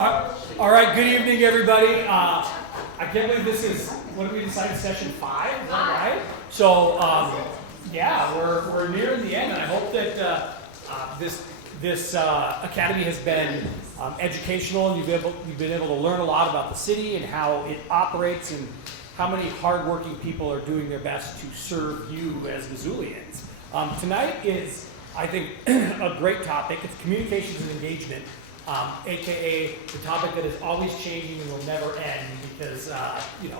All right, good evening, everybody. I can't believe this is, what did we decide, session 5? Is that right? So, yeah, we're nearing the end, and I hope that this academy has been educational, and you've been able to learn a lot about the city and how it operates and how many hardworking people are doing their best to serve you as Missoulians. Tonight is, I think, a great topic. It's communications and engagement. AKA the topic that is always changing and will never end because, in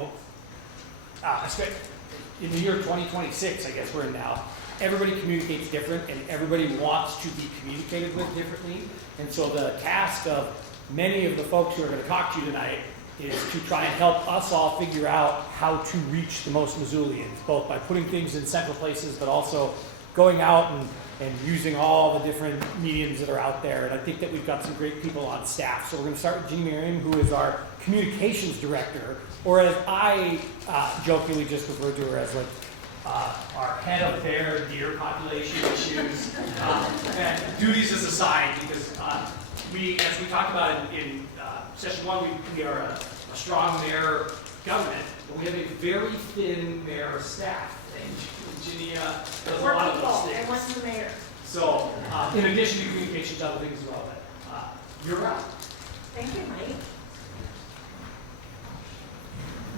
the year 2026, I guess we're in now, everybody communicates different and everybody wants to be communicated with differently. And so the task of many of the folks who are going to talk to you tonight is to try and help us all figure out how to reach the most Missoulians, both by putting things in central places, but also going out and using all the different mediums that are out there. And I think that we've got some great people on staff. So we're going to start with Jeannie Merriam, who is our communications director, or as I jokingly just referred to her as like our head of bear deer population issues and duties as assigned, because as we talked about in session 1, we are a strong mayor government, but we have a very thin mayor staff. Jeannie does a lot of those things. And one's the mayor. So, in addition to communications, other things as well. But you're up. Thank you, Mike.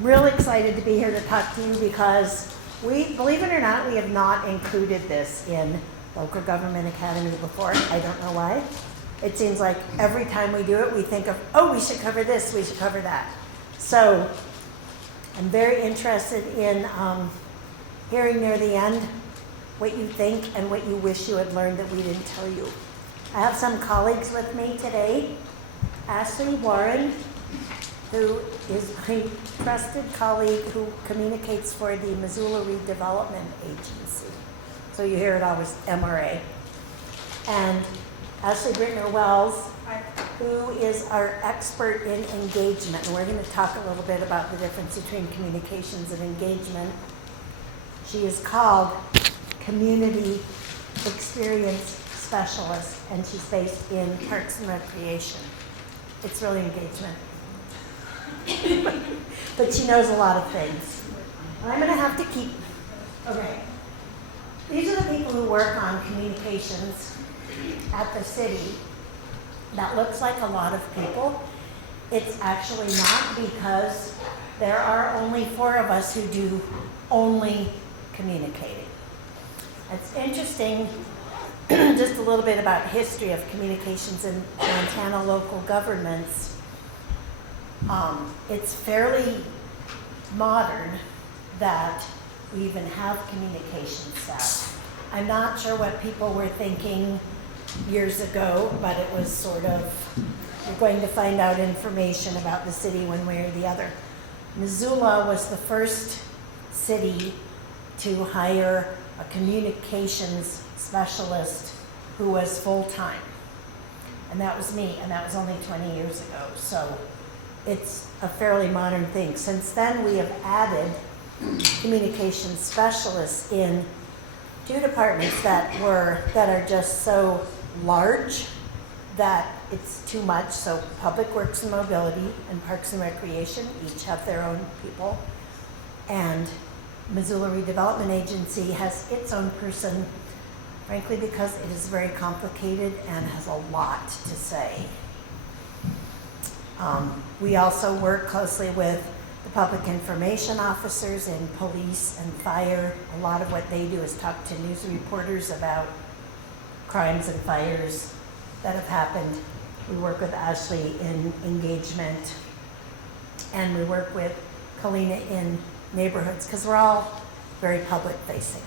Real excited to be here to talk to you because believe it or not, we have not included this in Local Government Academy before. I don't know why. It seems like every time we do it, we think of, oh, we should cover this, we should cover that. So, I'm very interested in hearing near the end what you think and what you wish you had learned that we didn't tell you. I have some colleagues with me today. Ashley Warren, who is my trusted colleague who communicates for the Missoula Redevelopment Agency. So you hear it always MRA. And Ashley Brittner-Wells, who is our expert in engagement. And we're going to talk a little bit about the difference between communications and engagement. She is called Community Experience Specialist, and she's based in Parks and Recreation. It's really engagement. But she knows a lot of things. And I'm going to have to keep, okay. These are the people who work on communications at the city. That looks like a lot of people. It's actually not, because there are only 4 of us who do only communicating. It's interesting, just a little bit about history of communications in Montana local governments. It's fairly modern that we even have communication staff. I'm not sure what people were thinking years ago, but it was sort of, you're going to find out information about the city one way or the other. Missoula was the first city to hire a communications specialist who was full-time. And that was me, and that was only 20 years ago. So it's a fairly modern thing. Since then, we have added communications specialists in 2 departments that are just so large that it's too much. So Public Works and Mobility and Parks and Recreation each have their own people. And Missoula Redevelopment Agency has its own person, frankly, because it is very complicated and has a lot to say. We also work closely with the public information officers in police and fire. A lot of what they do is talk to news reporters about crimes and fires that have happened. We work with Ashley in engagement, and we work with Kalina in neighborhoods, because we're all very public facing.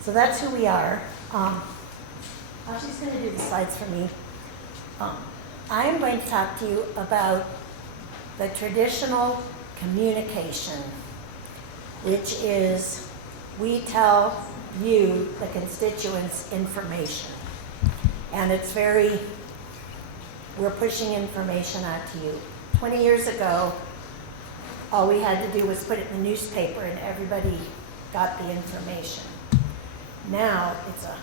So that's who we are. Ashley's going to do the slides for me. I am going to talk to you about the traditional communication, which is we tell you, the constituents, information. And it's we're pushing information out to you. 20 years ago, all we had to do was put it in the newspaper and everybody got the information. Now it's a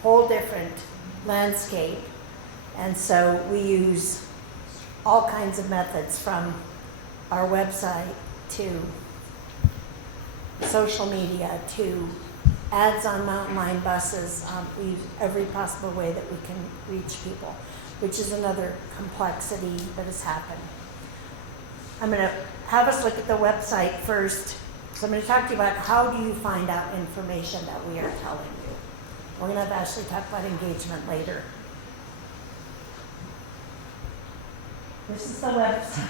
whole different landscape, And so we use all kinds of methods, from our website to social media to ads on mountain line buses. We use every possible way that we can reach people, which is another complexity that has happened. I'm going to have us look at the website first. So I'm going to talk to you about how do you find out information that we are telling you. We're going to have Ashley talk about engagement later. This is the website.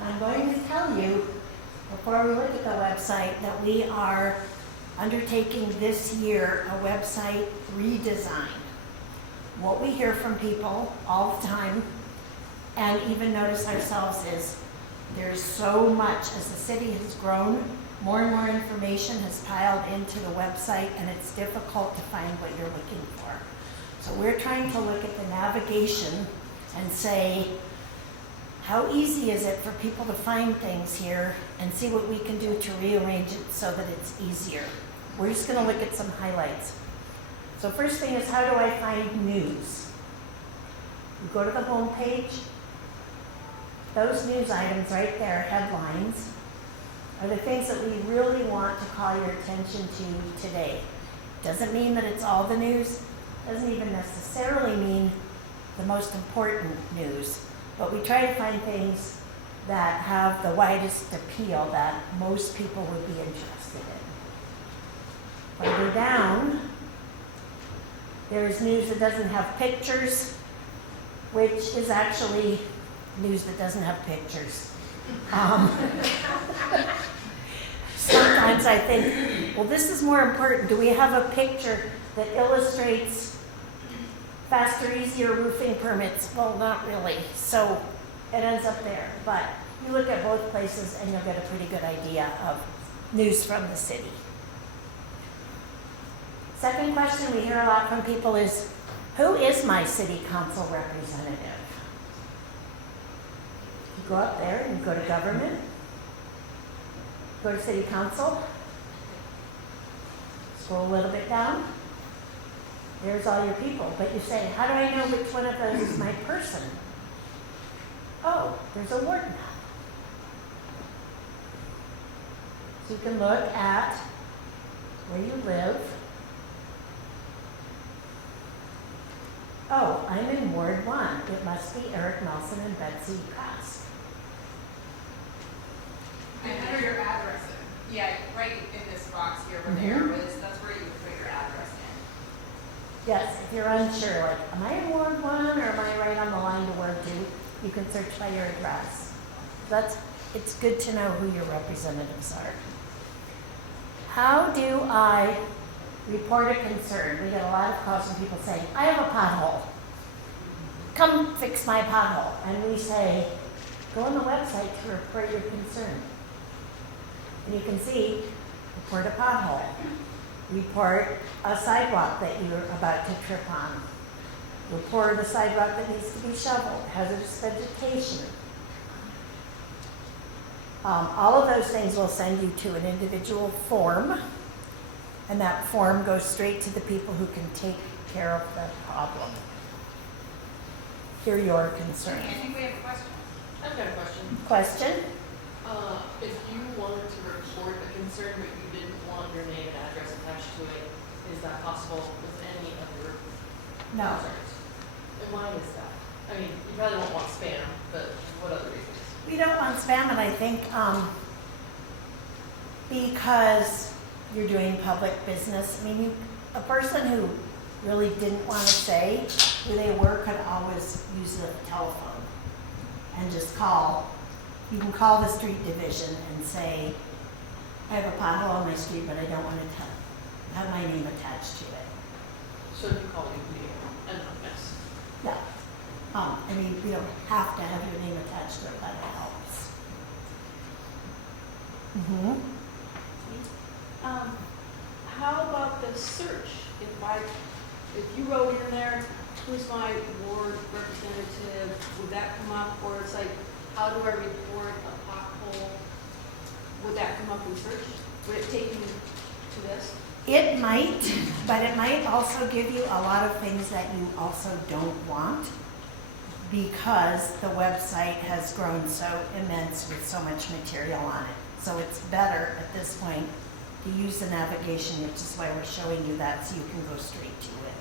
And I'm going to tell you, before we look at the website, that we are undertaking this year a website redesign. What we hear from people all the time, and even notice ourselves, is there's so much, as the city has grown, more and more information has piled into the website, and it's difficult to find what you're looking for. So we're trying to look at the navigation and say, how easy is it for people to find things here, and see what we can do to rearrange it so that it's easier. We're just going to look at some highlights. So first thing is, how do I find news? You go to the home page. Those news items right there, headlines, are the things that we really want to call your attention to today. Doesn't mean that it's all the news. Doesn't even necessarily mean the most important news. But we try to find things that have the widest appeal that most people would be interested in. Further down, there's news that doesn't have pictures, which is actually news that doesn't have pictures. Sometimes I think, well, this is more important. Do we have a picture that illustrates faster, easier roofing permits? Well, not really. So it ends up there. But you look at both places and you'll get a pretty good idea of news from the city. Second question we hear a lot from people is, who is my city council representative? You go up there and you go to government, go to city council, scroll a little bit down, there's all your people. But you say, how do I know which one of those is my person? Oh, there's a warden. So you can look at where you live. Oh, I'm in Ward 1. It must be Eric Nelson and Betsy Cost. And enter your address in. Yeah, right in this box here where the arrow is, that's where you would put your address in. Yes, if you're unsure, like, am I in Ward 1 or am I right on the line to Ward 2? You can search by your address. It's good to know who your representatives are. How do I report a concern? We get a lot of calls from people saying, I have a pothole. Come fix my pothole. And we say, go on the website to report your concern. And you can see, report a pothole, report a sidewalk that you're about to trip on, report a sidewalk that needs to be shoveled, hazardous vegetation. All of those things will send you to an individual form, and that form goes straight to the people who can take care of the problem. Hear your concern. I think we have a question. I've got a question. Question? If you wanted to report a concern but you didn't want your name and address attached to it, is that possible with any of your No. concerns? And why is that? I mean, you probably don't want spam, but what other reasons? We don't want spam, and I think because you're doing public business. I mean, a person who really didn't want to say who they were could always use the telephone and just call. You can call the street division and say, I have a pothole on my street, but I don't want to have my name attached to it. So if you call you be anonymous. Yeah. I mean, you don't have to have your name attached to it, but it helps. Mm-hmm. How about the search? If you wrote in there, who's my ward representative, would that come up? Or it's like, how do I report a pothole? Would that come up in search? Would it take you to this? It might, but it might also give you a lot of things that you also don't want because the website has grown so immense with so much material on it. So it's better at this point to use the navigation, which is why we're showing you that so you can go straight to it.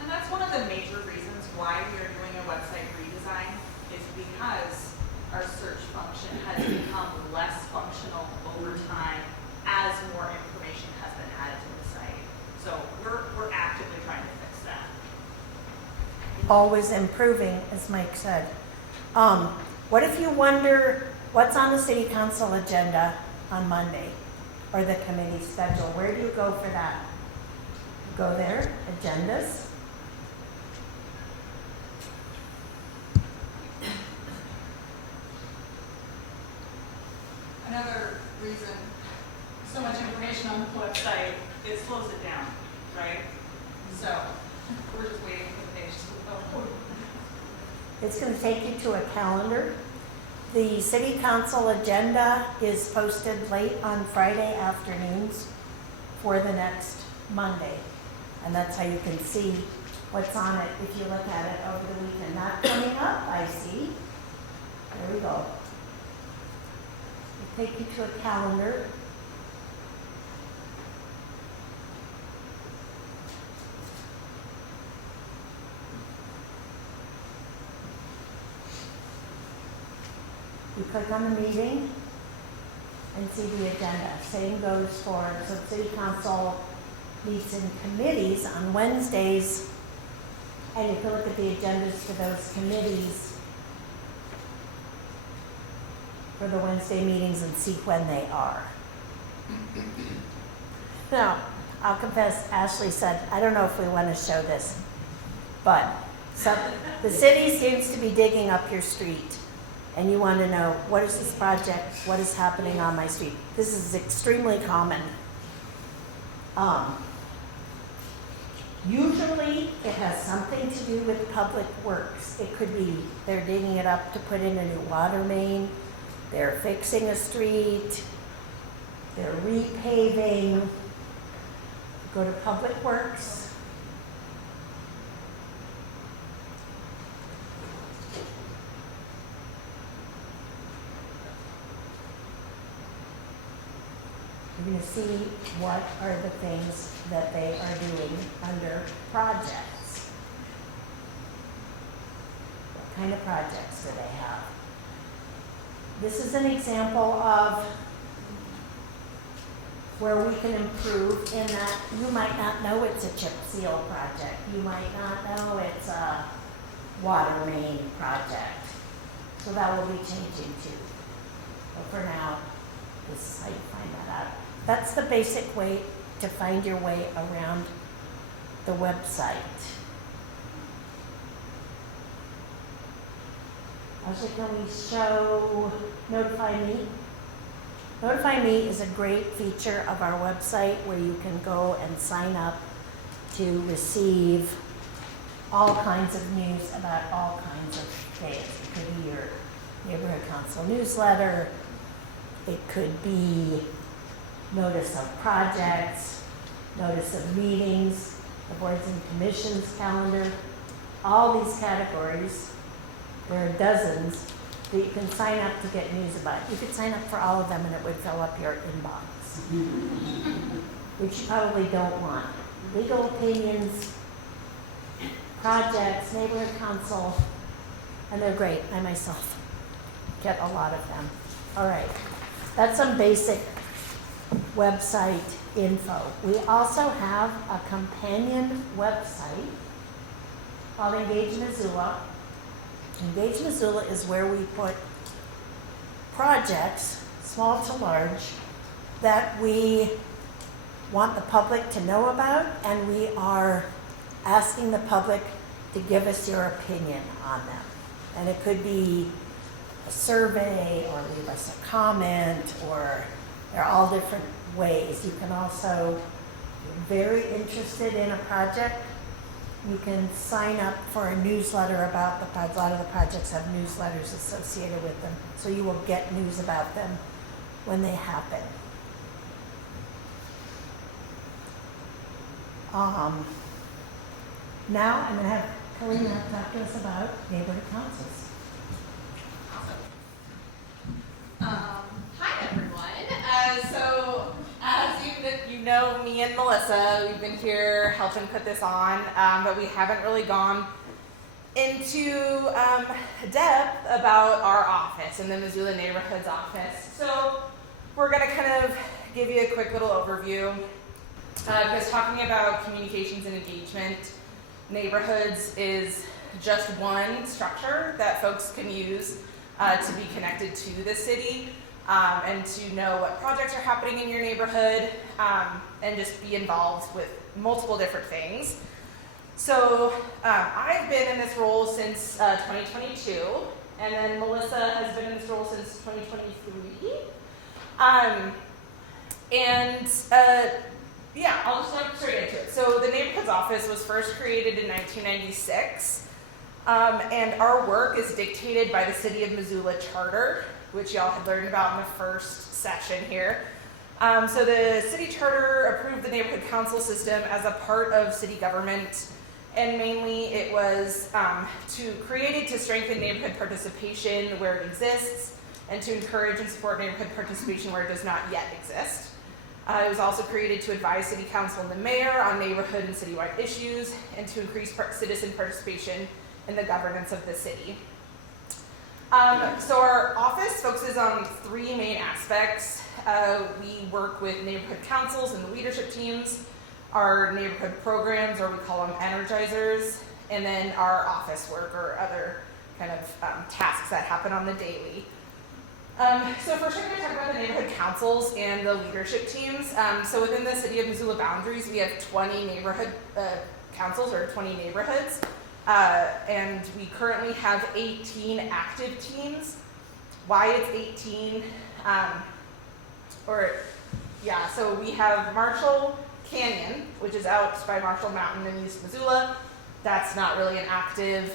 And that's one of the major reasons why we are doing a website redesign is because our search function has become less functional over time as more information has been added to the site. So we're actively trying to fix that. Always improving, as Mike said. What if you wonder what's on the city council agenda on Monday or the committee schedule? Where do you go for that? Go there, agendas. Another reason so much information on the website, it slows it down, right? So we're just waiting for the page to load. It's going to take you to a calendar. The city council agenda is posted late on Friday afternoons for the next Monday. And that's how you can see what's on it if you look at it over the weekend. Not coming up, I see. There we go. It'll take you to a calendar. You click on the meeting and see the agenda. Same goes for, so city council meets in committees on Wednesdays, and you can look at the agendas for those committees for the Wednesday meetings and see when they are. Now, I'll confess, Ashley said, I don't know if we want to show this, but the city seems to be digging up your street. And you want to know, what is this project? What is happening on my street? This is extremely common. Usually, it has something to do with public works. It could be they're digging it up to put in a new water main, they're fixing a street, they're repaving. Go to public works. You're going to see what are the things that they are doing under projects. What kind of projects do they have? This is an example of where we can improve in that you might not know it's a chip seal project. You might not know it's a water main project. So that will be changing too. But for now, this is how you find that out. That's the basic way to find your way around the website. Also, can we show Notify Me? Notify Me is a great feature of our website where you can go and sign up to receive all kinds of news about all kinds of things. It could be your neighborhood council newsletter. It could be notice of projects, notice of meetings, the boards and commissions calendar, all these categories. There are dozens that you can sign up to get news about. You could sign up for all of them and it would fill up your inbox, which you probably don't want. Legal opinions, projects, neighborhood council, and they're great. I myself get a lot of them. All right, that's some basic website info. We also have a companion website called Engage Missoula. Engage Missoula is where we put projects, small to large, that we want the public to know about, and we are asking the public to give us your opinion on them. And it could be a survey or leave us a comment, or they're all different ways. You can also, if you're very interested in a project, you can sign up for a newsletter about the project. A lot of the projects have newsletters associated with them, so you will get news about them when they happen. Now I'm gonna have Colleen talk to us about neighborhood councils. Hi everyone. So as you know, me and Melissa, we've been here helping put this on, but we haven't really gone into depth about our office and the Missoula Neighborhoods office. So we're gonna kind of give you a quick little overview, because talking about communications and engagement, neighborhoods is just one structure that folks can use to be connected to the city, and to know what projects are happening in your neighborhood, and just be involved with multiple different things. So I've been in this role since 2022, and then Melissa has been in this role since 2023. Yeah, I'll just jump straight into it. So the Neighborhoods Office was first created in 1996, and our work is dictated by the City of Missoula Charter, which y'all had learned about in the first session here. So the city charter approved the neighborhood council system as a part of city government, and mainly it was created to strengthen neighborhood participation where it exists, and to encourage and support neighborhood participation where it does not yet exist. It was also created to advise city council and the mayor on neighborhood and citywide issues, and to increase citizen participation in the governance of the city. So our office focuses on three main aspects. We work with neighborhood councils and the leadership teams, our neighborhood programs, or we call them energizers, and then our office work or other kind of tasks that happen on the daily. So first I'm going to talk about the neighborhood councils and the leadership teams. So within the City of Missoula boundaries, we have 20 neighborhood councils, or 20 neighborhoods. And we currently have 18 active teams. Why it's 18? So we have Marshall Canyon, which is out by Marshall Mountain in East Missoula. That's not really an active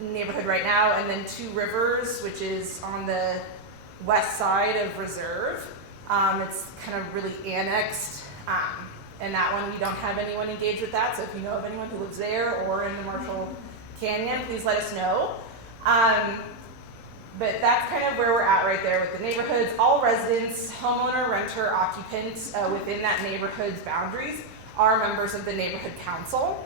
neighborhood right now. And then Two Rivers, which is on the west side of Reserve. It's kind of really annexed. And that one, we don't have anyone engaged with that. So if you know of anyone who lives there or in the Marshall Canyon, please let us know. But that's kind of where we're at right there with the neighborhoods. All residents, homeowner, renter, occupants within that neighborhood's boundaries are members of the neighborhood council.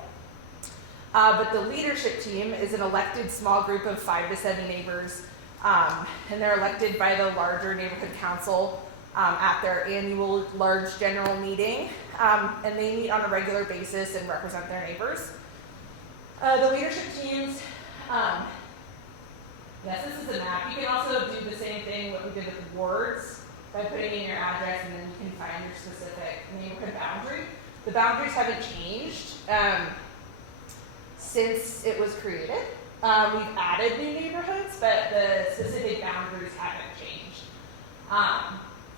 But the leadership team is an elected small group of 5 to 7 neighbors, and they're elected by the larger neighborhood council at their annual large general meeting, and they meet on a regular basis and represent their neighbors. The leadership teams, yes, this is a map. You can also do the same thing what we did with wards by putting in your address, and then you can find your specific neighborhood boundary. The boundaries haven't changed since it was created. We've added new neighborhoods, but the specific boundaries haven't changed.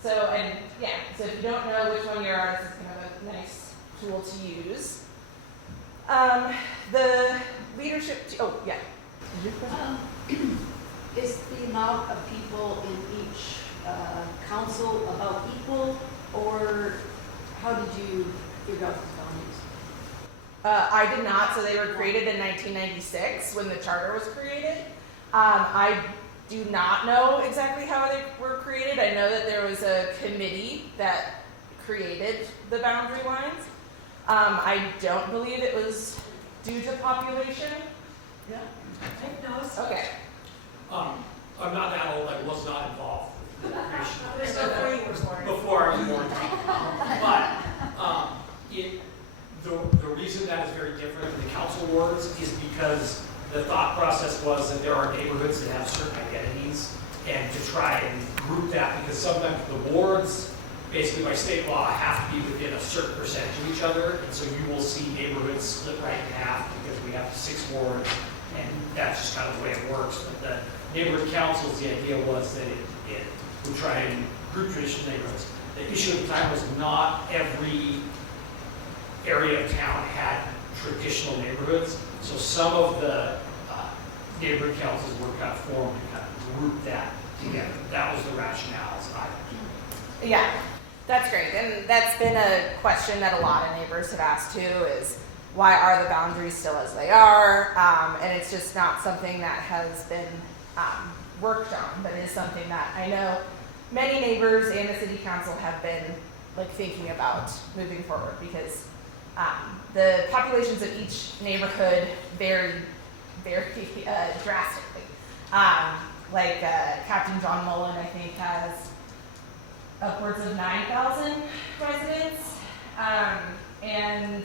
So if you don't know which one you're on, this is kind of a nice tool to use. The leadership, Is the amount of people in each council about equal, or how did you figure out these boundaries? I did not, so they were created in 1996 when the charter was created. I do not know exactly how they were created. I know that there was a committee that created the boundary lines. I don't believe it was due to population. Yeah. Okay. I'm not that old, I was not involved with the creation of this. Before you were born. Before I was born. But the reason that is very different than the council wards is because the thought process was that there are neighborhoods that have certain identities, and to try and group that, because sometimes the wards, basically by state law, have to be within a certain percentage of each other, and so you will see neighborhoods split right in half because we have 6 wards, and that's just kind of the way it works. But the neighborhood councils, the idea was that it would try and group traditional neighborhoods. The issue at the time was not every area of town had traditional neighborhoods, so some of the neighborhood councils were kind of formed to kind of group that together. That was the rationale. Yeah. That's great, and that's been a question that a lot of neighbors have asked too, is why are the boundaries still as they are? And it's just not something that has been worked on, but it is something that I know many neighbors and the city council have been like thinking about moving forward, because the populations of each neighborhood vary very drastically. Captain John Mullen, I think, has upwards of 9,000 residents, and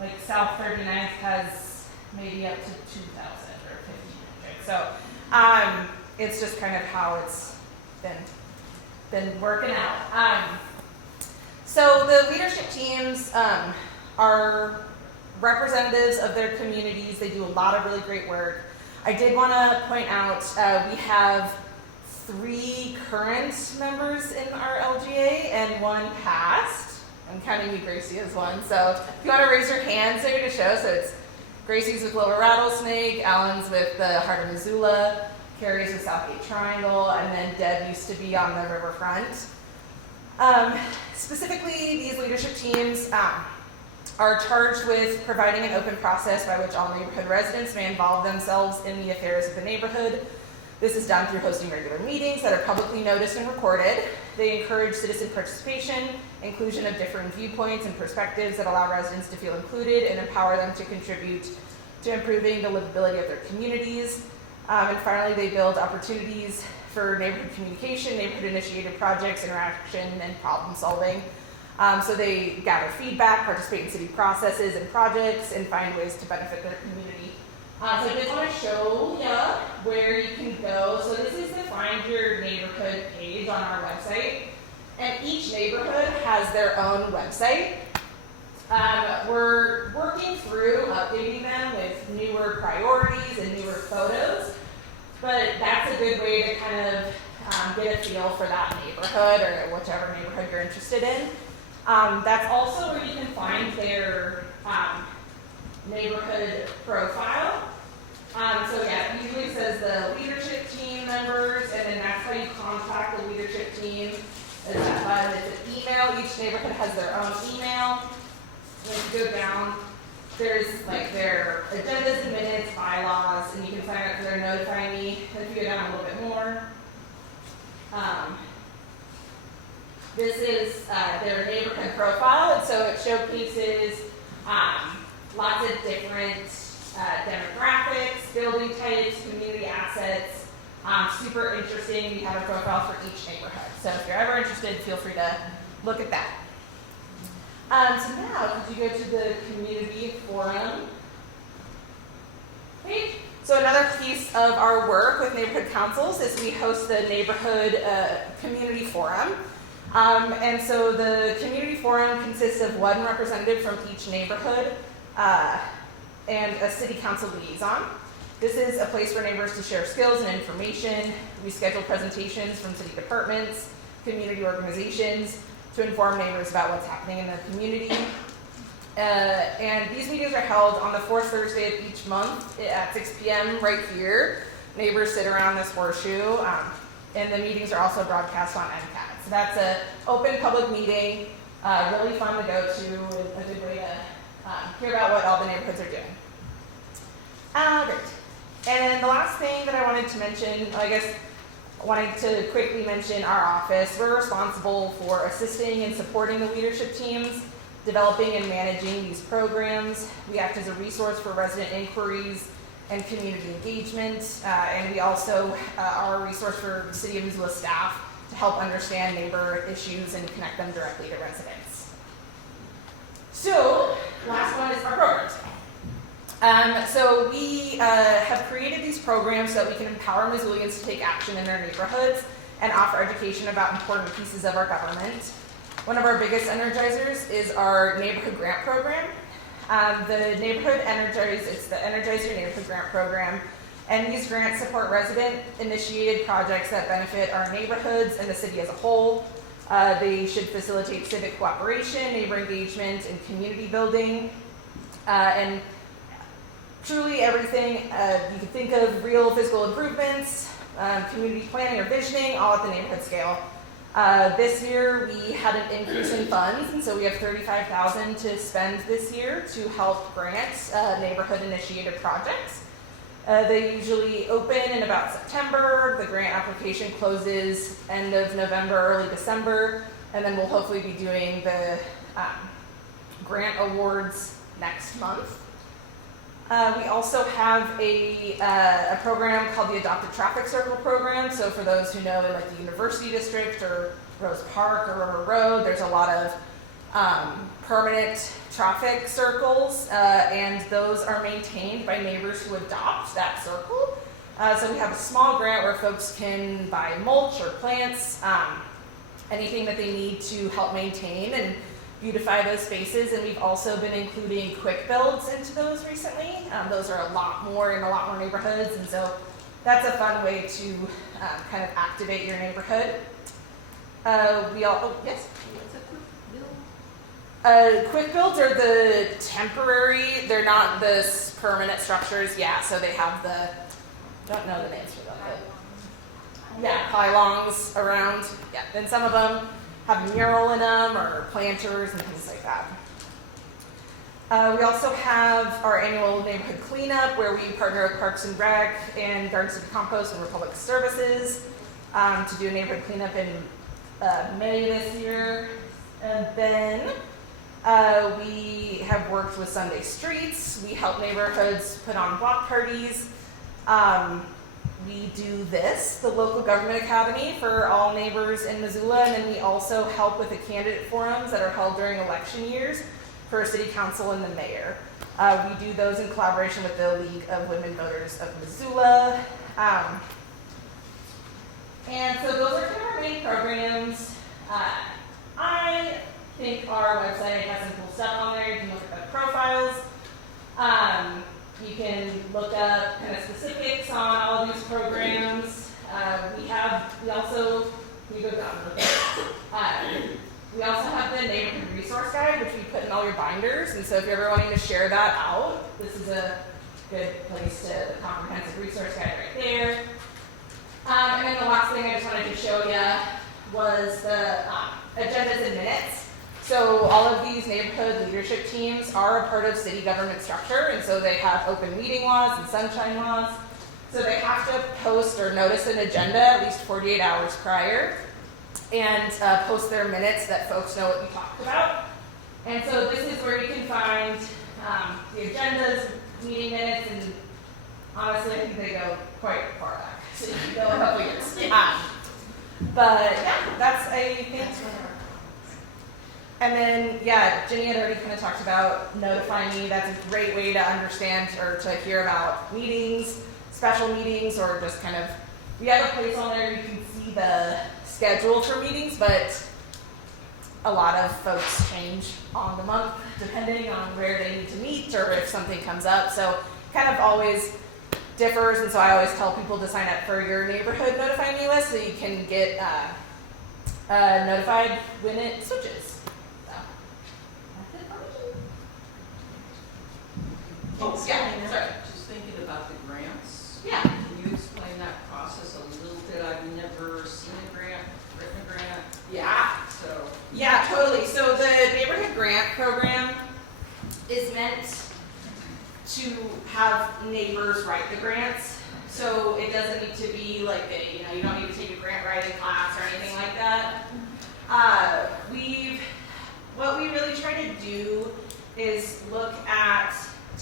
like South 39th has maybe up to 2,000 or 1,500. So it's just kind of how it's been working out. So the leadership teams are representatives of their communities. They do a lot of really great work. I did want to point out we have 3 current members in our LGA and 1 past. I'm counting you, Gracie, as one. So if you want to raise your hands there to show. So it's Gracie's with Little Rattlesnake, Alan's with the Heart of Missoula, Carrie's with Southgate Triangle, and then Deb used to be on the riverfront. Specifically, these leadership teams are charged with providing an open process by which all neighborhood residents may involve themselves in the affairs of the neighborhood. This is done through hosting regular meetings that are publicly noticed and recorded. They encourage citizen participation, inclusion of different viewpoints and perspectives that allow residents to feel included and empower them to contribute to improving the livability of their communities. And finally, they build opportunities for neighborhood communication, neighborhood-initiated projects, interaction, and problem solving. So they gather feedback, participate in city processes and projects, and find ways to benefit their community. So I just want to show you where you can go. So this is the Find Your Neighborhood page on our website. And each neighborhood has their own website. We're working through updating them with newer priorities and newer photos. But that's a good way to kind of get a feel for that neighborhood or whichever neighborhood you're interested in. That's also where you can find their neighborhood profile. So yeah, it usually says the leadership team members, and then that's how you contact the leadership team. Is that button? It's an email. Each neighborhood has their own email. If you go down, there's like their agendas and minutes, bylaws, and you can sign up for their notify me. And if you go down a little bit more, this is their neighborhood profile, and so it showcases lots of different demographics, building types, community assets. Super interesting. We have a profile for each neighborhood. So if you're ever interested, feel free to look at that. So now, could you go to the community forum page? So another piece of our work with neighborhood councils is we host the neighborhood community forum. And so the community forum consists of 1 representative from each neighborhood and a city council liaison. This is a place for neighbors to share skills and information. We schedule presentations from city departments, community organizations to inform neighbors about what's happening in their community. And these meetings are held on the 4th Thursday of each month at 6 p.m. right here. Neighbors sit around this horseshoe, and the meetings are also broadcast on MCAT. So that's an open public meeting, really fun to go to, a good way to hear about what all the neighborhoods are doing. Great. And the last thing that I wanted to mention, wanted to quickly mention our office. We're responsible for assisting and supporting the leadership teams, developing and managing these programs. We act as a resource for resident inquiries and community engagement, and we also are a resource for the City of Missoula staff to help understand neighbor issues and connect them directly to residents. So, last one is our programs. So we have created these programs so that we can empower Missoulians to take action in their neighborhoods and offer education about important pieces of our government. One of our biggest energizers is our neighborhood grant program. The Neighborhood Energize, it's the Energize Your Neighborhood Grant Program, and these grants support resident-initiated projects that benefit our neighborhoods and the city as a whole. They should facilitate civic cooperation, neighbor engagement, and community building, and truly everything you can think of, real physical improvements, community planning or visioning, all at the neighborhood scale. This year we had an increase in funds, and so we have $35,000 to spend this year to help grant neighborhood initiated projects. They usually open in about September. The grant application closes end of November, early December, and then we'll hopefully be doing the grant awards next month. We also have a program called the Adopted Traffic Circle Program. So for those who know, in like the University District or Rose Park or River Road, there's a lot of permanent traffic circles, and those are maintained by neighbors who adopt that circle. So we have a small grant where folks can buy mulch or plants, anything that they need to help maintain and beautify those spaces. And we've also been including quick builds into those recently. Those are a lot more in a lot more neighborhoods, and so that's a fun way to kind of activate your neighborhood. Yes? Quick builds are the temporary, they're not the permanent structures, yeah, so they have don't know the names for them, but yeah, pylons around, yeah, and some of them have a mural in them or planters and things like that. We also have our annual neighborhood cleanup where we partner with Parks and Rec and Garden City Compost and Republic Services to do a neighborhood cleanup in May this year. And then we have worked with Sunday Streets. We help neighborhoods put on block parties. We do the local government academy for all neighbors in Missoula, and then we also help with the candidate forums that are held during election years for city council and the mayor. We do those in collaboration with the League of Women Voters of Missoula. And so those are kind of our main programs. I think our website has some cool stuff on there. You can look at the profiles. You can look up kind of specifics on all of these programs. We also have the neighborhood resource guide, which we put in all your binders. And so if you're ever wanting to share that out, this is a good place the comprehensive resource guide right there. And then the last thing I just wanted to show you was the agendas and minutes. So all of these neighborhood leadership teams are a part of city government structure, and so they have open meeting laws and sunshine laws. So they have to post or notice an agenda at least 48 hours prior and post their minutes that folks know what we talked about. And so this is where you can find the agendas, meeting minutes, and honestly, I think they go quite far back. So you can go a couple years. But yeah, that's a thing. And then, yeah, Jenny had already kind of talked about Notify Me. That's a great way to understand or to hear about meetings, special meetings, or just kind of, we have a place on there you can see the schedule for meetings, but a lot of folks change on the month depending on where they need to meet or if something comes up. So kind of always differs, and so I always tell people to sign up for your neighborhood Notify Me list so you can get notified when it switches. Oh, yeah, sorry. Just thinking about the grants. Yeah. Can you explain that process a little bit? I've never seen a grant, written a grant. Yeah. So. Yeah, totally. So the neighborhood grant program is meant to have neighbors write the grants. So it doesn't need to be like you don't need to take a grant writing class or anything like that. What we really try to do is look at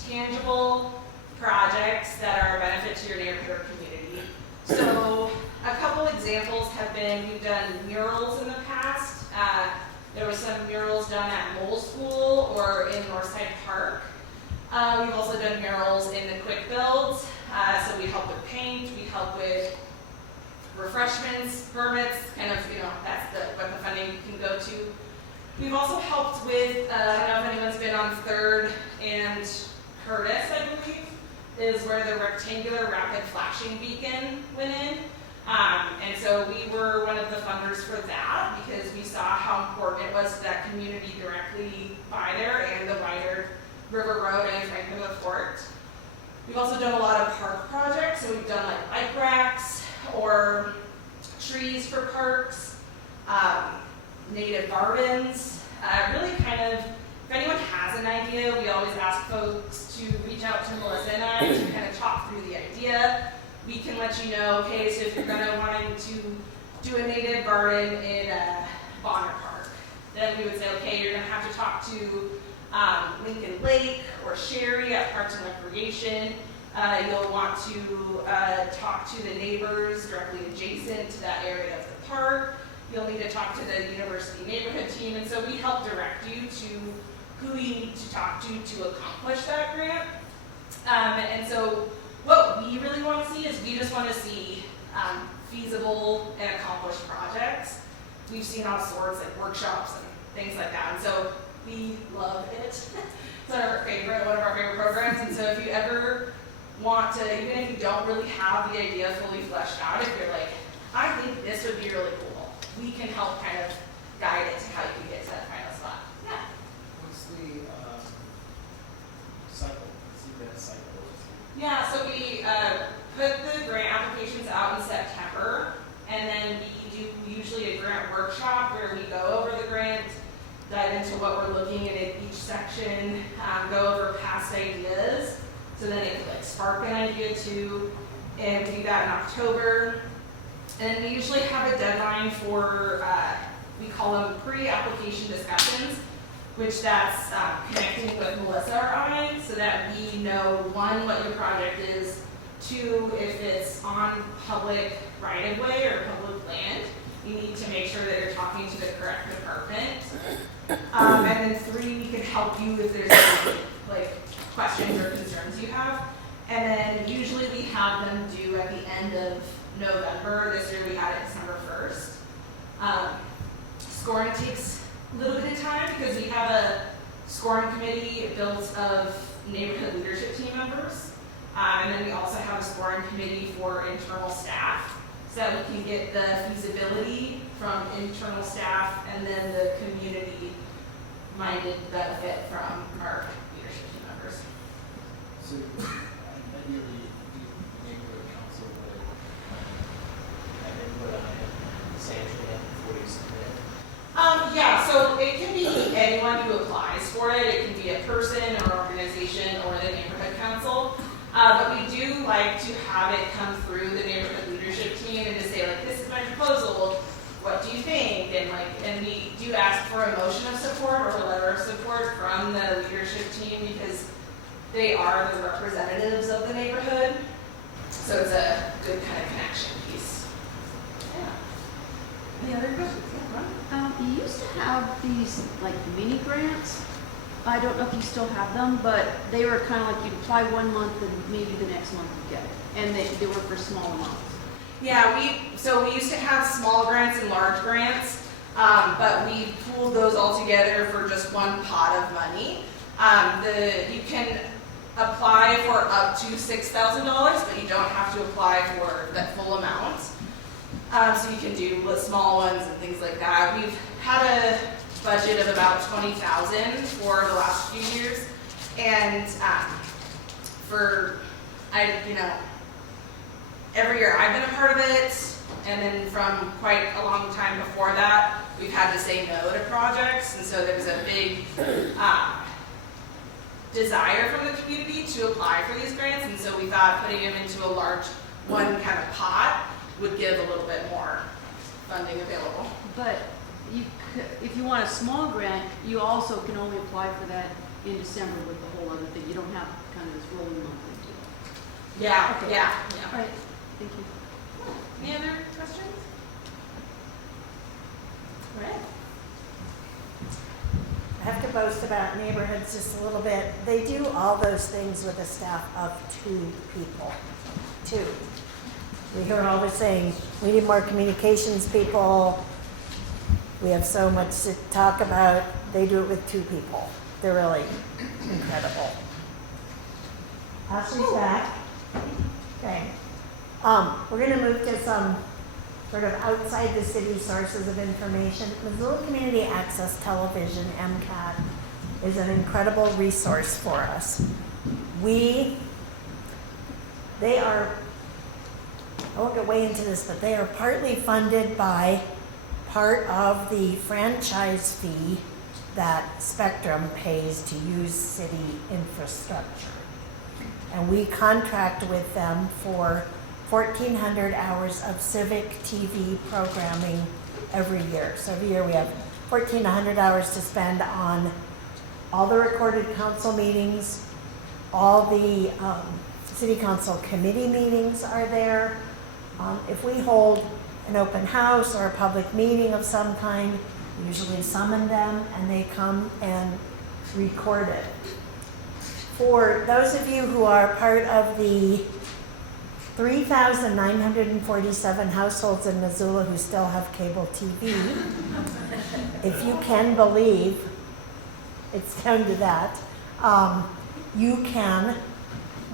tangible projects that are a benefit to your neighborhood or community. So a couple examples have been, we've done murals in the past. There was some murals done at Mole School or in Northside Park. We've also done murals in the quick builds. So we help with paint, we help with refreshments, permits, kind of, that's what the funding can go to. We've also helped with, I don't know if anyone's been on 3rd and Curtis, I believe, is where the rectangular rapid flashing beacon went in. And so we were one of the funders for that because we saw how important it was to that community directly by there and the wider River Road and Franklin LaFort. We've also done a lot of park projects, so we've done like bike racks or trees for parks. native gardens, really kind of, if anyone has an idea, we always ask folks to reach out to Melissa and I to kind of talk through the idea. We can let you know, okay, so if you're wanting to do a native garden in Bonner Park, then we would say, okay, you're gonna have to talk to Lincoln Lake or Sherry at Parks and Recreation. You'll want to talk to the neighbors directly adjacent to that area of the park. You'll need to talk to the university neighborhood team, and so we help direct you to who you need to talk to accomplish that grant. And so what we really want to see is we just want to see feasible and accomplished projects. We've seen all sorts, like workshops and things like that, and so we love it. It's one of our favorite programs, and so if you ever want to, even if you don't really have the idea fully fleshed out, if you're like, I think this would be really cool, we can help kind of guide it to how you can get to that final spot. Yeah. What's the cycle? CBS cycle? Yeah, so we put the grant applications out in September, and then we do usually a grant workshop where we go over the grant, dive into what we're looking at in each section, go over past ideas, so then it could like spark an idea too, and we do that in October. And we usually have a deadline for, we call them pre-application discussions, which that's connecting with Melissa or I, so that we know, one, what your project is, two, if it's on public right-of-way or public land, you need to make sure that you're talking to the correct department. And then three, we can help you if there's any like questions or concerns you have. And then usually we have them due at the end of November. This year we had it December 1st. Scoring takes a little bit of time because we have a scoring committee built of neighborhood leadership team members. And then we also have a scoring committee for internal staff so that we can get the feasibility from internal staff and then the community-minded benefit from our leadership team members. So, ideally, the neighborhood council would have input on it, essentially, before you submit it. Yeah, so it can be anyone who applies for it. It can be a person or organization or the neighborhood council. But we do like to have it come through the neighborhood leadership team and to say, like, this is my proposal, what do you think? And we do ask for a motion of support or a letter of support from the leadership team because they are the representatives of the neighborhood. So it's a good kind of connection piece. Yeah. Any other questions? Yeah, Ron? You used to have these like mini grants. I don't know if you still have them, but they were kind of like you'd apply 1 month and maybe the next month you get it. And they were for small amounts. Yeah, we used to have small grants and large grants, but we pooled those all together for just one pot of money. You can apply for up to $6,000, but you don't have to apply for that full amount. So you can do the small ones and things like that. We've had a budget of about $20,000 for the last few years, and every year I've been a part of it, and then from quite a long time before that, we've had to say no to projects, and so there's a big desire from the community to apply for these grants, and so we thought putting them into a large one kind of pot would give a little bit more funding available. But if you want a small grant, you also can only apply for that in December with the whole other thing. You don't have kind of this rolling monthly deal. Yeah, Okay. yeah. All right, thank you. Any other questions? All right. I have to boast about neighborhoods just a little bit. They do all those things with a staff of 2 people. 2. We hear always saying, we need more communications people. We have so much to talk about. They do it with 2 people. They're really incredible. Ashley's back. Okay. We're going to move to some sort of outside the city sources of information. Missoula Community Access Television, MCAT, is an incredible resource for us. They are, I won't get way into this, but they are partly funded by part of the franchise fee that Spectrum pays to use city infrastructure. And we contract with them for 1,400 hours of civic TV programming every year. So every year we have 1,400 hours to spend on all the recorded council meetings, all the city council committee meetings are there. If we hold an open house or a public meeting of some kind, we usually summon them and they come and record it. For those of you who are part of the 3,947 households in Missoula who still have cable TV, if you can believe, it's down to that, you can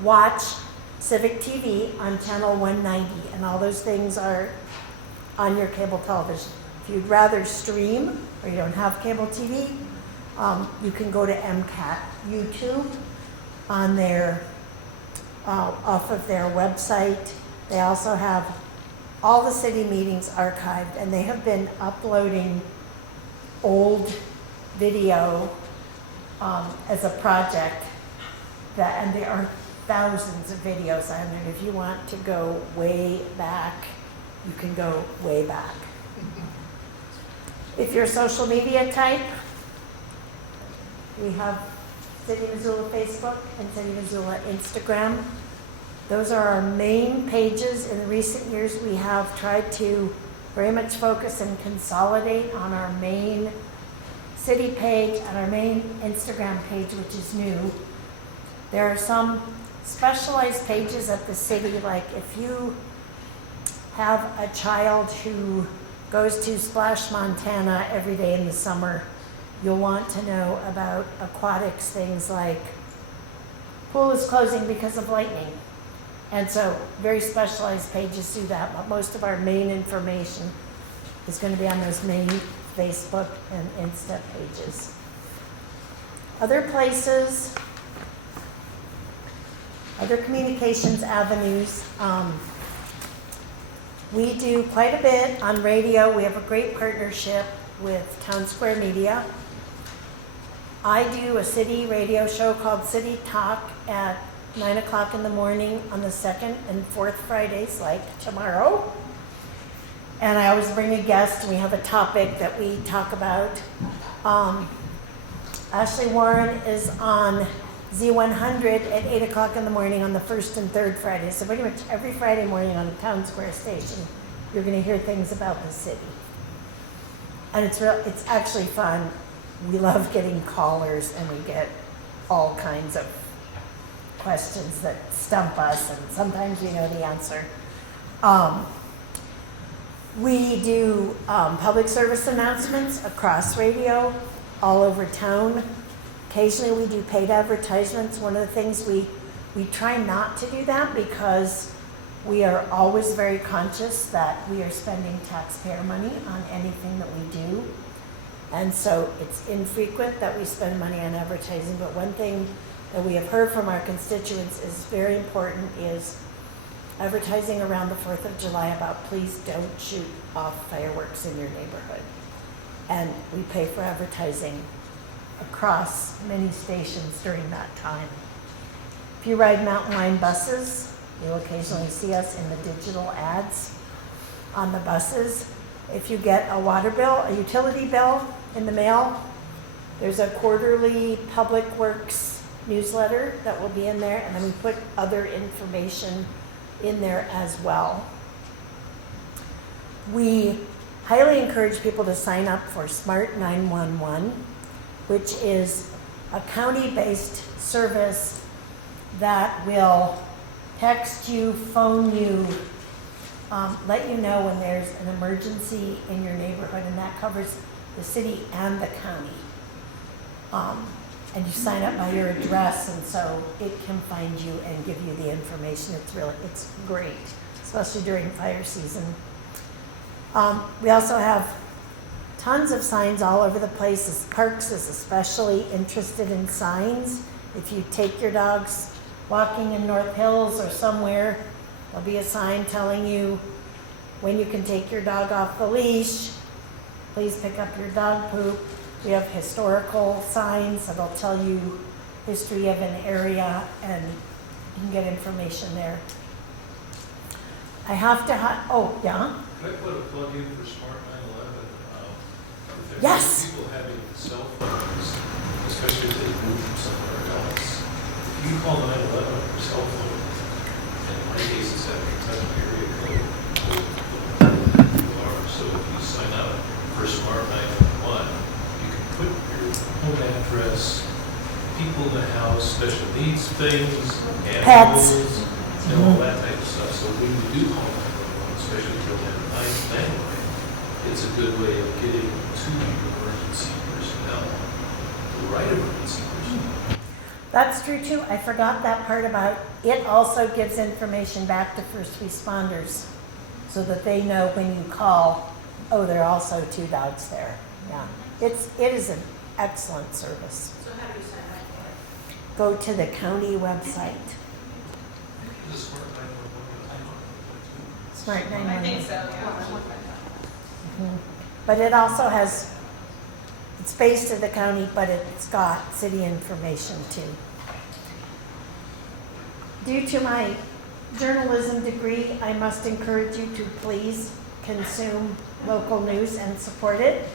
watch Civic TV on channel 190, and all those things are on your cable television. If you'd rather stream or you don't have cable TV, you can go to MCAT YouTube on their off of their website. They also have all the city meetings archived, and they have been uploading old video as a project and there are thousands of videos on there. If you want to go way back, you can go way back. If you're a social media type, we have City of Missoula Facebook and City of Missoula Instagram. Those are our main pages. In recent years, we have tried to very much focus and consolidate on our main city page and our main Instagram page, which is new. There are some specialized pages at the city, like if you have a child who goes to Splash, Montana every day in the summer, you'll want to know about aquatics, things like pool is closing because of lightning. And so very specialized pages do that, but most of our main information is going to be on those main Facebook and Insta pages. Other places, other communications avenues, we do quite a bit on radio. We have a great partnership with Town Square Media. I do a city radio show called City Talk at 9 o'clock in the morning on the second and fourth Fridays, like tomorrow. And I always bring a guest. We have a topic that we talk about. Ashley Warren is on Z100 at 8 o'clock in the morning on the first and third Friday. So pretty much every Friday morning on the Town Square station, you're going to hear things about the city. And it's actually fun. We love getting callers, and we get all kinds of questions that stump us, and sometimes we know the answer. We do public service announcements across radio, all over town. Occasionally we do paid advertisements. One of the things we try not to do that because we are always very conscious that we are spending taxpayer money on anything that we do. And so it's infrequent that we spend money on advertising, but one thing that we have heard from our constituents is very important is advertising around the 4th of July about please don't shoot off fireworks in your neighborhood. And we pay for advertising across many stations during that time. If you ride Mountain Line buses, you'll occasionally see us in the digital ads on the buses. If you get a water bill, a utility bill in the mail, there's a quarterly Public Works newsletter that will be in there, and then we put other information in there as well. We highly encourage people to sign up for Smart 911, which is a county-based service that will text you, phone you, let you know when there's an emergency in your neighborhood, and that covers the city and the county. And you sign up by your address, and so it can find you and give you the information. It's great, especially during fire season. We also have tons of signs all over the place. Parks is especially interested in signs. If you take your dogs walking in North Hills or somewhere, there'll be a sign telling you when you can take your dog off the leash, please pick up your dog poop. We have historical signs that'll tell you history of an area, and you can get information there. I have to oh, yeah? Can I put a plug in for Smart 911? If there's Yes. people having cell phones, especially if they move from somewhere else, if you call 911 on your cell phone, and in my case it's at a Kentucky area code, you are. So if you sign up for Smart 911, you can put your home address, people in the house, special needs things, animals, and all that type of stuff. So when you do call 911, especially if you don't have a landline, it's a good way of getting to emergency personnel, the right emergency personnel. That's true too. I forgot that part about it. Also gives information back to first responders so that they know when you call, oh, there are also 2 dogs there. Yeah, it is an excellent service. So how do you sign up for it? Go to the county website. The Smart 911. Smart I 911. think so, yeah. Mhm. But it also has, it's based in the county, but it's got city information too. Due to my journalism degree, I must encourage you to please consume local news and support it.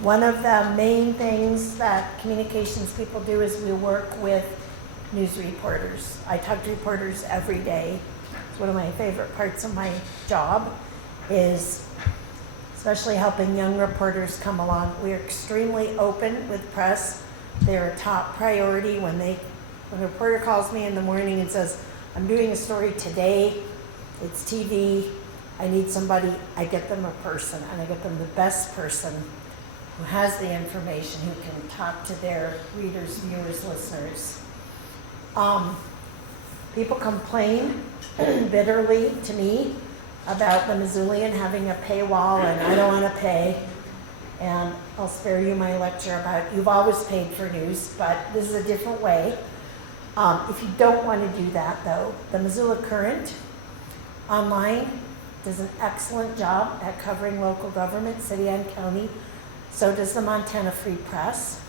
One of the main things that communications people do is we work with news reporters. I talk to reporters every day. It's one of my favorite parts of my job is especially helping young reporters come along. We're extremely open with press. They're a top priority when a reporter calls me in the morning and says, I'm doing a story today, it's TV, I need somebody, I get them a person, and I get them the best person who has the information, who can talk to their readers, viewers, listeners. People complain bitterly to me about the Missoulian having a paywall, and I don't want to pay. And I'll spare you my lecture about you've always paid for news, but this is a different way. If you don't want to do that, though, the Missoula Current online does an excellent job at covering local government, city and county. So does the Montana Free Press.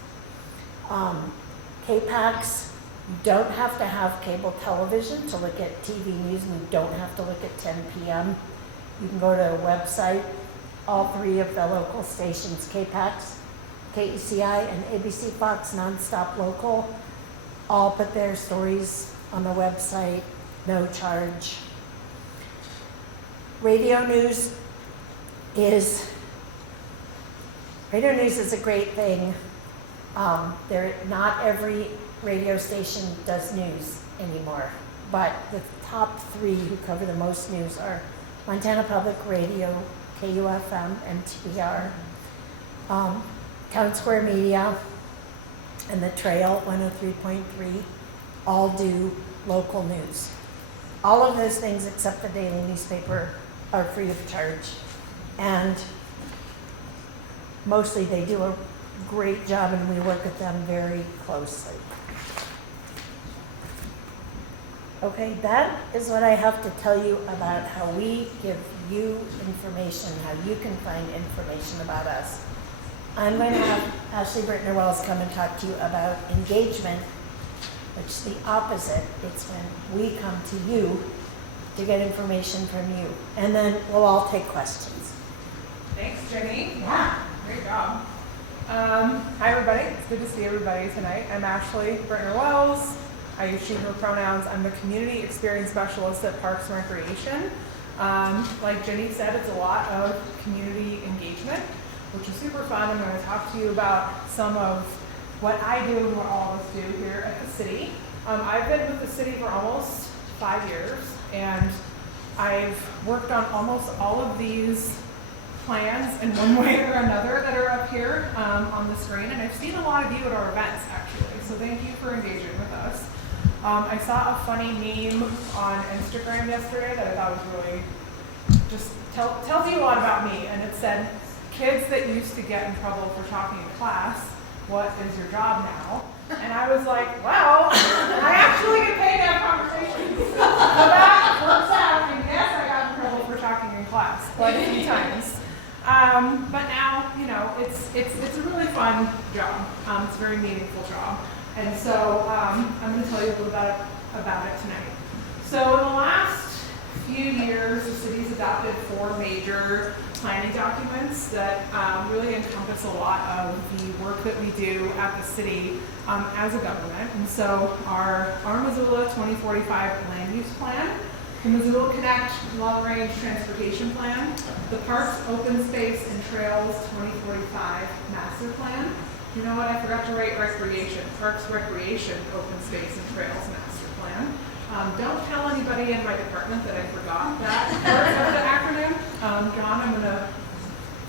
KPAX, you don't have to have cable television to look at TV news, and you don't have to look at 10 p.m. You can go to a website. All 3 of the local stations, KPAX, KECI, and ABC Fox Nonstop Local, all put their stories on the website, no charge. Radio news is a great thing. Not every radio station does news anymore, but the top 3 who cover the most news are Montana Public Radio, KUFM, MTR, Town Square Media, and the Trail 103.3 all do local news. All of those things except the daily newspaper are free of charge. And mostly they do a great job, and we work with them very closely. Okay, that is what I have to tell you about how we give you information, how you can find information about us. I'm going to have Ashley Brittner-Wells come and talk to you about engagement, which is the opposite. It's when we come to you to get information from you. And then we'll all take questions. Thanks, Jenny. Yeah. Great job. Hi, everybody. It's good to see everybody tonight. I'm Ashley Brittner-Wells. I use she, her pronouns. I'm the Community Experience Specialist at Parks and Recreation. Like Jenny said, it's a lot of community engagement, which is super fun. I'm going to talk to you about some of what I do and what all of us do here at the city. I've been with the city for almost 5 years, and I've worked on almost all of these plans in one way or another that are up here on the screen, and I've seen a lot of you at our events, actually, so thank you for engaging with us. I saw a funny meme on Instagram yesterday that I thought was really just tells you a lot about me, and it said, kids that used to get in trouble for talking in class, what is your job now? And I was like, well, I actually get paid to have conversations. So that works out, and yes, I got in trouble for talking in class quite a few times. But now, you know, it's a really fun job. It's a very meaningful job. And so I'm going to tell you a little bit about it tonight. So in the last few years, the city's adopted 4 major planning documents that really encompass a lot of the work that we do at the city as a government. And so our Missoula 2045 Land Use Plan, the Missoula Connect Long Range Transportation Plan, the Parks, Open Space, and Trails 2045 Master Plan. You know what? I forgot to write recreation. Parks, Recreation, Open Space, and Trails Master Plan. Don't tell anybody in my department that I forgot that part of the acronym. John, I'm gonna,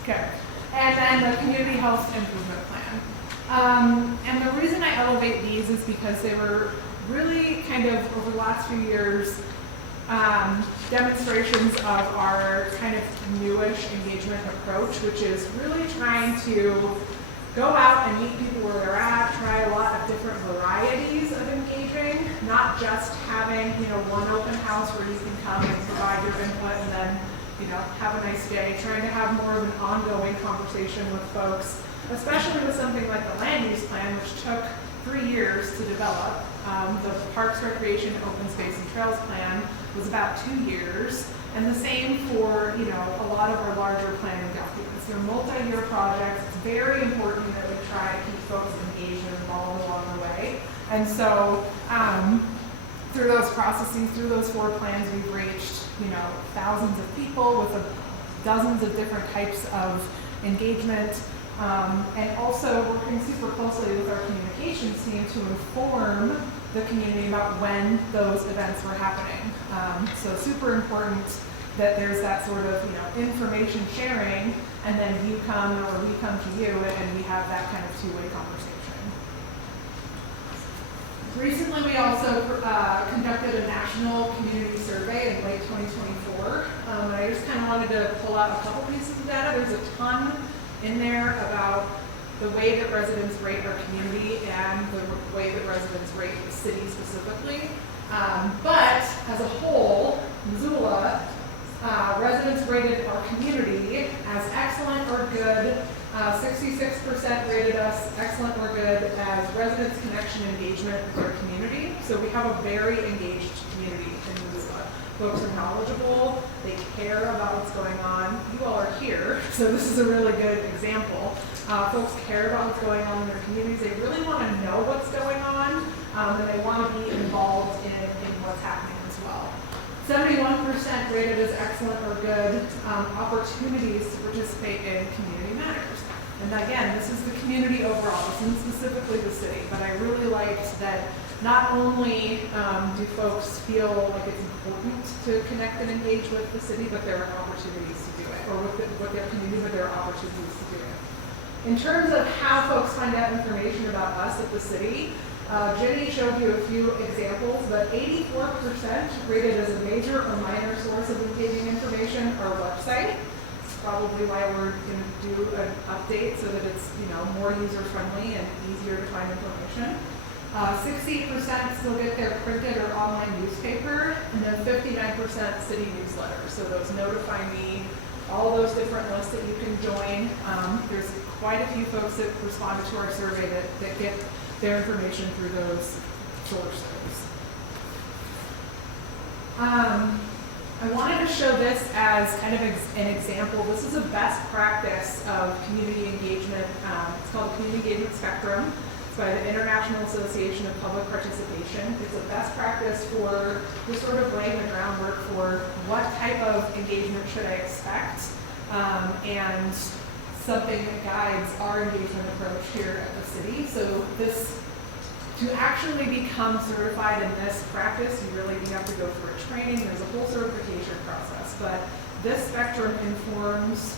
okay. And then the Community Health Improvement Plan. And the reason I elevate these is because they were really kind of, over the last few years, demonstrations of our kind of newish engagement approach, which is really trying to go out and meet people where they're at, try a lot of different varieties of engaging, not just having, you know, one open house where you can come and provide your input and then, you know, have a nice day, trying to have more of an ongoing conversation with folks, especially with something like the land use plan, which took 3 years to develop. The Parks, Recreation, Open Space, and Trails plan was about 2 years. And the same for, you know, a lot of our larger planning documents. They're multi-year projects. It's very important that we try to keep folks engaged and involved along the way. And so through those processes, through those 4 plans, we've reached, you know, thousands of people with dozens of different types of engagement. And also working super closely with our communications team to inform the community about when those events were happening. So super important that there's that sort of, you know, information sharing, and then you come or we come to you and we have that kind of two-way conversation. Recently, we also conducted a national community survey in late 2024. And I just kind of wanted to pull out a couple pieces of data. There's a ton in there about the way that residents rate our community and the way that residents rate the city specifically. But as a whole, Missoula, residents rated our community as excellent or good. 66% rated us excellent or good as residents' connection engagement with their community. So we have a very engaged community in Missoula. Folks are knowledgeable, they care about what's going on. You all are here, so this is a really good example. Folks care about what's going on in their communities. They really want to know what's going on, and they want to be involved in what's happening as well. 71% rated as excellent or good opportunities to participate in community matters. And again, this is the community overall. This isn't specifically the city, but I really liked that not only do folks feel like it's important to connect and engage with the city, but there are opportunities to do it, or with their community, but there are opportunities to do it. In terms of how folks find out information about us at the city, Jenny showed you a few examples, but 84% rated as a major or minor source of engaging information our website. It's probably why we're going to do an update so that it's, you know, more user-friendly and easier to find information. 68% still get their printed or online newspaper, and then 59% city newsletters. So those Notify Me, all those different lists that you can join. There's quite a few folks that responded to our survey that get their information through those sources. I wanted to show this as kind of an example. This is a best practice of community engagement. It's called the Community Engagement Spectrum. It's by the International Association of Public Participation. It's a best practice for just sort of laying the groundwork for what type of engagement should I expect, and something that guides our engagement approach here at the city. So this, to actually become certified in this practice, you have to go through a training. There's a whole certification process, but this spectrum informs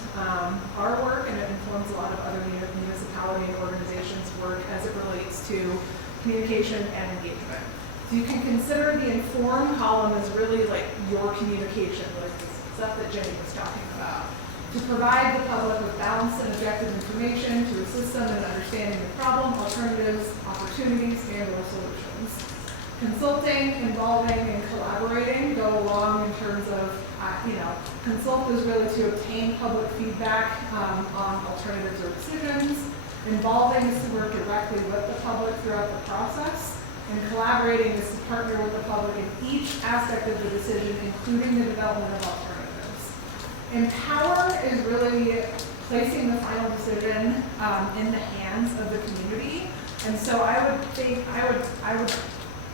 our work, and it informs a lot of other municipality and organizations' work as it relates to communication and engagement. So you can consider the inform column as really like your communication, like the stuff that Jenny was talking about. To provide the public with balanced and objective information, to assist them in understanding the problem, alternatives, opportunities, and/or solutions. Consulting, involving, and collaborating go along in terms of Consult is really to obtain public feedback on alternatives or decisions. Involving is to work directly with the public throughout the process. And collaborating is to partner with the public in each aspect of the decision, including the development of alternatives. Empower is really placing the final decision in the hands of the community. And so I would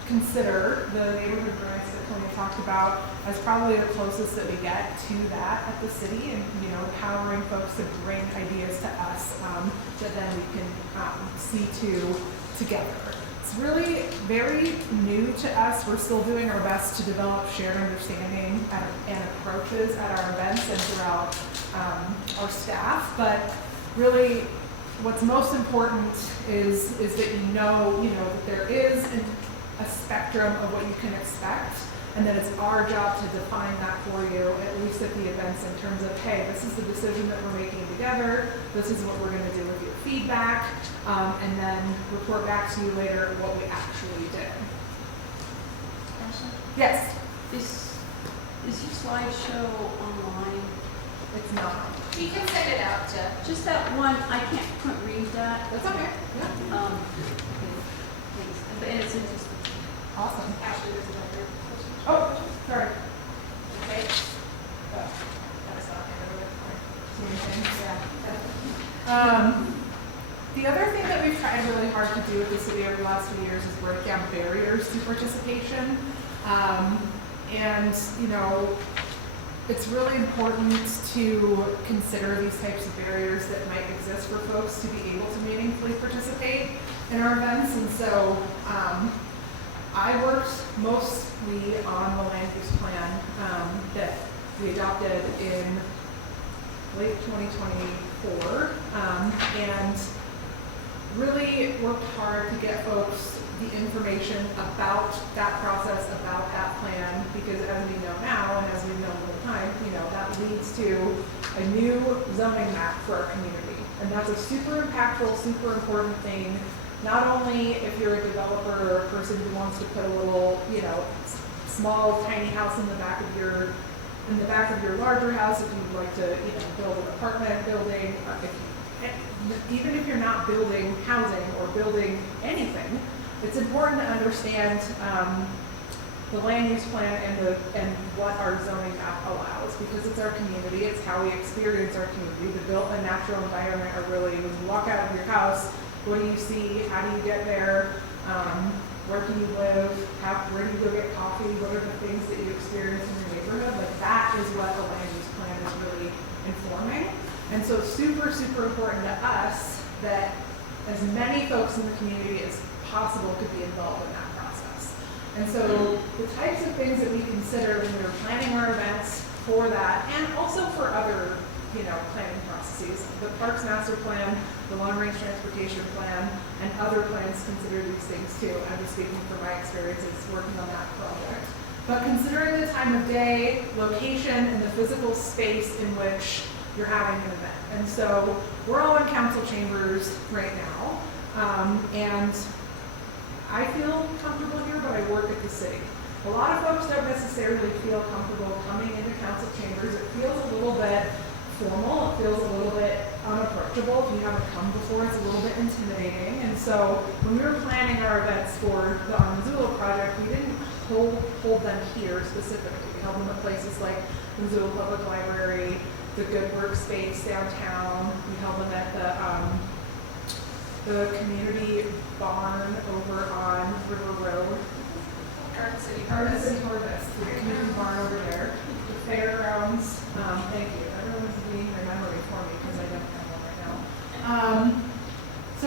consider the neighborhood grants that Tony talked about as probably the closest that we get to that at the city, and empowering folks to bring ideas to us that then we can see to together. It's really very new to us. We're still doing our best to develop shared understanding and approaches at our events and throughout our staff, but really what's most important is that you know that there is a spectrum of what you can expect, and that it's our job to define that for you, at least at the events, in terms of, hey, this is the decision that we're making together, this is what we're going to do with your feedback, and then report back to you later what we actually did. Ashley, Yes, is your slideshow online? it's not. You can send it out to. Just that one, I couldn't read that. That's okay. Yeah. Thanks. And it's interesting. Awesome. Ashley, there's another question. Oh, sorry. Okay. That's not The other thing that we've tried really hard to do with the city over the last few years is break down barriers to participation. It's really important to consider these types of barriers that might exist for folks to be able to meaningfully participate in our events. And so I worked mostly on the land use plan that we adopted in late 2024, and really worked hard to get folks the information about that process, about that plan, because as we know now, and as we've known over time, that leads to a new zoning map for our community. And that's a super impactful, super important thing, not only if you're a developer or a person who wants to put a little, small, tiny house in the back of your larger house, if you'd like to, build an apartment building, even if you're not building housing or building anything, it's important to understand the land use plan and what our zoning map allows, because it's our community, it's how we experience our community. The built and natural environment are really, when you walk out of your house, what do you see? How do you get there? Where can you live? Where do you go get coffee? What are the things that you experience in your neighborhood? Like, that is what a land use plan is really informing. And so super, super important to us that as many folks in the community as possible could be involved in that process. And so the types of things that we consider when we're planning our events for that, and also for other, planning processes, the Parks Master Plan, the Long Range Transportation Plan, and other plans consider these things too. I'm just speaking from my experiences working on that project. But considering the time of day, location, and the physical space in which you're having an event. And so we're all in council chambers right now, and I feel comfortable here, but I work at the city. A lot of folks don't necessarily feel comfortable coming into council chambers. It feels a little bit formal. It feels a little bit unapproachable. If you haven't come before, it's a little bit intimidating. And so when we were planning our events for the Missoula project, we didn't hold them here specifically. We held them at places like the Missoula Public Library, the Good Workspace downtown. We held them at the community barn over on River Road. Garden City Harvest. The community barn over there. The fairgrounds. Thank you. Everyone's being remembering for me because I don't have one right now. So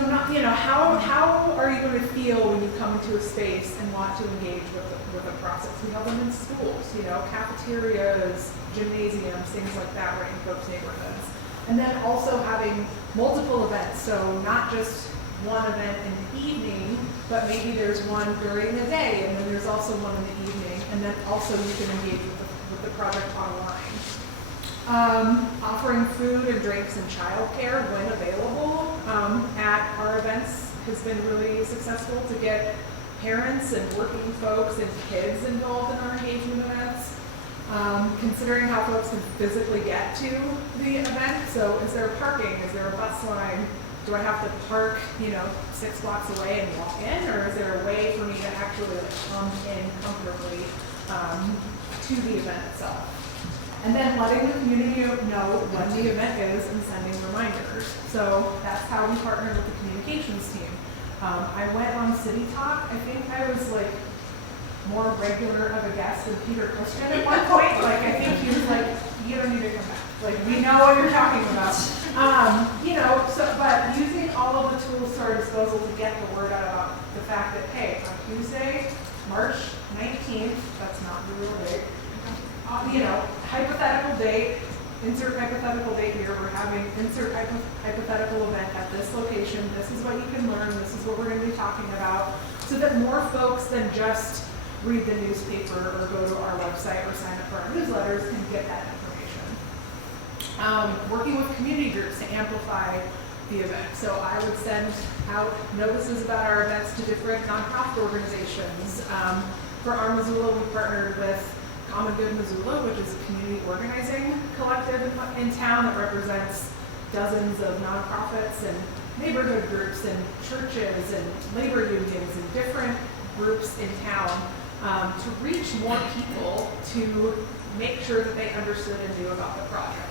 how are you going to feel when you come into a space and want to engage with a process? We have them in schools, cafeterias, gymnasiums, things like that, right in folks' neighborhoods. And then also having multiple events, so not just one event in the evening, but maybe there's one during the day, and then there's also one in the evening, and then also you can engage with the project online. Offering food and drinks and childcare when available at our events has been really successful to get parents and working folks and kids involved in our engagement events. Considering how folks can physically get to the event, so is there parking, is there a bus line? Do I have to park, 6 blocks away and walk in, or is there a way for me to actually come in comfortably to the event itself? And then letting the community know when the event is and sending reminders. So that's how we partnered with the communications team. I went on City Talk. I think I was like more regular of a guest than Peter Christian at one point. Like, I think he was like, you don't need to come back. Like, we know what you're talking about. But using all of the tools to our disposal to get the word out about the fact that, hey, on Tuesday, March 19th, that's not the real date, hypothetical date, insert hypothetical date here, we're having insert hypothetical event at this location, this is what you can learn, this is what we're going to be talking about, so that more folks than just read the newspaper or go to our website or sign up for our newsletters can get that information. Working with community groups to amplify the event. So I would send out notices about our events to different nonprofit organizations. For our Missoula, we partnered with Common Good Missoula, which is a community organizing collective in town that represents dozens of nonprofits and neighborhood groups and churches and labor unions and different groups in town to reach more people to make sure that they understood and knew about the project.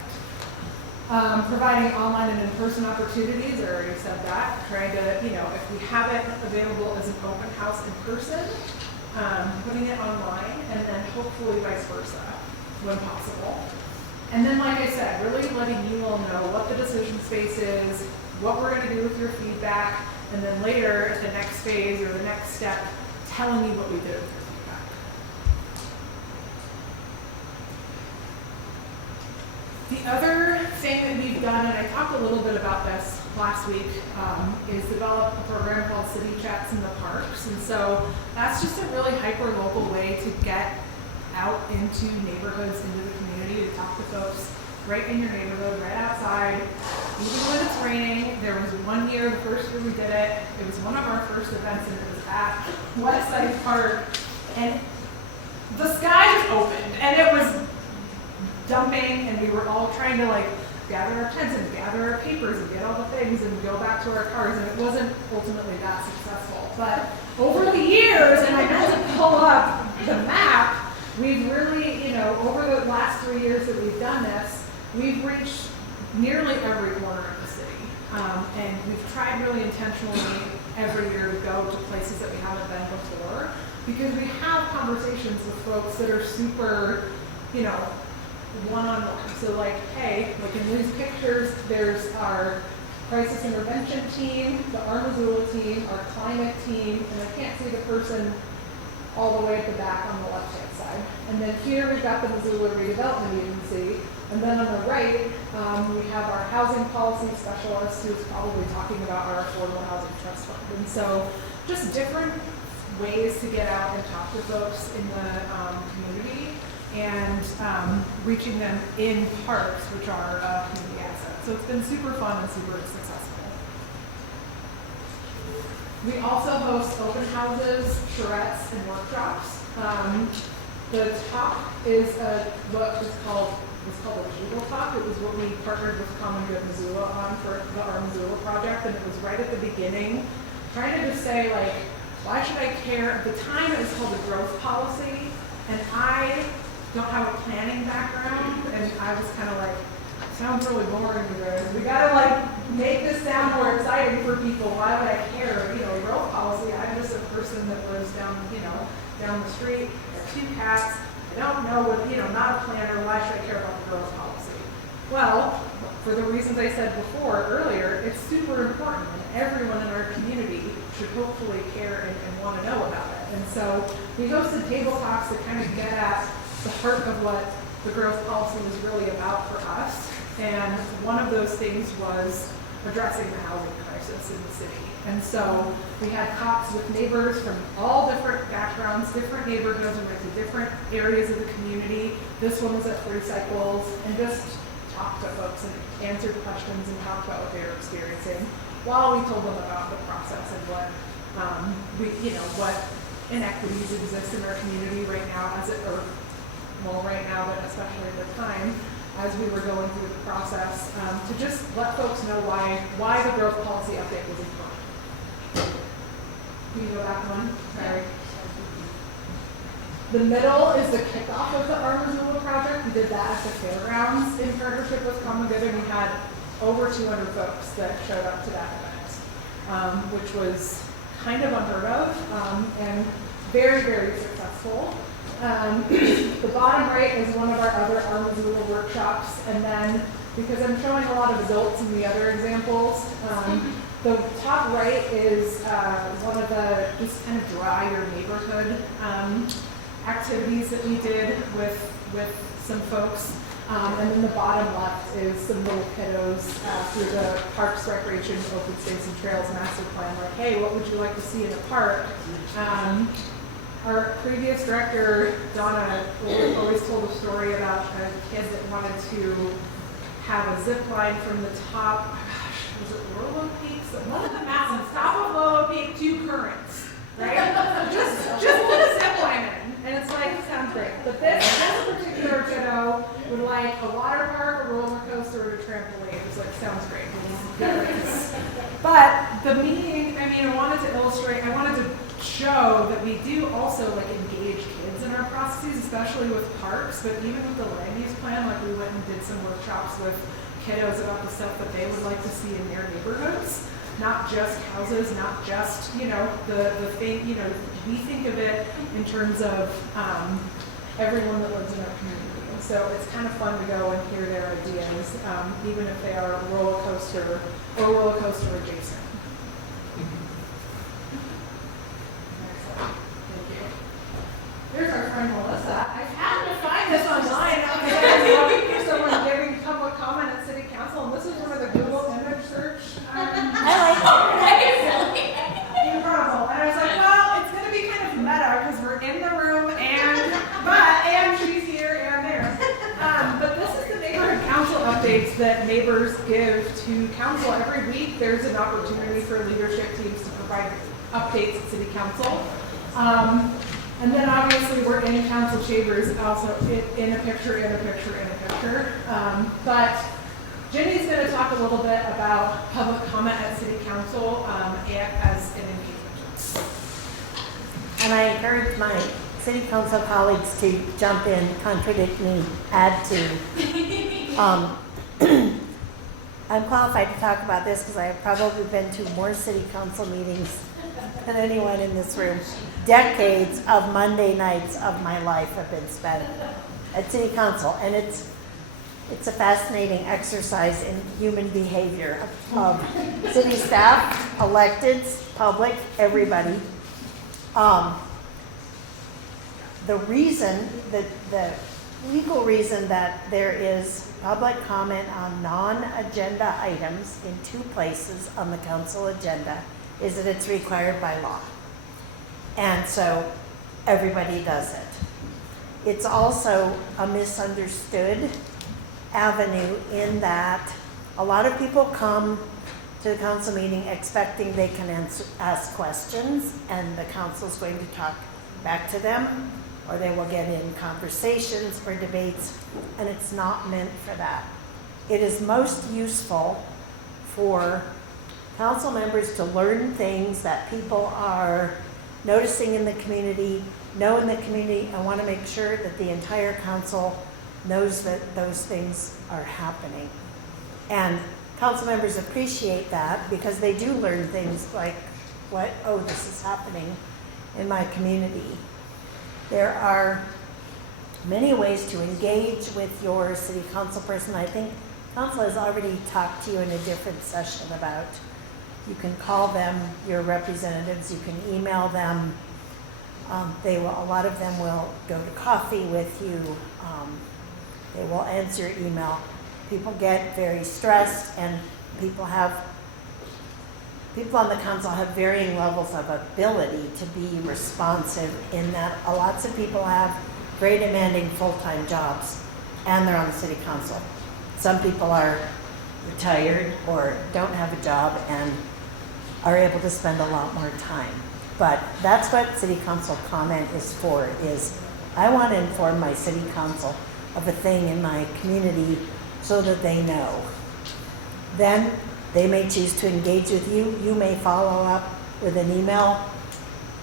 Providing online and in-person opportunities, I already said that. Trying to, if we have it available as an open house in person, putting it online, and then hopefully vice versa when possible. And then, like I said, really letting you all know what the decision space is, what we're going to do with your feedback, and then later at the next phase or the next step, telling you what we did with your feedback. The other thing that we've done, and I talked a little bit about this last week, is develop a program called City Chats in the Parks. And so that's just a really hyper-local way to get out into neighborhoods, into the community, to talk to folks right in your neighborhood, right outside, even when it's raining. There was one year, the first year we did it, it was one of our first events, and it was at Westside Park, and the sky was opened, and it was dumping, and we were all trying to gather our tents and gather our papers and get all the things and go back to our cars, and it wasn't ultimately that successful. But over the years, and I meant to pull up the map, we've really, over the last 3 years that we've done this, we've reached nearly every corner of the city. And we've tried really intentionally every year to go to places that we haven't been before, because we have conversations with folks that are super, one-on-one. So hey, in these pictures, there's our crisis intervention team, the Missoula team, our climate team, and I can't see the person all the way at the back on the left-hand side. And then here we've got the Missoula Redevelopment Agency, and then on the right, we have our housing policy specialist who's probably talking about our affordable housing trust fund. And so just different ways to get out and talk to folks in the community, and reaching them in parks, which are a community asset. So it's been super fun and super successful. We also host open houses, charrettes, and workshops. The talk is what was called a Jubal Talk. It was what we partnered with Common Good Missoula on for our Missoula project, and it was right at the beginning, trying to just say why should I care? At the time, it was called a growth policy, and I don't have a planning background, and I was kind of sounds really boring, you guys. We gotta make this sound more exciting for people. Why would I care? Growth policy. I'm just a person that lives down the street. I have 2 cats. I don't know what, not a planner. Why should I care about the growth policy? Well, for the reasons I said earlier, it's super important, and everyone in our community should hopefully care and want to know about it. And so we hosted table talks to kind of get at the heart of what the growth policy was really about for us. And one of those things was addressing the housing crisis in the city. And so we had talks with neighbors from all different backgrounds, different neighborhoods, we went to different areas of the community. This one was at 3 Cycles, and just talked to folks and answered questions and talked about what they were experiencing while we told them about the process and what what inequities exist in our community right now, or well, right now, but especially at the time, as we were going through the process, to just let folks know why the growth policy update was important. Can you go back one? Sorry. The middle is the kickoff of the Our Missoula project. We did that at the fairgrounds in partnership with Common Good, and we had over 200 folks that showed up to that event, which was kind of unheard of and very, very successful. The bottom right is one of our other Our Missoula workshops, and then because I'm showing a lot of adults in the other examples, the top right is one of the just kind of dry your neighborhood activities that we did with some folks. And then the bottom left is some little kiddos through the Parks, Recreation, Open Space, and Trails Master Plan. Like, hey, what would you like to see in a park? Our previous director, Donna, always told a story about a kid that wanted to have a zip line from the top, was it Lolo Peaks? One of the mountains, top of Lolo Peak to Currents, right? just put a zip line in. And it's like, sounds great. But this particular kiddo would like a water park, a roller coaster, or a trampoline. It was like, sounds great. But the meeting, I mean, I wanted to show that we do also like engage kids in our processes, especially with parks, but even with the land use plan, like we went and did some workshops with kiddos about the stuff that they would like to see in their neighborhoods. Not just houses, not just, the thing, we think of it in terms of everyone that lives in our community. And so it's kind of fun to go and hear their ideas, even if they are roller coaster or roller coaster adjacent. Excellent. Thank you. Here's our friend Melissa. I happened to find this online because I was looking for someone giving public comment at City Council, and this is one of the Google image search. Incredible. And I was like, well, it's going to be kind of meta because we're in the room and she's here and there. But this is the neighborhood council updates that neighbors give to council. Every week there's an opportunity for leadership teams to provide updates at City Council. And then obviously we're in council chambers also in a picture. But Jenny's going to talk a little bit about public comment at City Council as an engagement. And I encourage my City Council colleagues to jump in, contradict me, add to. I'm qualified to talk about this because I have probably been to more City Council meetings than anyone in this room. Decades of Monday nights of my life have been spent at City Council, and it's a fascinating exercise in human behavior of city staff, electeds, public, everybody. The reason, the legal reason that there is public comment on non-agenda items in 2 places on the council agenda is that it's required by law. And so everybody does it. It's also a misunderstood avenue in that a lot of people come to the council meeting expecting they can ask questions and the council's going to talk back to them, or they will get in conversations or debates, and it's not meant for that. It is most useful for council members to learn things that people are noticing in the community, know in the community, and want to make sure that the entire council knows that those things are happening. And council members appreciate that because they do learn things like, this is happening in my community. There are many ways to engage with your city council person. I think council has already talked to you in a different session about, you can call them your representatives, you can email them. A lot of them will go to coffee with you. They will answer email. People get very stressed, and people on the council have varying levels of ability to be responsive in that lots of people have very demanding full-time jobs and they're on the city council. Some people are retired or don't have a job and are able to spend a lot more time. But that's what city council comment is for, is I want to inform my city council of a thing in my community so that they know. Then they may choose to engage with you. You may follow up with an email.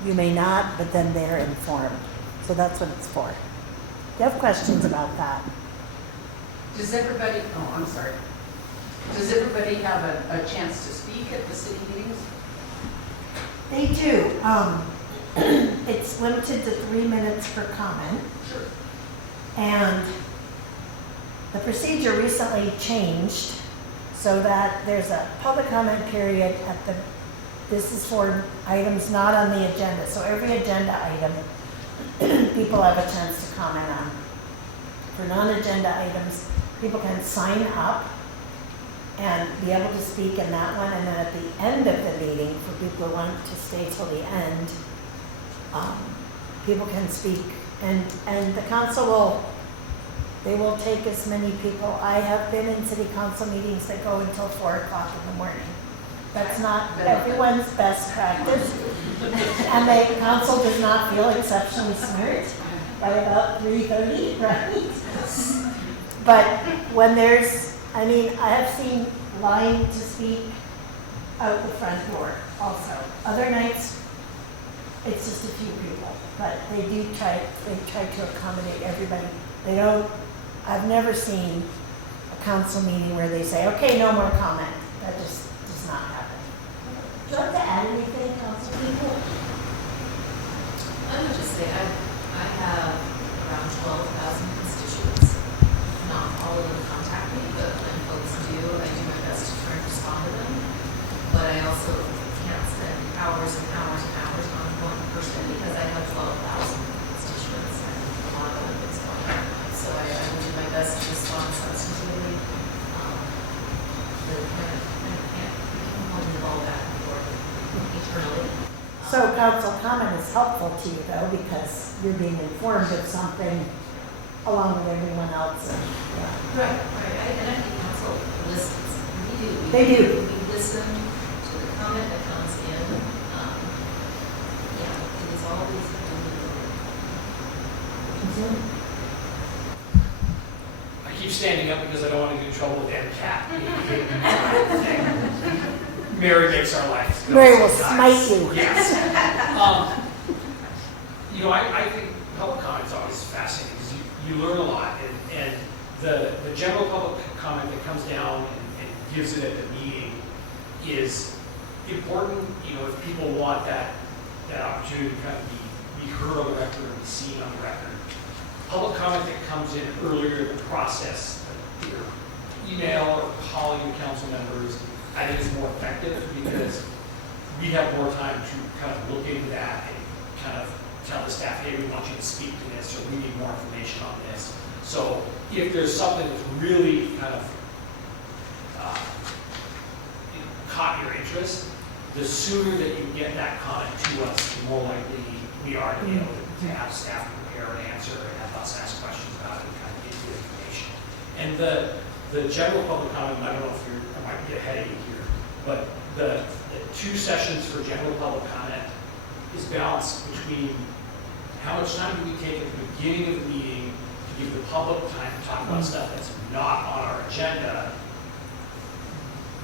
You may not, but then they're informed. So that's what it's for. Do you have questions about that? Does everybody, oh, I'm sorry. Does everybody have a chance to speak at the city meetings? They do. It's limited to 3 minutes per comment. Sure. And the procedure recently changed so that there's a public comment period at the, this is for items not on the agenda. So every agenda item, people have a chance to comment on. For non-agenda items, people can sign up and be able to speak in that one. And then at the end of the meeting, for people who want to stay till the end, people can speak. And the council will take as many people. I have been in city council meetings that go until 4 o'clock in the morning. That's not everyone's best practice. And the council does not feel exceptionally smart by about 3:30, right? But when there's, I mean, I have seen line to speak out the front door also. Other nights, it's just a few people, but they try to accommodate everybody. They don't, I've never seen a council meeting where they say, okay, no more comment. That just does not happen. Do you have to add anything, council people? I would just say I have around 12,000 constituents. Not all of them contact me, but when folks do, I do my best to try and respond to them. But I also can't spend hours and hours and hours on one person because I have 12,000 constituents and a lot of other things going on. So I will do my best to respond substantively. But I can't hold the ball back and forth eternally. So council comment is helpful to you though, because you're being informed of something along with everyone else. And, yeah. Right. And I think council listens. We do. They do. We listen to the comment that comes in. Yeah, it is always I keep standing up because I don't want to get in trouble with that cat. Mary makes our life go Mary will sometimes. smite you. Yes. I think public comment is always fascinating because you learn a lot, and the general public comment that comes down and gives it at the meeting is important. If people want that opportunity to kind of be heard on the record or be seen on the record. Public comment that comes in earlier in the process, either email or calling your council members, I think is more effective because we have more time to kind of look into that and kind of tell the staff, hey, we want you to speak to this, or we need more information on this. So if there's something that's really kind of caught your interest, the sooner that you get that comment to us, the more likely we are to be able to have staff prepare an answer and have us ask questions about it and kind of get you information. And the general public comment, I don't know if I might get ahead of you here, but the 2 sessions for general public comment is balanced between how much time do we take at the beginning of the meeting to give the public time to talk about stuff that's not on our agenda,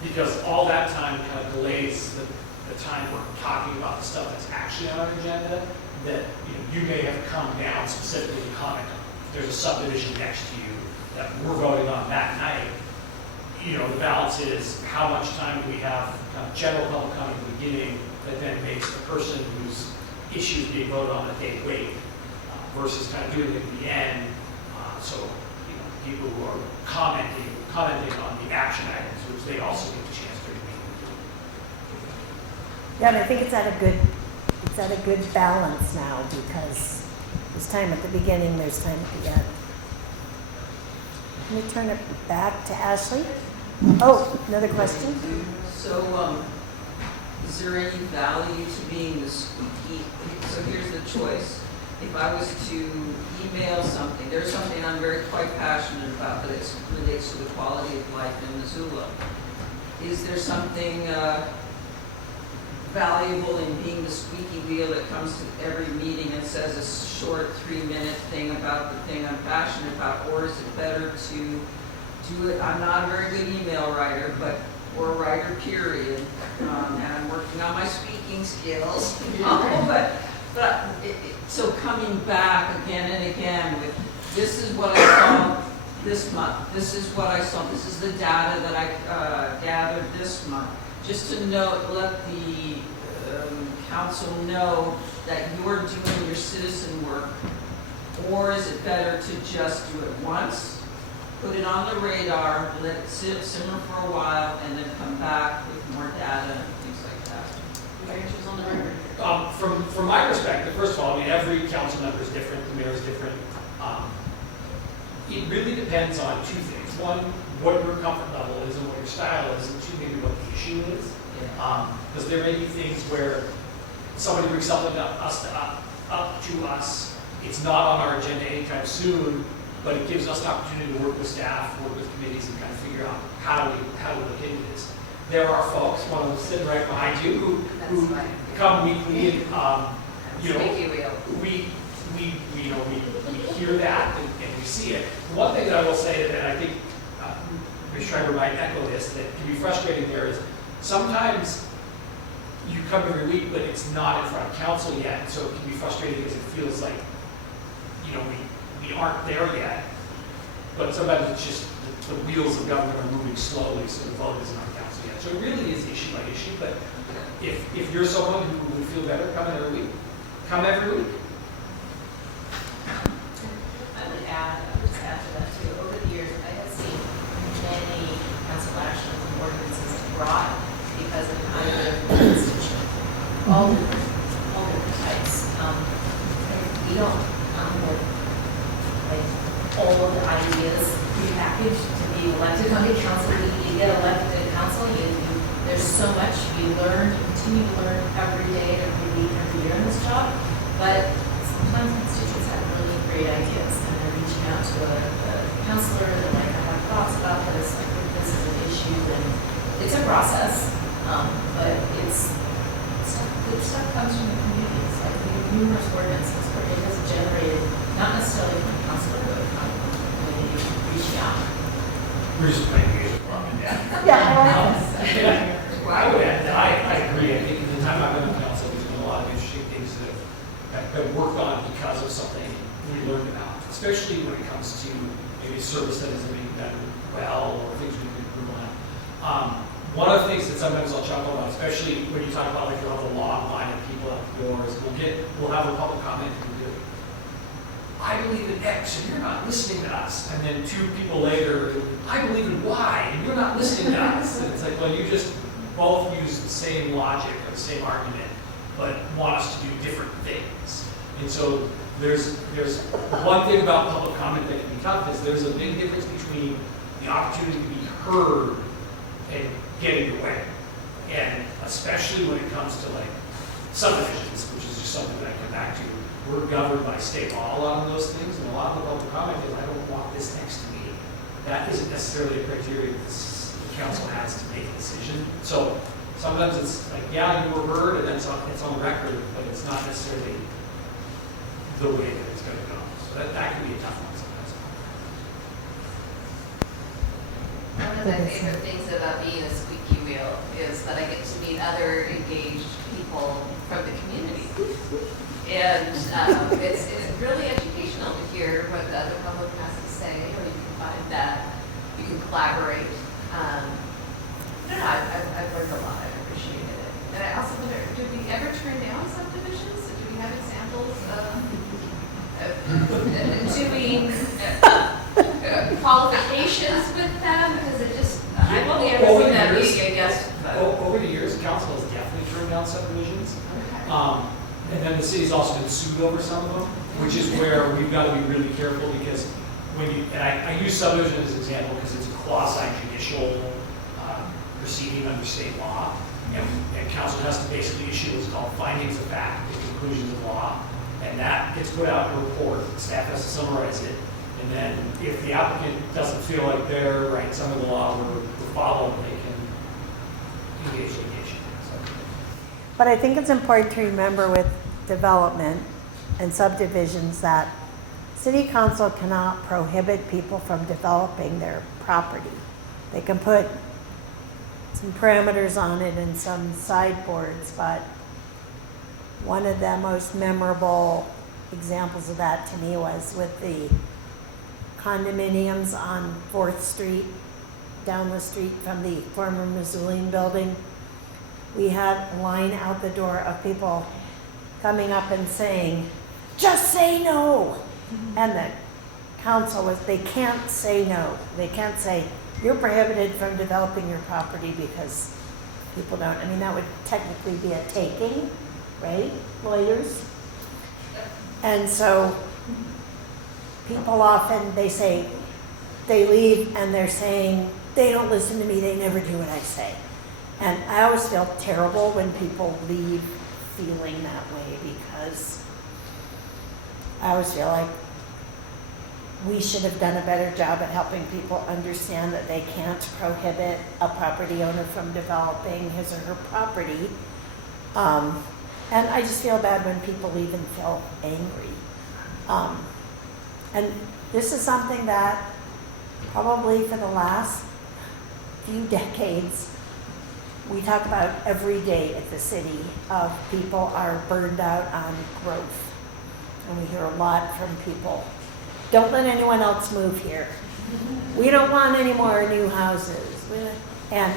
because all that time kind of delays the time we're talking about the stuff that's actually on our agenda that you may have come down specifically to comment on. If there's a subdivision next to you that we're voting on that night, the balance is how much time do we have kind of general public comment at the beginning that then makes the person whose issue is being voted on that they wait versus kind of doing it at the end. So people who are commenting on the action items, which they also get a chance to remain. Yeah, and I think it's at a good balance now because there's time at the beginning, there's time at the end. Let me turn it back to Ashley. Oh, another question? So, is there any value to being the squeaky? So here's the choice. If I was to email something, there's something I'm quite passionate about that relates to the quality of life in Missoula. Is there something valuable in being the squeaky wheel that comes to every meeting and says a short 3-minute thing about the thing I'm passionate about, or is it better to do it? I'm not a very good email writer, or a writer period, and I'm working on my speaking skills, so coming back again and again with, this is what I saw this month, this is what I saw, this is the data that I gathered this month, just to let the council know that you're doing your citizen work, or is it better to just do it once, put it on the radar, let it simmer for a while, and then come back with more data and things like that? Ranchers on the record. From my perspective, first of all, I mean, every council member is different, the mayor is different. It really depends on two things. One, what your comfort level is and what your style is, and two, maybe what the issue is. Because there may be things where somebody brings something up to us, it's not on our agenda anytime soon, but it gives us an opportunity to work with staff, work with committees, and kind of figure out how do we look into this. There are folks, one of them sitting right behind you, who come weekly, and we hear that and we see it. One thing that I will say, and I think Ms. Schreiber might echo this, that can be frustrating there is sometimes you come every week, but it's not in front of council yet, so it can be frustrating because it feels like, we aren't there yet. But sometimes it's just the wheels of government are moving slowly, so the vote isn't on council yet. So it really is issue by issue, but if you're someone who would feel better coming every week, come every week. I would just add to that too. Over the years, I have seen many council actions and ordinances brought because of either constituent, all different types. We don't come with like all of the ideas prepackaged to be elected on the council. You get elected in council, there's so much you learn, you continue to learn every day, every week, every year in this job. But sometimes constituents have really great ideas, and they're reaching out to a counselor that might not have thoughts about this. I think this is an issue, and it's a process. But good stuff comes from the communities. Like we have numerous ordinances where it has generated, not necessarily from counselor, but from the community reaching out. We're just playing music wrong and down. Yeah, I like this. I would add that I agree. I think in the time I've been on council, there's been a lot of interesting things that have been worked on because of something we learned about, especially when it comes to maybe service that isn't being done well or things we can improve on. One of the things that sometimes I'll chuckle about, especially when you talk about like you'll have a long line of people at the doors, we'll have a public comment and do it. I believe in X and you're not listening to us. And then 2 people later, I believe in Y and you're not listening to us. And it's like, well, you just both use the same logic or the same argument, but want us to do different things. And so there's one thing about public comment that can be tough is there's a big difference between the opportunity to be heard and getting your way. And especially when it comes to like subdivisions, which is just something that I come back to, we're governed by state law a lot of those things, and a lot of the public comment is, I don't want this next to me. That isn't necessarily a criteria that the council has to make a decision. So sometimes it's like, yeah, you were heard, and then it's on the record, but it's not necessarily the way that it's going to go. So that can be a tough one sometimes. One of my favorite things about being a squeaky wheel is that I get to meet other engaged people from the community. And it's really educational to hear what the other public has to say, or you can find that you can collaborate. I don't know, I've learned a lot, I've appreciated it. And I also wonder, do we ever turn down subdivisions? Do we have examples of doing qualifications with them? Because it just, I've only ever seen that week, I guess. Over the years, council has definitely turned down subdivisions. And then the city's also been sued over some of them, which is where we've got to be really careful because when you, and I use subdivision as an example because it's a quasi-judicial proceeding under state law. And council has to basically issue what's called findings of fact and conclusions of law. And that gets put out in a report, staff has to summarize it. And then if the applicant doesn't feel like they're right, some of the law we're following, they can engage litigation. So But I think it's important to remember with development and subdivisions that city council cannot prohibit people from developing their property. They can put some parameters on it and some sideboards, but one of the most memorable examples of that to me was with the condominiums on 4th Street, down the street from the former Missoulian building. We had a line out the door of people coming up and saying, just say no. And the council was, they can't say no. They can't say, you're prohibited from developing your property because people don't. I mean, that would technically be a taking, right, lawyers? And so people often, they say, they leave and they're saying, they don't listen to me, they never do what I say. And I always feel terrible when people leave feeling that way, because I always feel like we should have done a better job at helping people understand that they can't prohibit a property owner from developing his or her property. And I just feel bad when people leave and feel angry. And this is something that probably for the last few decades, we talk about every day at the city of people are burned out on growth. And we hear a lot from people. Don't let anyone else move here. We don't want any more new houses. And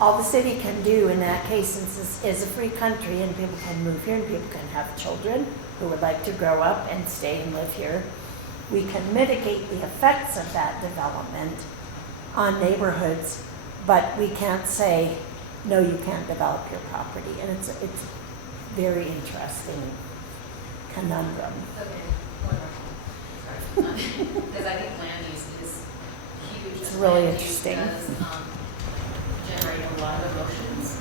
all the city can do in that case, since this is a free country and people can move here and people can have children who would like to grow up and stay and live here, we can mitigate the effects of that development on neighborhoods, but we can't say, no, you can't develop your property. And it's very interesting conundrum. Okay, one more. Sorry. Because I think land use is huge. It's really Land use interesting. does, generate a lot of emotions.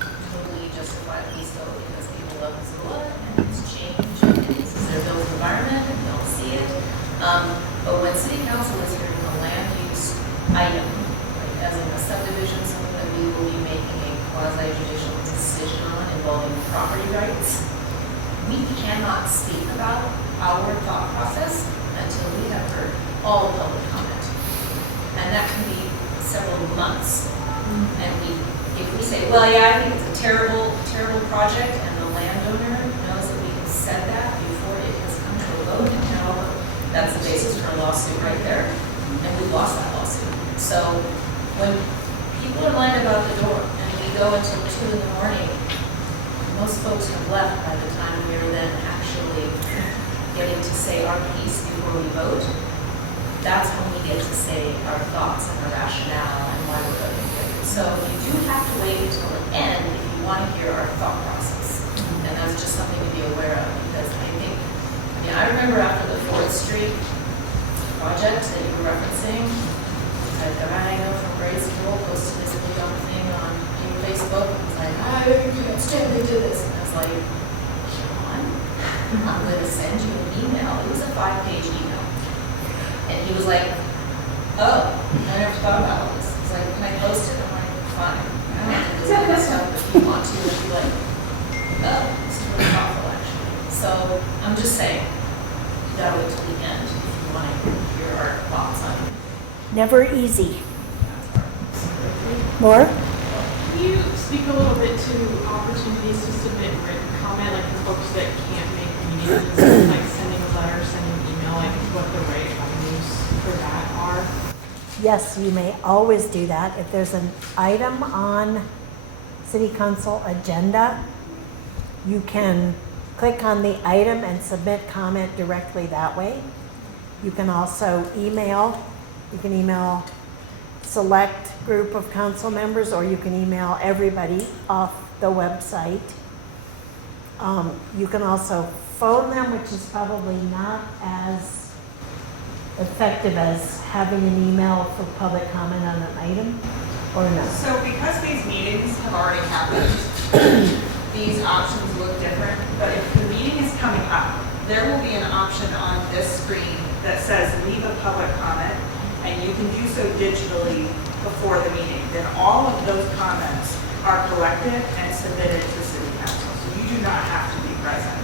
Totally justifiably so, because people love Missoula and it's change and it's their built environment and they'll see it. But when city council is hearing a land use item, like as in a subdivision, something that we will be making a quasi-judicial decision on involving property rights, we cannot speak about our thought process until we have heard all public comment. And that can be several months. And if we say, well, yeah, I think it's a terrible, terrible project, and the landowner knows that we have said that before it has come to a vote, and now that's the basis for a lawsuit right there, and we lost that lawsuit. So when people are lined about the door and we go until 2 in the morning, most folks have left by the time we are then actually getting to say our piece before we vote. That's when we get to say our thoughts and our rationale and why we're voting for it. So you do have to wait until the end if you want to hear our thought process. And that's just something to be aware of, because I think, I remember after the 4th Street project that you were referencing, a guy I know from grade school posted this really dumb thing on Facebook. It was like, I can't stand they did this. And I was like, John, I'm going to send you an email. It was a 5-page email. And he was like, oh, I never thought about all this. He's like, can I post it? I'm like, fine. I don't have to do all this stuff if you want to. And be like, oh, this is really thoughtful, actually. So I'm just saying, you gotta wait till the end if you want to hear our thoughts on it. Never easy. More? Can you speak a little bit to opportunities to submit written comment, like the folks that can't make meetings, like sending a letter, sending an email, like what the right avenues for that are? Yes, you may always do that. If there's an item on city council agenda, you can click on the item and submit comment directly that way. You can also email. You can email select group of council members, or you can email everybody off the website. You can also phone them, which is probably not as effective as having an email for public comment on an item, or no? So because these meetings have already happened, these options look different, but if the meeting is coming up, there will be an option on this screen that says leave a public comment, and you can do so digitally before the meeting. Then all of those comments are collected and submitted to city council. So you do not have to be present.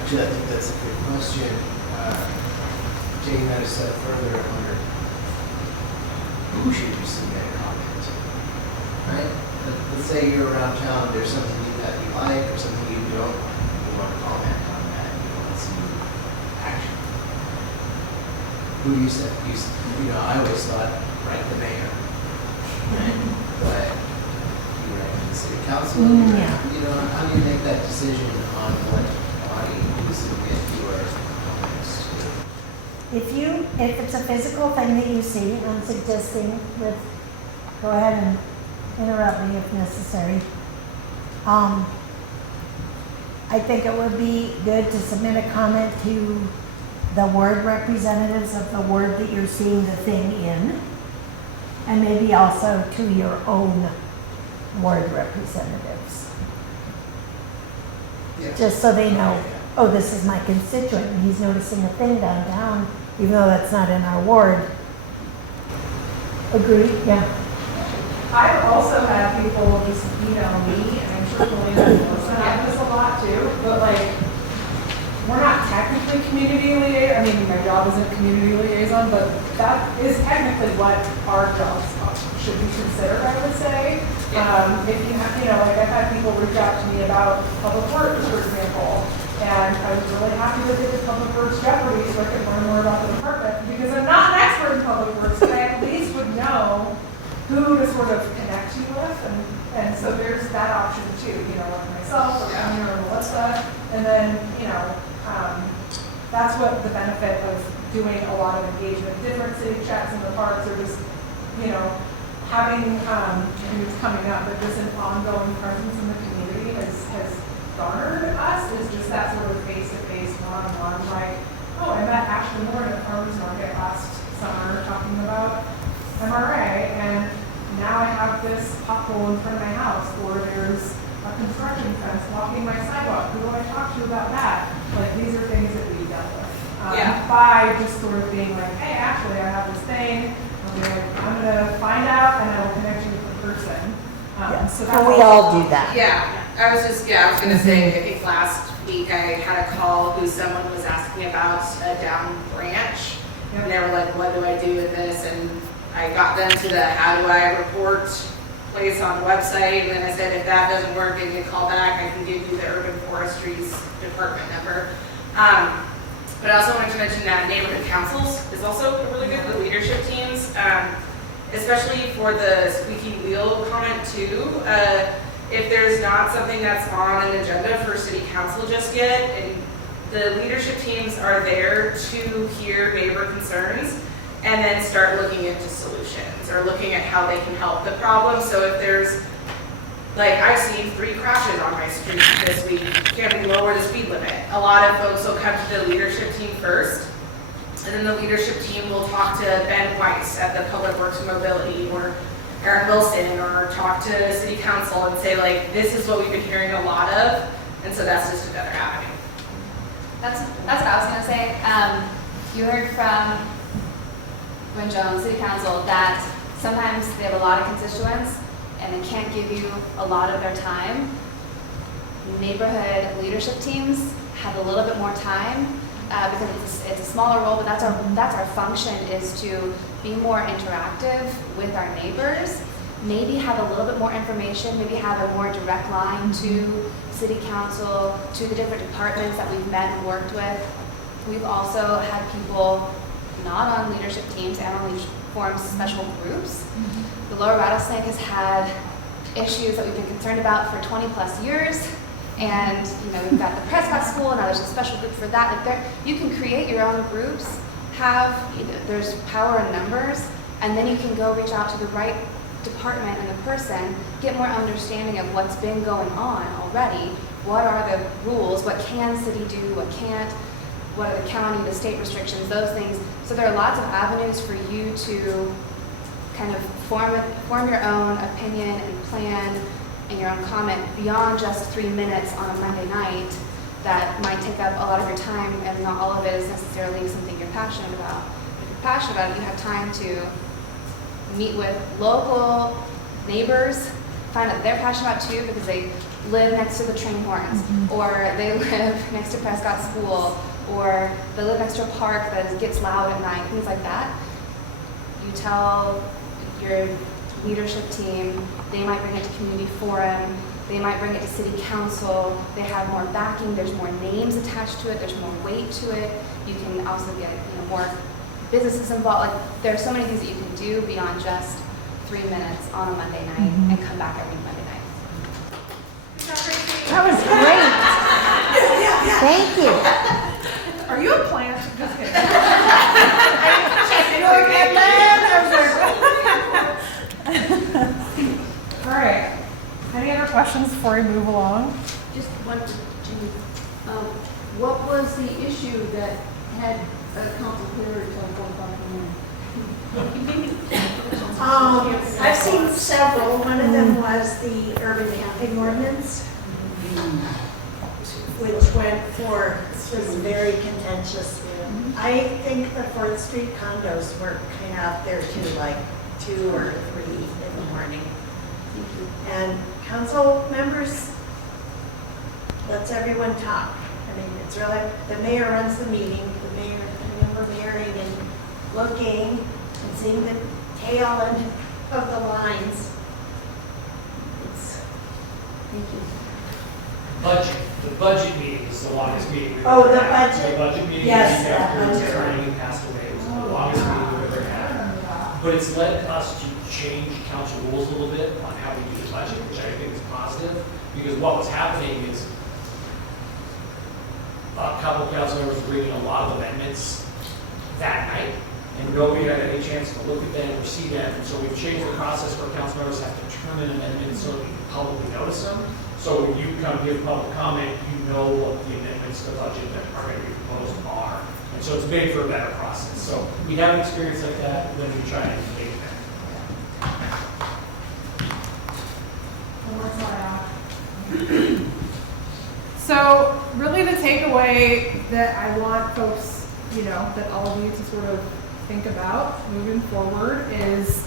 Actually, I think that's a good question. Taking that a step further, I wonder, who should you submit a comment to? Right? Let's say you're around town, there's something that you like or something you don't like. You want to comment on that, you want to see action. Who do you say? I always thought, write the mayor. Right? But you write to the city council, Yeah. How do you make that decision on what body you submit your comments to? If it's a physical thing that you see, I'm suggesting go ahead and interrupt me if necessary. I think it would be good to submit a comment to the ward representatives of the ward that you're seeing the thing in, and maybe also to your own ward representatives. Yeah. Just so they know, oh, this is my constituent, and he's noticing a thing downtown, even though that's not in our ward. Agree? Yeah. I've also had people just email me, and I'm sure Melina knows that I have this a lot too, but like, we're not technically community liaison, I mean, my job isn't community liaison, but that is technically what our jobs should be considered, I would say. If you have, like I've had people reach out to me about public works, for example, and I was really happy that they did public works Jeopardy so I could learn more about the department, because I'm not an expert in public works, but I at least would know who to sort of connect you with, and so there's that option too, like myself or Tony or Melissa, and then, that's what the benefit of doing a lot of engagement, different city chats in the parks, or just, having, and it's coming up, but just an ongoing presence in the community has garnered us, is just that sort of face-to-face, one-on-one, like, oh, I met Ashley Moore at the farmer's market last summer talking about MRA, and now I have this pothole in front of my house, or there's a construction fence blocking my sidewalk. Who do I talk to about that? Like, these are things that we dealt with. By just sort of being like, hey, actually, I have this thing. I'll be like, I'm going to find out, and I will connect you with the person. So that's And we all do that. Yeah, I was gonna say, I think last week I had a call who someone was asking about a down branch. Yep. And they were like, what do I do with this? And I got them to the how do I report place on the website. And then I said, if that doesn't work, give me a call back. I can give you the urban forestry's department number. But I also wanted to mention that neighborhood councils is also really good for the leadership teams, especially for the squeaky wheel comment too. If there's not something that's on an agenda for city council just yet, and the leadership teams are there to hear neighbor concerns and then start looking into solutions or looking at how they can help the problem. So if there's, like, I've seen 3 crashes on my street this week, can we lower the speed limit? A lot of folks will come to the leadership team first, and then the leadership team will talk to Ben Weiss at the Public Works and Mobility, or Aaron Wilson, or talk to city council and say, like, this is what we've been hearing a lot of, and so that's just another avenue. That's what I was gonna say. You heard from Gwen Jones, City Council, that sometimes they have a lot of constituents and they can't give you a lot of their time. Neighborhood leadership teams have a little bit more time because it's a smaller role, but that's our function, is to be more interactive with our neighbors, maybe have a little bit more information, maybe have a more direct line to city council, to the different departments that we've met and worked with. We've also had people not on leadership teams and on leadership forums, special groups. The Lower Rattlesnake has had issues that we've been concerned about for 20 plus years. And we've got the Prescott School, and now there's a special group for that. Like, you can create your own groups, there's power in numbers, and then you can go reach out to the right department and the person, get more understanding of what's been going on already. What are the rules? What can city do? What can't? What are the county, the state restrictions, those things. So there are lots of avenues for you to kind of form your own opinion and plan and your own comment beyond just 3 minutes on a Monday night that might take up a lot of your time, and not all of it is necessarily something you're passionate about. If you're passionate about it, you have time to meet with local neighbors, find out they're passionate about too because they live next to the train horns, or they live next to Prescott School, or they live next to a park that gets loud at night, things like that. You tell your leadership team, they might bring it to community forum, they might bring it to city council, they have more backing, there's more names attached to it, there's more weight to it. You can also get more businesses involved. Like, there are so many things that you can do beyond just 3 minutes on a Monday night and come back every Monday night. That was great. Thank you. Are you a plant? Just kidding. You're like, and then I was like, all right. Any other questions before we move along? Just one to Jean. What was the issue that had council cleared until 4:00 in the morning? I've seen several. One of them was the urban camping ordinance, which went for, was very contentious. I think the 4th Street condos were kind of out there too, like 2 or 3 in the morning. And council members, lets everyone talk. I mean, it's really, the mayor runs the meeting, the mayor, I remember marrying and looking and seeing the tail end of the lines. It's, thank you. The budget meeting is the longest meeting we've Oh, ever the had. budget? The budget meeting Yes, the week after that budget. attorney passed away. It was the longest meeting we've ever had. But it's led us to change council rules a little bit on how we do the budget, which I think is positive. Because what was happening is a couple of council members were bringing a lot of amendments that night, and nobody had any chance to look at them or see them. And so we've changed the process where council members have to turn in amendments so that we can publicly notice them. So when you come give public comment, you know what the amendments to the budget that are going to be proposed are. And so it's made for a better process. So we have an experience like that, then we try and make that. One more slide. So really the takeaway that I want folks, that all of you to sort of think about moving forward is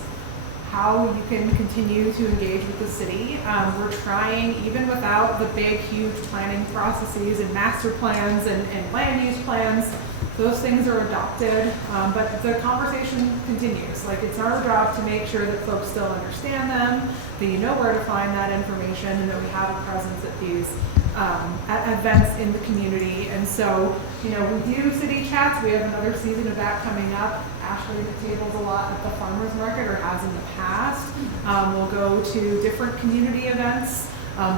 how you can continue to engage with the city. We're trying, even without the big, huge planning processes and master plans and land use plans, those things are adopted, but the conversation continues. Like, it's our job to make sure that folks still understand them, that you know where to find that information, and that we have a presence at these at events in the community. And so, we do city chats. We have another season of that coming up. Ashley tables a lot at the farmers market, or has in the past. We'll go to different community events,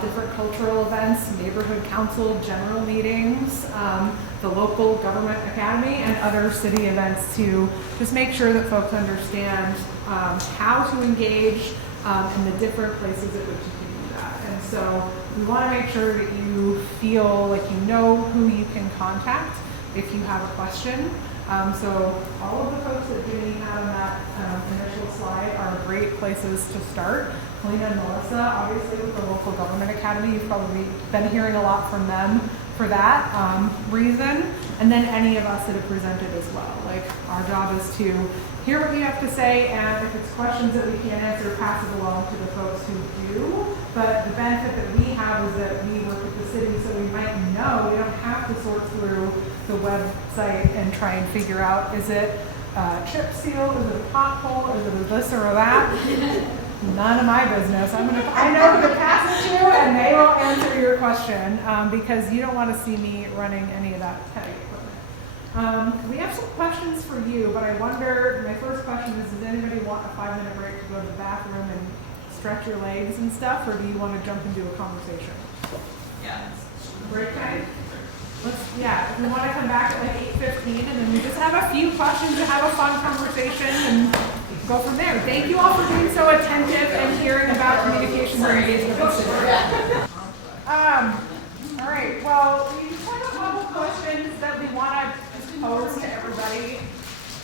different cultural events, neighborhood council general meetings, the local government academy, and other city events to just make sure that folks understand how to engage in the different places at which you can do that. And so we want to make sure that you feel like you know who you can contact if you have a question. So all of the folks that Ginny had on that initial slide are great places to start. Helena and Melissa, obviously with the local government academy, you've probably been hearing a lot from them for that reason. And then any of us that have presented as well. Like, our job is to hear what you have to say, and if it's questions that we can't answer, pass it along to the folks who do. But the benefit that we have is that we work with the city, so we might know, we don't have to sort through the website and try and figure out, is it a chip seal, is it a pothole, is it a this or a that? None of my business. I know who to pass it to, and they will answer your question, because you don't want to see me running any of that heavy equipment. We have some questions for you, but I wonder, my first question is, does anybody want a 5-minute break to go to the bathroom and stretch your legs and stuff, or do you want to jump into a conversation? Yeah. Break time? If we want to come back at like 8:15, and then we just have a few questions to have a fun conversation and go from there. Thank you all for being so attentive and hearing about communications and engagement with the city. All right, well, we just have a couple questions that we want to pose to everybody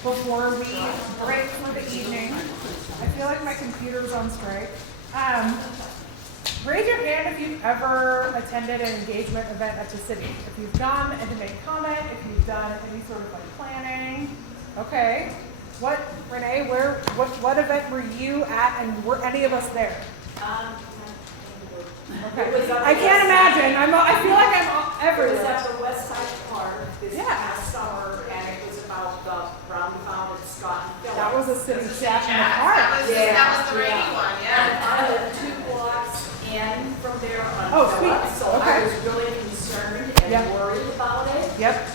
before we break for the evening. I feel like my computer's on strike. Raise your hand if you've ever attended an engagement event at the city. If you've gone and to make comment, if you've done any sort of like planning. Okay. What, Renee, what event were you at and were any of us there? Okay. I can't imagine. I feel like I'm It was everywhere. at the West Side Park this Yeah. past summer, and it was about the roundabout of Scott and Phillips. That was a city chat in the That park. was the rainy Yeah. one, And yeah. I live 2 blocks in from there on Oh, sweet. Phillips, so Okay. I was really concerned and Yep. worried about it. Yep.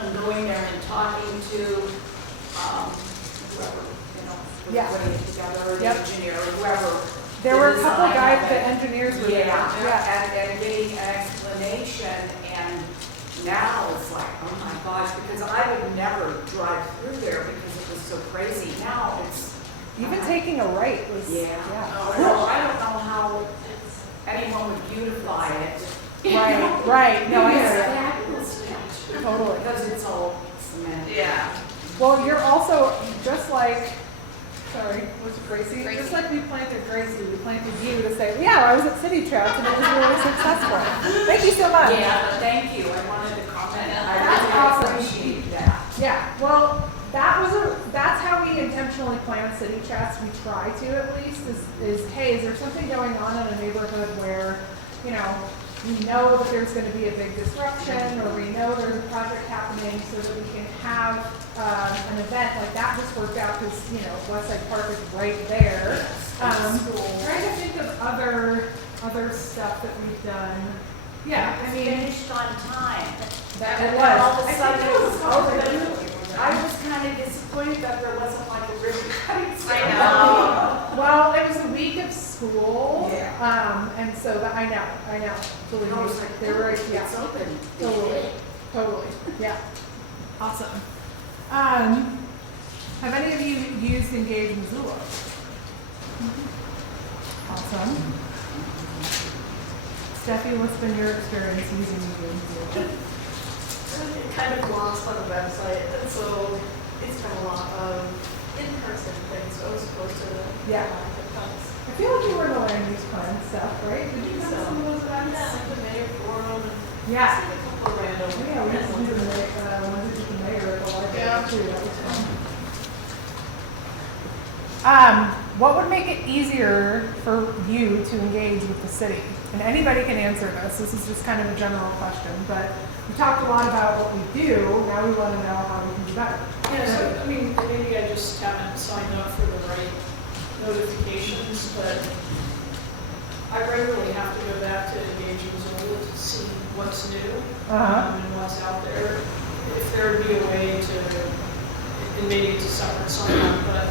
And going there and talking to, whoever, was Yeah. putting it together, the Yep. engineer, whoever. There the were a couple design guys, of the it. engineers were there. Yeah, and getting an explanation, and now it's like, oh my gosh, because I would never drive through there because it was so crazy. Now it's. Even taking a right was, Yeah. yeah. Well, I don't know how anyone would beautify it. Right, no, I It's hear fabulous you. Totally. because it's all cement. Yeah. Well, you're also, just like, sorry, was it Gracie? Just like we planted Gracie, we planted you to say, yeah, I was at City Chats and it was really successful. Thank you so much. Yeah, but thank you. I wanted to comment. That's I awesome. really appreciate that. Yeah, well, that's how we intentionally plan City Chats. We try to at least, is hey, is there something going on in a neighborhood where, you know, we know that there's going to be a big disruption, or we know there's a project happening, so that we can have an event like that. Just worked out because, you know, Westside Park is right there. Trying to think of other stuff that we've done. Yeah, I mean, Finished on time. that And it then all was. of a I sudden think it it was was open. I was kind of disappointed that there wasn't like a ribbon cutting ceremony. Well, it was a week of school. Yeah. And so that, I know. Believe I me, was like, they were, it's yeah, open. totally, yeah. Awesome. Have any of you used Engage Missoula? Awesome. Steffi, what's been your experience using Engage Missoula? Kind of lost on the website, and so it's been a lot of in-person things, so as opposed to the Yeah. I feel like you were in the land use plan stuff, right? Did you come to some of those events? Yeah, like the mayor forum and Yeah. a couple of random. Yeah, we used to do the ones with the mayor at the library Yeah. too, that was fun. What would make it easier for you to engage with the city? And anybody can answer this is just kind of a general question, but we talked a lot about what we do, now we want to know how we can do better. Yeah, so, I mean, maybe I just haven't signed up for the right notifications, but I regularly have to go back to Engage Missoula to see what's new and what's out there. If there would be a way to, and maybe it's a separate sign-up, but,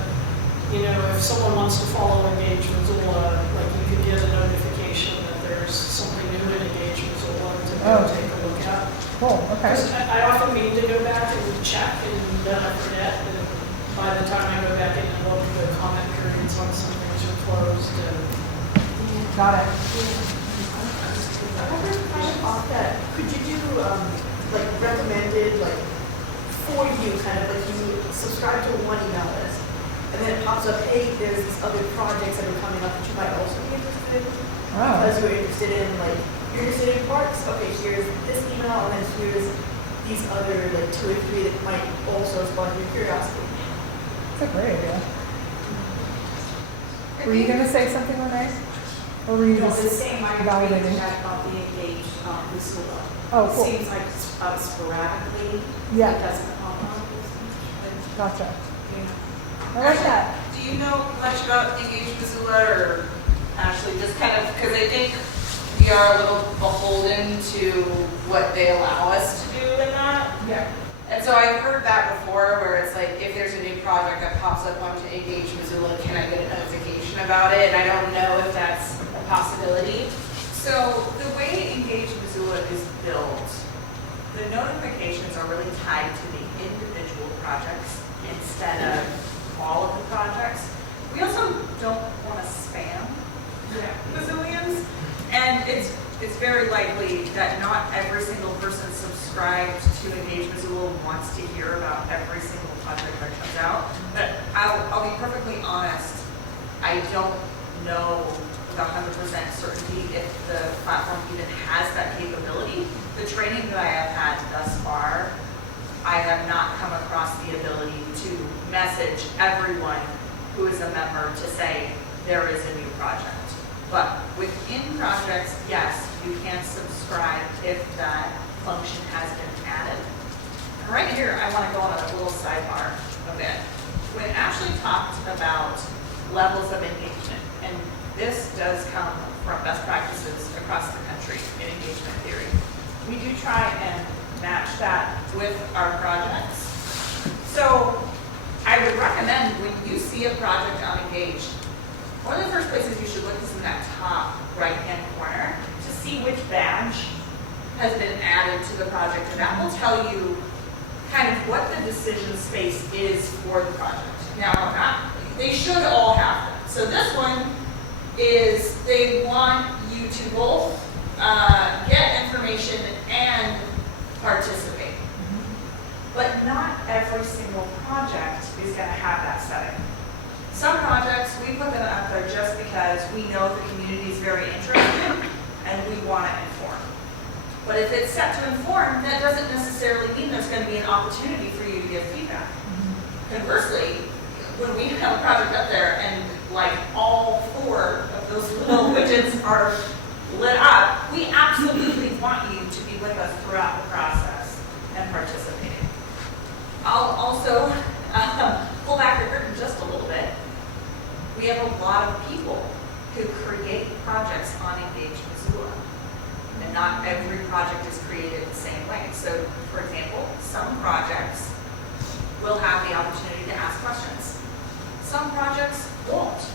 you know, if someone wants to follow Engage Missoula, like you could get a notification that there's something new in Engage Missoula to go take a look at. Cool, okay. Because I often need to go back and check, and then I forget, and by the time I go back in and look, the comment periods on some things are closed, and Got it. Off that, could you do, like recommended, like, for you, kind of like you subscribe to one email list, and then it pops up, hey, there's these other projects that are coming up that you might also be interested in, because you're interested in, like, you're interested in parks, okay, here's this email, and then here's these other, like, 2 or 3 that might also spark your curiosity. That's a great idea. Were you gonna say something, Renee? Or were you No, just the same, I validating? agree chat about the Engage Missoula. Oh, It cool. seems like sporadically, Yeah. it doesn't pop up. Gotcha. Yeah. I like that. Do you know much about Engage Missoula, or Ashley, just kind of, because I think we are a little beholden to what they allow us to do in that. Yeah. And so I've heard that before, where it's like, if there's a new project that pops up onto Engage Missoula, can I get a notification about it? And I don't know if that's a possibility. So the way Engage Missoula is built, the notifications are really tied to the individual projects instead of all of the projects. We also don't want to spam Missoulians, and it's very likely that not every single person subscribed to Engage Missoula wants to hear about every single project that comes out. But I'll be perfectly honest, I don't know with 100% certainty if the platform even has that capability. The training that I have had thus far I have not come across the ability to message everyone who is a member to say there is a new project. But within projects, yes, you can subscribe if that function has been added. And right here, I want to go on a little sidebar a bit. When Ashley talked about levels of engagement, and this does come from best practices across the country in engagement theory, we do try and match that with our projects. So I would recommend when you see a project on Engaged, one of the first places you should look is in that top right-hand corner to see which badge has been added to the project, and that will tell you kind of what the decision space is for the project. Now, they should all have them. So this one is they want you to both get information and participate. But not every single project is going to have that setting. Some projects, we put them out there just because we know the community is very interested and we want to inform. But if it's set to inform, that doesn't necessarily mean there's going to be an opportunity for you to give feedback. Conversely, when we have a project up there and like all 4 of those little widgets are lit up, we absolutely want you to be with us throughout the process and participating. I'll also pull back the curtain just a little bit. We have a lot of people who create projects on Engage Missoula, and not every project is created the same way. So, for example, some projects will have the opportunity to ask questions. Some projects won't.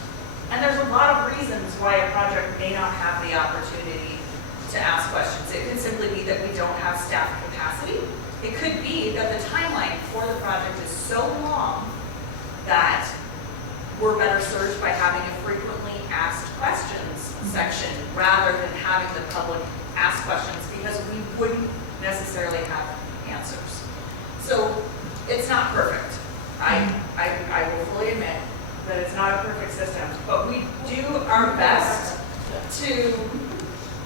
And there's a lot of reasons why a project may not have the opportunity to ask questions. It could simply be that we don't have staff capacity. It could be that the timeline for the project is so long that we're better served by having a frequently asked questions section rather than having the public ask questions, because we wouldn't necessarily have answers. So it's not perfect. I will fully admit that it's not a perfect system, but we do our best to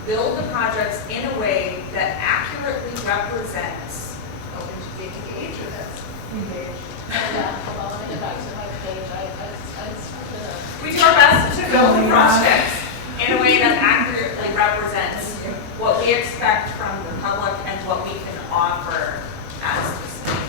build the projects in a way that accurately represents. Oh, did you engage with us? Engage. Hold on, let me get back to my page. I started a. We do our best to build the projects in a way that accurately represents what we expect from the public and what we can offer as the city.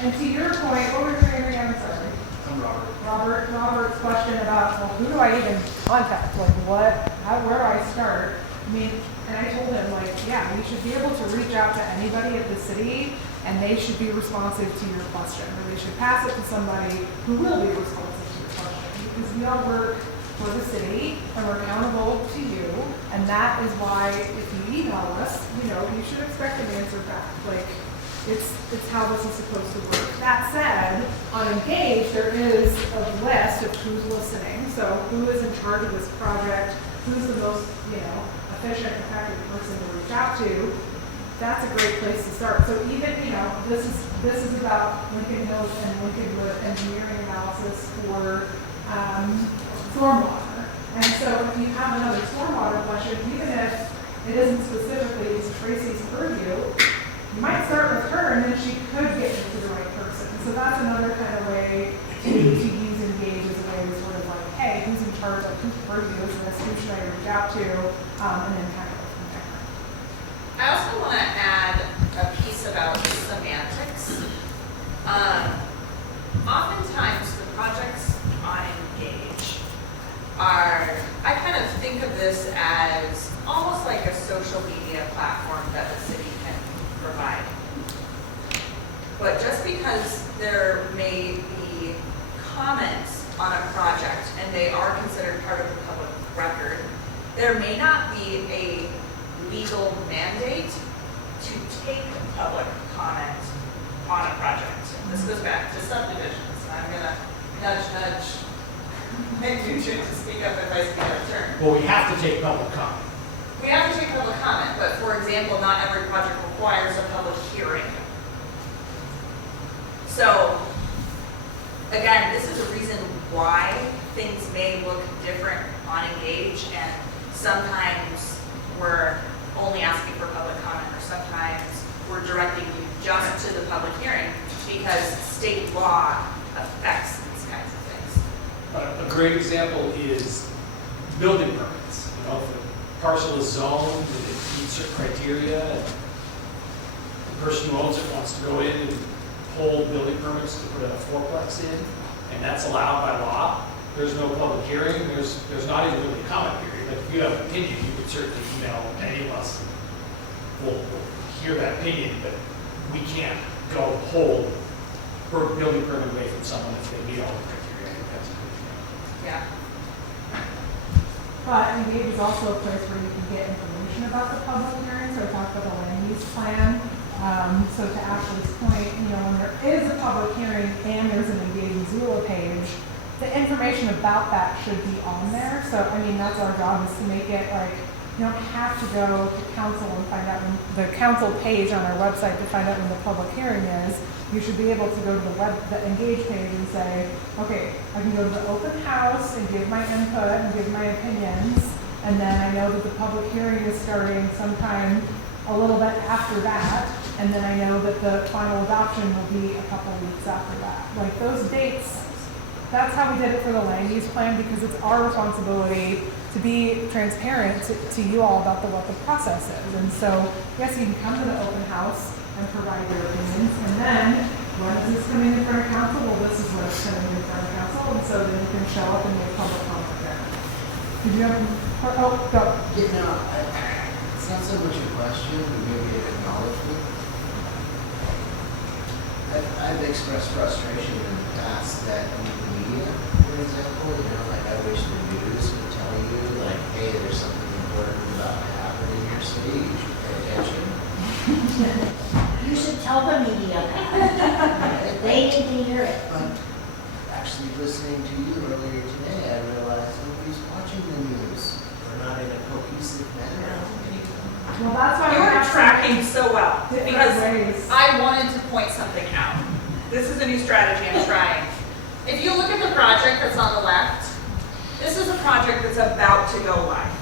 And to your point, what were your name again? I'm sorry. I'm Robert. Robert's question about, well, who do I even contact? Like, where do I start? I mean, and I told him, like, yeah, you should be able to reach out to anybody at the city, and they should be responsive to your question, or they should pass it to somebody who will be responsive to your question, because we all work for the city, and we're accountable to you, and that is why if you email us, you should expect an answer back. Like, it's how this is supposed to work. That said, on Engage, there is a list of who's listening. So who is in charge of this project? Who's the most, efficient, effective person to reach out to? That's a great place to start. So even, this is about Lincoln Hills and Lincolnwood engineering analysis for stormwater. And so if you have another stormwater question, even if it isn't specifically Tracy's purview, you might start with her, and then she could get you to the right person. So that's another kind of way to use Engage as a way to sort of like, hey, who's in charge, like whose purview is this, who should I reach out to, and then kind of go from there. I also want to add a piece about semantics. Oftentimes the projects on Engage are, I kind of think of this as almost like a social media platform that the city can provide. But just because there may be comments on a project and they are considered part of the public record, there may not be a legal mandate to take public comment on a project. This goes back to subdivisions. I'm going to nudge you to speak up if I speak out of turn. Well, we have to take public comment. We have to take public comment, but for example, not every project requires a public hearing. So, again, this is a reason why things may look different on Engage, and sometimes we're only asking for public comment, or sometimes we're directing you just to the public hearing because state law affects these kinds of things. A great example is building permits. You know, if a parcel is zoned and it meets certain criteria, and the person who owns it wants to go in and pull building permits to put a fourplex in, and that's allowed by law. There's no public hearing, there's not even really a comment period. Like if you have an opinion, you could certainly email any of us. We'll hear that opinion, but we can't go pull a building permit away from someone if they meet all the criteria. I think that's a good thing. Yeah. But Engage is also a place where you can get information about the public hearing, so we talked about the land use plan. So to Ashley's point, you know, when there is a public hearing and there's an Engage Missoula page, the information about that should be on there. So, I mean, that's our job, is to make it like, you don't have to go to council and find out when the council page on our website to find out when the public hearing is. You should be able to go to the Engage page and say, okay, I can go to the open house and give my input and give my opinions. And then I know that the public hearing is starting sometime a little bit after that. And then I know that the final adoption will be a couple of weeks after that. Like those dates, that's how we did it for the land use plan, because it's our responsibility to be transparent to you all about what the process is. And so, yes, you can come to the open house and provide your opinions. And then, when is this coming in front of council? Well, this is when it's coming in front of council. And so then you can show up and make public comment there. Did you have, oh, go. Yeah, no, it's not so much a question, but maybe an acknowledgement. I've expressed frustration in the past that in the media, for example, you know, like I wish the news would tell you, like, hey, there's something important about to happen in your city, you should pay attention. You should tell the media that. They need to hear it. But actually listening to you earlier today, I realized nobody's watching the news. We're not in a cohesive manner. Well, that's why You we're are tracking so well, different because ways. I wanted to point something out. This is a new strategy I'm trying. If you look at the project that's on the left, this is a project that's about to go live.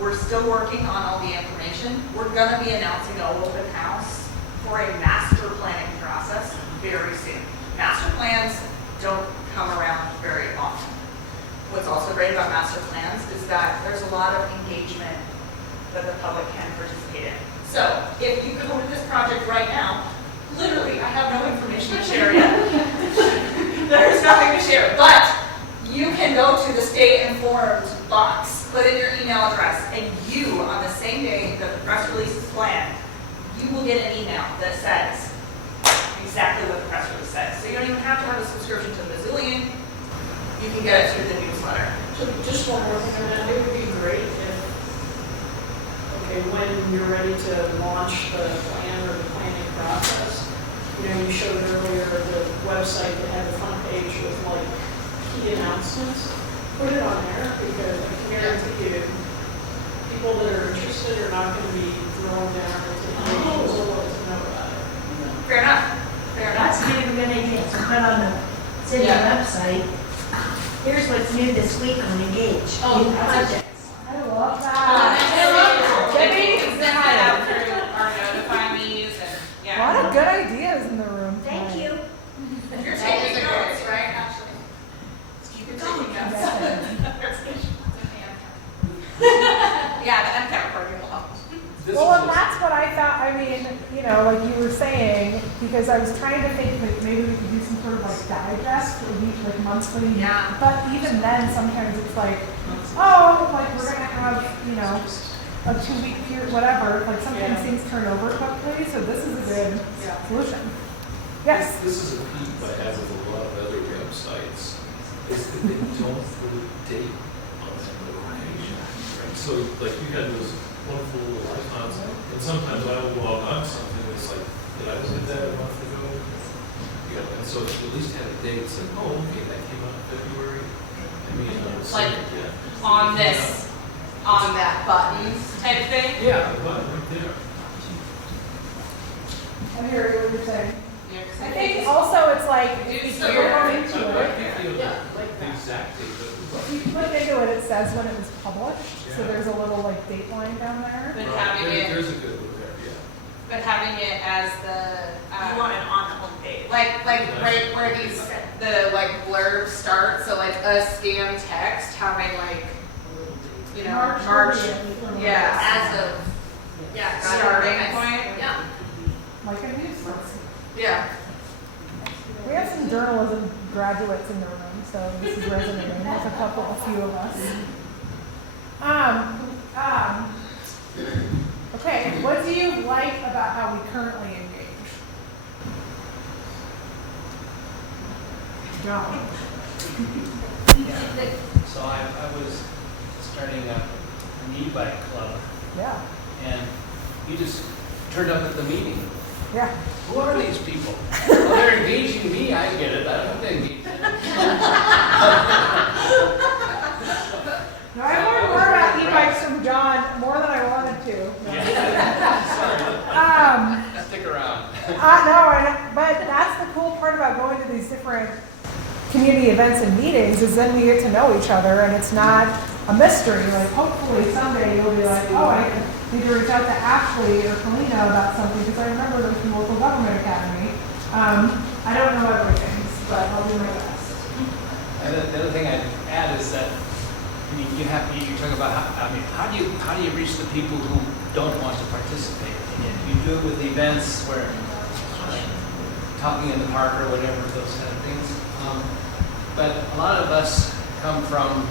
We're still working on all the information. We're going to be announcing an open house for a master planning process very soon. Master plans don't come around very often. What's also great about master plans is that there's a lot of engagement that the public can participate in. So if you go to this project right now, literally, I have no information to share yet. There's nothing to share, but you can go to the stay informed box, put in your email address, and you, on the same day that the press release is planned, you will get an email that says exactly what the press release says. So you don't even have to have a subscription to the Missoulian. You can get it through the newsletter. So just one more thing on that, it would be great if, okay, when you're ready to launch the plan or the planning process, you know, you showed earlier the website that had the front page with like key announcements. Put it on there, because I can guarantee you, people that are interested are not going to be thrown down into the pages or what to know about it. Fair enough. Fair enough. That's kind of a good idea. So put on the city website, here's what's new this week on Engage. Oh, New that's projects. I love that. A lot of good ideas in the room. Thank you. You're taking notes, right, Ashley? Keep it going, yeah, the MCAT parking lot. Well, and that's what I thought, I mean, you know, like you were saying, because I was trying to think that maybe we could do some sort of like digest, or week, like monthly. Yeah. But even then, sometimes it's like, oh, like we're gonna have, you know, a 2-week period, whatever, like sometimes things turn over quickly, so this is a good solution. Yes? This is a peak I have with a lot of other websites, is that they don't put a date on that notification. Right? So like you had those wonderful little icons, and sometimes I will log on to something that's like, did I look at that a month ago? You know, and so if you at least had a date, said, oh, okay, that came out in February. I mean, Like on this, on that button type thing? Yeah, the button right there. I hear what you're saying. Yeah, 'cause I think also it's like, if It's you weird. look into I it, can't feel the exact date of the if button. you look into it, it says when it was published, so there's a little like date line down there. Then Right, having it, there's a good look there, yeah. but having it as the, You want it on the homepage. like right where these, the like blurb start, so like a scam text, having like, you know, March, yeah, As of, yeah, got it. starting Nice. point. Yeah. Like a news source. Yeah. We have some journalism graduates in the room, so this is resonating with a few of us. Okay, what do you like about how we currently engage? John? So I was starting an e-bike club, Yeah. and you just turned up at the meeting. Yeah. Who are these people? Well, they're engaging me, I get it, I don't have to engage them. No, I learned more about e-bikes from John, more than I wanted to. Sorry. Stick around. But that's the cool part about going to these different community events and meetings is then we get to know each other and it's not a mystery. Like hopefully someday you'll be like, oh, I need to reach out to Ashley or Kalina about something because I remember them from Local Government Academy. I don't know everything, but I'll do my best. And the other thing I'd add is that you talk about how do you reach the people who don't want to participate in it? You do it with events where like talking in the park or whatever, those kind of things. But a lot of us come from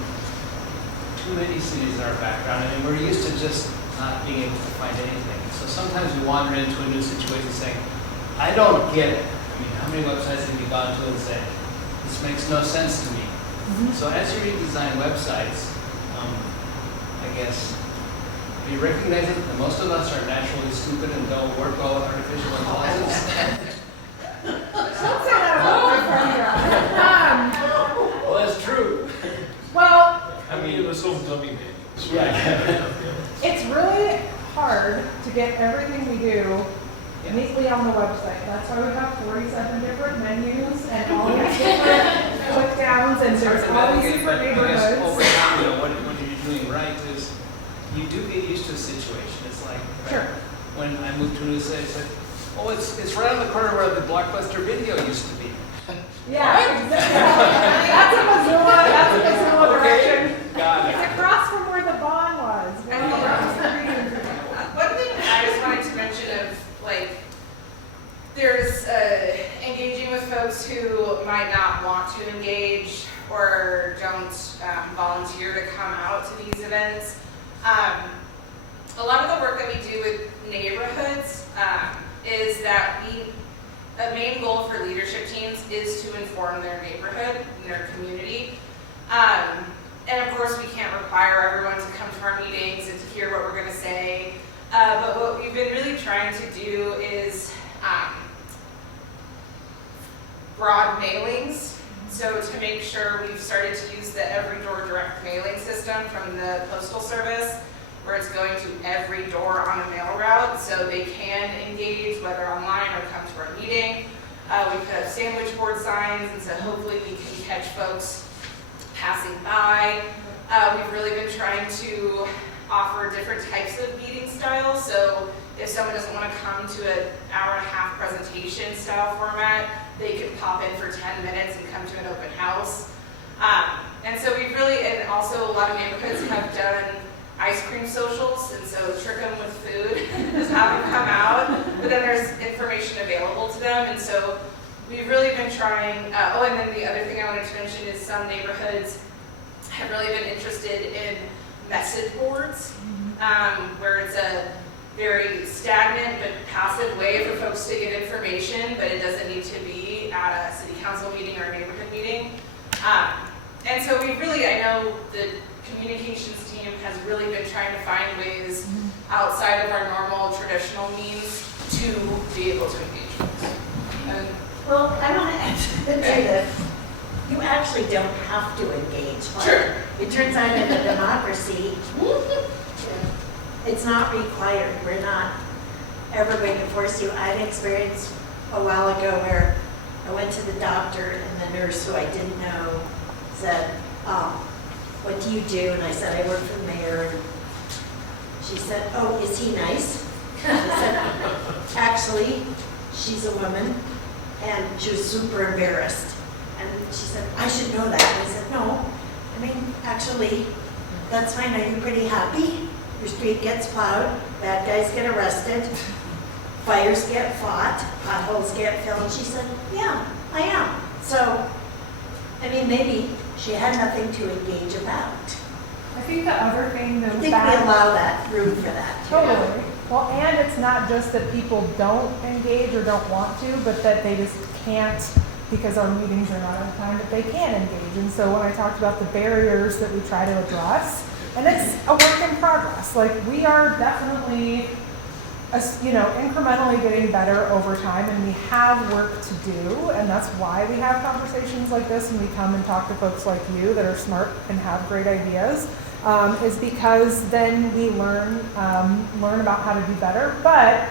too many cities in our background, and we're used to just not being able to find anything. So sometimes we wander into a new situation saying, I don't get it. I mean, how many websites have you gone to and said, this makes no sense to me? So as you redesign websites, I guess, you recognize that most of us are naturally stupid and don't work well with artificial intelligence. Don't say that about my friend here. Well, that's true. Well, I mean, it was so dummy names. Yeah. it's really hard to get everything we do neatly on the website. That's why we have 47 different menus and all these different click downs and there's all these different neighborhoods. Over time, what you're doing right is you do get used to a situation. It's like when I moved to a new city, I said, oh, it's right on the corner where the Blockbuster Video used to be. Yeah, exactly. That's a Missoula direction. Got it. It's across from where the bond was. One thing I just wanted to mention of like, there's engaging with folks who might not want to engage or don't volunteer to come out to these events. A lot of the work that we do with neighborhoods is that a main goal for leadership teams is to inform their neighborhood and their community. And of course, we can't require everyone to come to our meetings and to hear what we're going to say. But what we've been really trying to do is broad mailings. So to make sure we've started to use the every door direct mailing system from the Postal Service, where it's going to every door on a mail route, so they can engage whether online or come to our meeting. We put up sandwich board signs, and so hopefully we can catch folks passing by. We've really been trying to offer different types of meeting styles. So if someone doesn't want to come to an hour-and-a-half presentation style format, they can pop in for 10 minutes and come to an open house. And so we've really, and also a lot of neighborhoods have done ice cream socials, and so trick them with food, just have them come out, but then there's information available to them, and so we've really been trying, and then the other thing I wanted to mention is some neighborhoods have really been interested in message boards, where it's a very stagnant but passive way for folks to get information, but it doesn't need to be at a city council meeting or a neighborhood meeting. And so we really, I know the communications team has really been trying to find ways outside of our normal traditional means to be able to engage folks. Well, I want to add to this. You actually don't have to engage. Sure. It turns out in a democracy, it's not required. We're not ever going to force you. I had an experience a while ago where I went to the doctor and the nurse who I didn't know said, what do you do? And I said, I work for the mayor. And she said, oh, is he nice? She said, actually, she's a woman, and she was super embarrassed. And she said, I should know that. And I said, no, I mean, actually, that's fine. Are you pretty happy? Your street gets plowed, bad guys get arrested, fires get fought, potholes get filled. She said, yeah, I am. So, I mean, maybe she had nothing to engage about. I think the other thing I that was think we bad. allow that room for that. Totally. Well, and it's not just that people don't engage or don't want to, but that they just can't because our meetings are not on time, but they can engage. And so when I talked about the barriers that we try to address, and it's a work in progress. Like, we are definitely, incrementally getting better over time, and we have work to do, and that's why we have conversations like this, and we come and talk to folks like you that are smart and have great ideas, is because then we learn about how to do better. But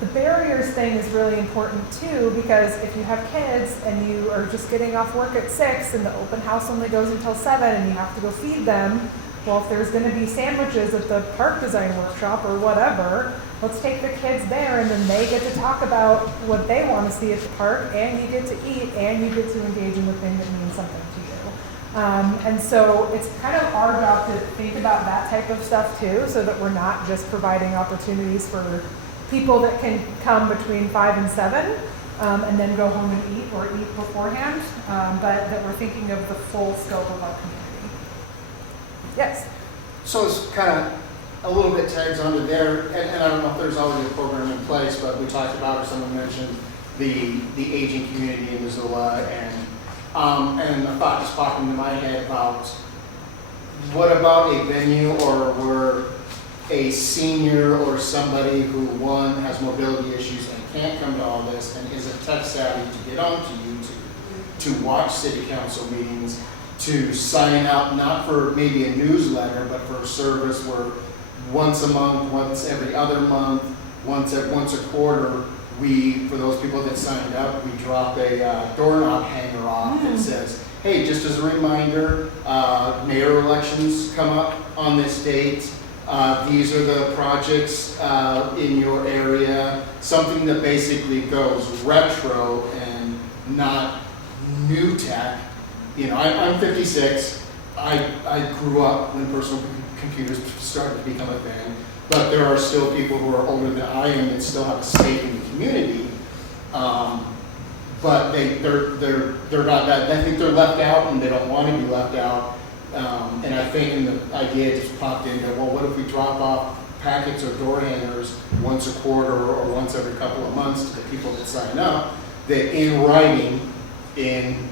the barriers thing is really important too, because if you have kids and you are just getting off work at 6 and the open house only goes until 7 and you have to go feed them, well, if there's going to be sandwiches at the park design workshop or whatever, let's take the kids there, and then they get to talk about what they want to see at the park, and you get to eat, and you get to engage in the thing that means something to you. And so it's kind of our job to think about that type of stuff too, so that we're not just providing opportunities for people that can come between 5 and 7 and then go home and eat or eat beforehand, but that we're thinking of the full scope of our community. Yes? So it's kind of a little bit tags onto there, and I don't know if there's already a program in place, but we talked about, or someone mentioned, the aging community in Missoula, and a thought just popped into my head about what about a venue or where a senior or somebody who, one, has mobility issues and can't come to all this and isn't tech savvy to get onto YouTube, to watch city council meetings, to sign up not for maybe a newsletter, but for a service where once a month, once every other month, once a quarter, for those people that signed up, we drop a doorknob hanger off that says, hey, just as a reminder, mayor elections come up on this date. These are the projects in your area. Something that basically goes retro and not new tech. I'm 56. I grew up when personal computers started to become a thing, but there are still people who are older than I am that still have a stake in the community. But they're not that. I think they're left out, and they don't want to be left out. And I think the idea just popped into, well, what if we drop off packets or door hangers once a quarter or once every couple of months to the people that sign up, that in writing, in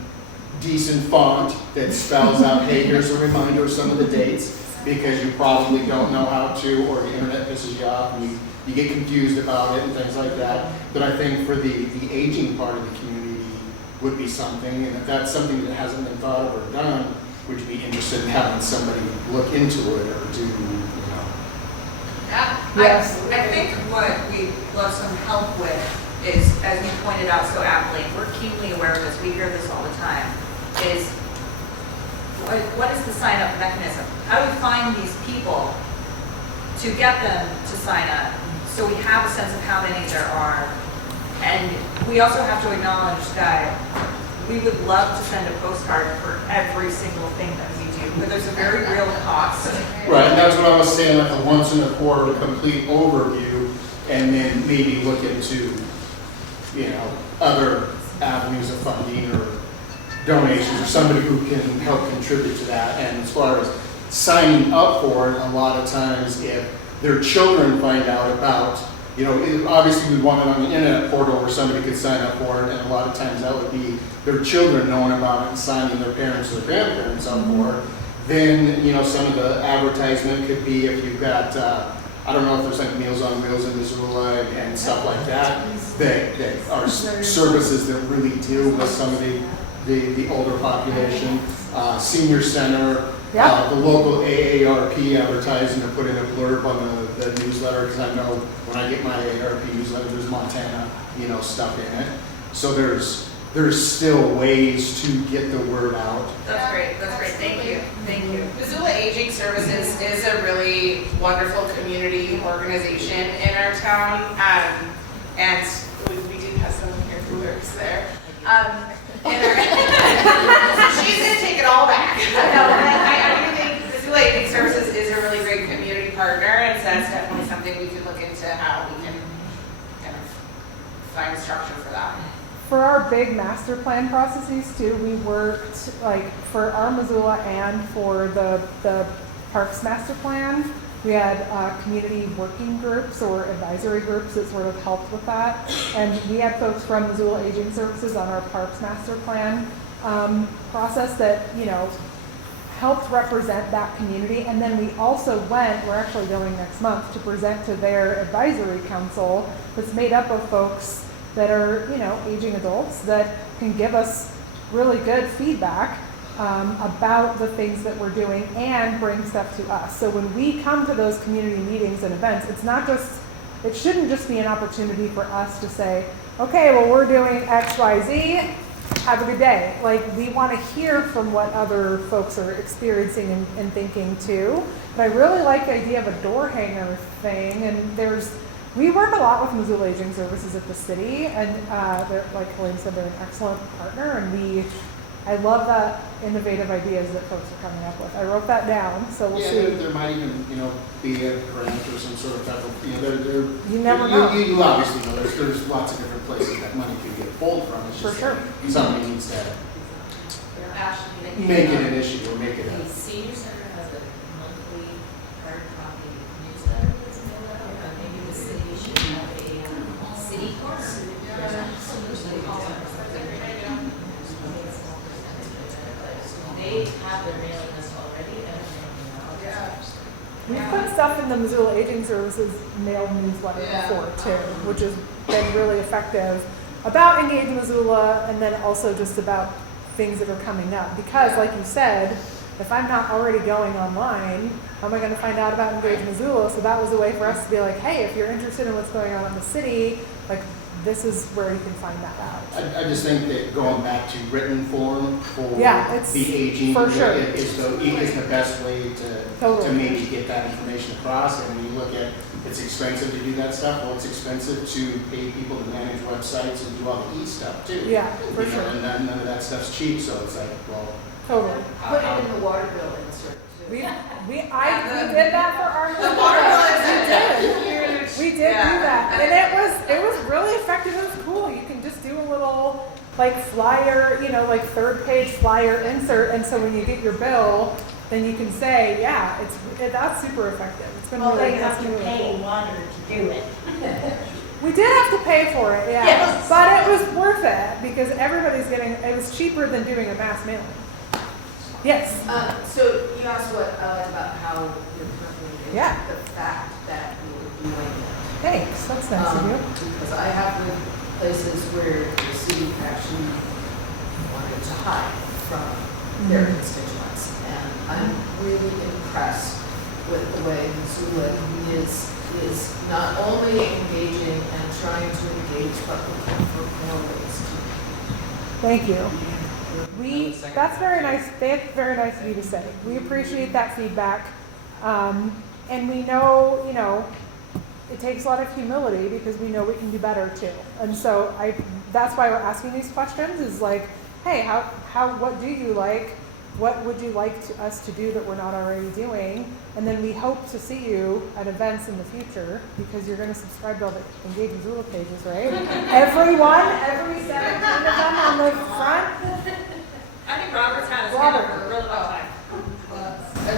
decent font, that spells out, hey, here's a reminder of some of the dates, because you probably don't know how to, or the internet pisses you off, and you get confused about it and things like that. But I think for the aging part of the community would be something, and if that's something that hasn't been thought of or done, would you be interested in having somebody look into it or do, Yeah, Yes. I think what we'd love some help with is, as you pointed out so aptly, we're keenly aware of this, we hear this all the time, is what is the sign up mechanism? How do we find these people to get them to sign up so we have a sense of how many there are? And we also have to acknowledge that we would love to send a postcard for every single thing that we do, but there's a very real cost. Right, and that's what I was saying, like a once in a quarter complete overview, and then maybe look into, other avenues of funding or donations, or somebody who can help contribute to that. And as far as signing up for it, a lot of times if their children find out about, obviously we want it on the internet portal where somebody could sign up for it, and a lot of times that would be their children knowing about it and signing their parents or their grandparents up for it. Then, some of the advertisement could be if you've got, I don't know if there's like Meals on Wheels in Missoula and stuff like that are services that really deal with some of the older population. Senior Center, the local AARP advertising to put in a blurb on the newsletter, because I know when I get my AARP newsletter, there's Montana, stuff in it. So there's still ways to get the word out. That's great, thank you. Missoula Aging Services is a really wonderful community organization in our town. And we do have someone here who works there. She's going to take it all back. I do think Missoula Aging Services is a really great community partner, and so that's definitely something we can look into how we can kind of find a structure for that. For our big master plan processes too, we worked like for our Missoula and for the Parks master plan, we had community working groups or advisory groups that sort of helped with that. And we had folks from Missoula Aging Services on our Parks master plan process that, you know, helped represent that community. And then we also we're actually going next month to present to their advisory council that's made up of folks that are, you know, aging adults that can give us really good feedback about the things that we're doing and bring stuff to us. So when we come to those community meetings and events, it shouldn't just be an opportunity for us to say, okay, well, we're doing X, Y, Z, have a good day. Like, we want to hear from what other folks are experiencing and thinking too. But I really like the idea of a door hanger thing, and we work a lot with Missoula Aging Services at the city, and they're, like Helene said, they're an excellent partner, and I love that innovative ideas that folks are coming up with. I wrote that down, so we'll see. There might even, you know, be a grant or some sort of type of, you know, You never know. You obviously know, there's lots of different places that money can get pulled from. It's just For sure. Somebody needs to Actually, make it an issue or make it The a. senior center has a monthly hard copy newsletter that's mailed out. Maybe the city should have a city corner. They have their mailing list already and We put stuff in the Missoula Aging Services mail newsletter before too, which has been really effective about Engage Missoula, and then also just about things that are coming up. Because like you said, if I'm not already going online, how am I going to find out about Engage Missoula? So that was a way for us to be like, hey, if you're interested in what's going on in the city, like, this is where you can find that out. I just think that going back to written form for it's the aging for sure. is the best way Totally. to maybe get that information across. And when you look at, it's expensive to do that stuff. Well, it's expensive to pay people to manage websites and do all the e-stuff too. Yeah, for You know, sure. And none of that stuff's cheap, so it's like, well. Totally. Put it in the water bill insert. We did that for our The water bill is huge. We did do that, and it was really effective. It was cool. You can just do a little like flyer, you know, like 3rd page flyer insert, and so when you get your bill, then you can say, yeah, that's super effective. It's been Well, really they have to really pay cool. water to do it. We did have to pay for it, yeah, Yes. but it was worth it because everybody's getting. It was cheaper than doing a mass mailing. Yes. So you asked what I like about how your company is. Yeah. The fact that you're doing that. Thanks. That's nice of you. Because I have lived places where the city actually wanted to hide from their constituents. And I'm really impressed with the way Missoula is not only engaging and trying to engage, but looking for more ways to. Thank you. That's very nice. That's very nice of you to say. We appreciate that feedback, and we know, you know, it takes a lot of humility because we know we can do better too. And so that's why we're asking these questions. Is like, hey, what do you like? What would you like us to do that we're not already doing? And then we hope to see you at events in the future because you're going to subscribe to all the Engage Missoula pages, right? Every 17 of them on the front. I think Robert's had his hand up for a really long time. I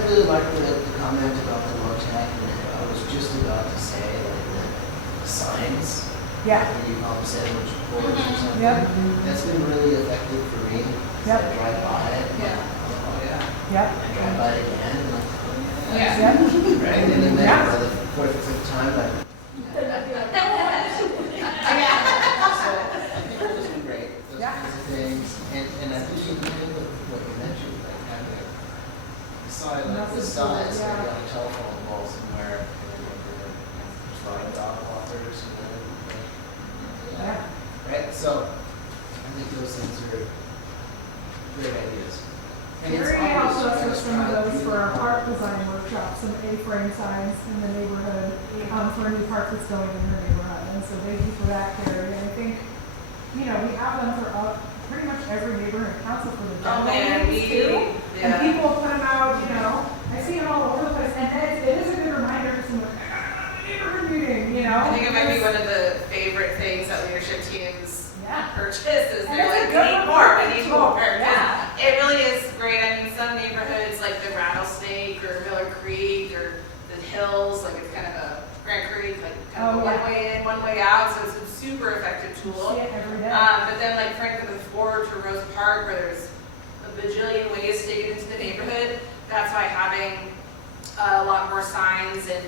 really like the comment about the low tech, and I was just about to say like the signs. Yeah. When you call them sandwich boards or something. Yep. That's been really effective for me. Yep. I drive by it. Yeah. Oh yeah. Yep. I drive by it again. And like, oh, Yeah. Yep. right. And then Yeah. for the 45th time, like. So I think it's been great. Those kinds of things, and I do think what you mentioned, like having a side like this size, maybe on a telephone pole somewhere, and trying dog walkers, right? So I think those things are great ideas. And it's Gary helped obvious us you with guys some of try to those do for our it. park design workshop up some A-frame signs in the neighborhood, for a new park that's going in her neighborhood, and so thank you for that, Carrie, and I think, you know, we have them for pretty much every neighborhood council for the Oh, general man, meetings too. And yeah. people put them out, you know, I see them all over the place, and it is a good reminder to someone, neighborhood meeting, you know? I think it might be one of the favorite things that leadership teams purchase is And they're it's a like, good we need more, we recruitment need tool. more. Yeah. It really is great. I mean, some neighborhoods like the Rattlesnake or Miller Creek or the Hills, like it's kind of a Grand Creek, like kind of a one way in, one way out, so it's a super effective tool. See it every day. But then like Franklin the Ford to Rose Park, where there's a bajillion ways to get into the neighborhood, that's why having a lot more signs and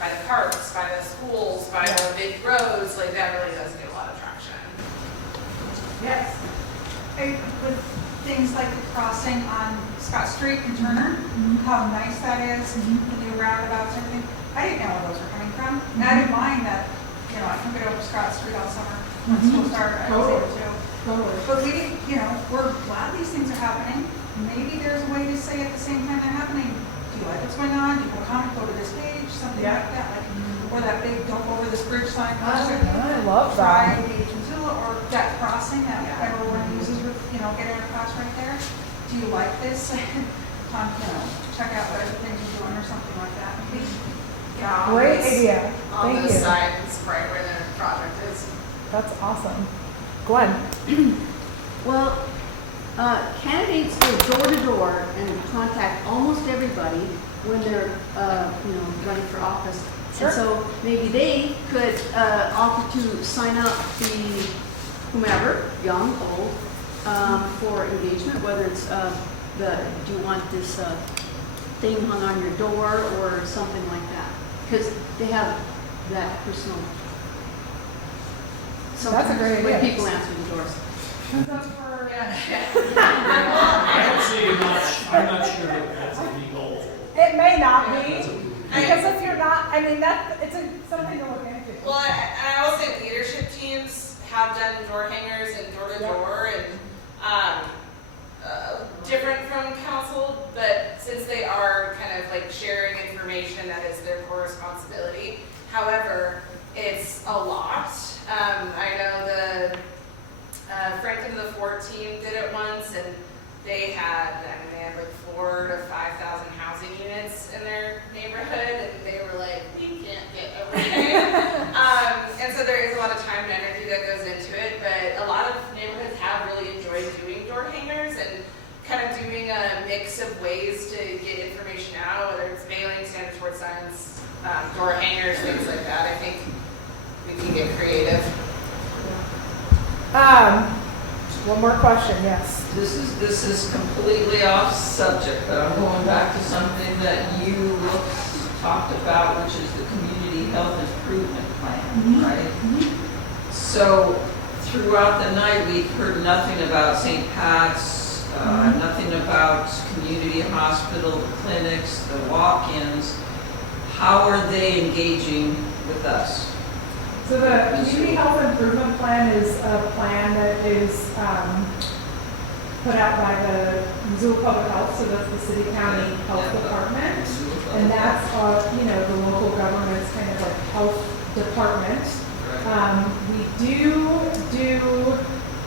by the parks, by the schools, by the big roads, like that really does get a lot of traction. Yes. With things like the crossing on Scott Street and Turner, how nice that is, the new roundabouts and everything. I didn't know where those were coming from. And I didn't mind that, you know, I can get over Scott Street all summer. When school started, I was able to. But we didn't, you know, we're glad these things are happening. Maybe there's a way to say at the same time they're happening, do you like what's going on? Do you want to comment, go to this page, something like that, like, or that big don't go over this bridge sign. I love Try that. City of Missoula, or that crossing that everyone uses with, you know, getting across right there. Do you like this? You know, check out what other things you're doing or something like that. Maybe. Yeah, Great idea. On Thank those you. signs right where the project is. That's awesome. Gwen? Well, candidates go door to door and contact almost everybody when they're, you know, running for office. Sure. And so maybe they could offer to sign up the whomever, young, old, for engagement, whether it's do you want this thing hung on your door or something like that? Because they have that personal. That's a great when idea. people answer the doors. I'm not sure that that's a legal. It may not be, because if you're not, I mean, it's something to look into. Well, I will say leadership teams have done door hangers and door to door and different from council, but since they are kind of like sharing information, that is their core responsibility. However, it's a lot. I know the Franklin the Ford team did it once, and they had like 4,000 to 5,000 housing units in their neighborhood, and they were like, we can't get everything. And so there is a lot of time and energy that goes into it, but a lot of neighborhoods have really enjoyed doing door hangers and kind of doing a mix of ways to get information out, whether it's mailing, standard board signs, door hangers, things like that. I think we can get creative. One more question, yes. This is completely off subject, but I'm going back to something that you talked about, which is the community health improvement plan, right? So throughout the night, we've heard nothing about St. Pat's, nothing about community hospital, the clinics, the walk-ins. How are they engaging with us? So the Community Health Improvement Plan is a plan that is put out by the Missoula Public Health, so that's the City County Health Department. And that's, you know, the local government's kind of like health department.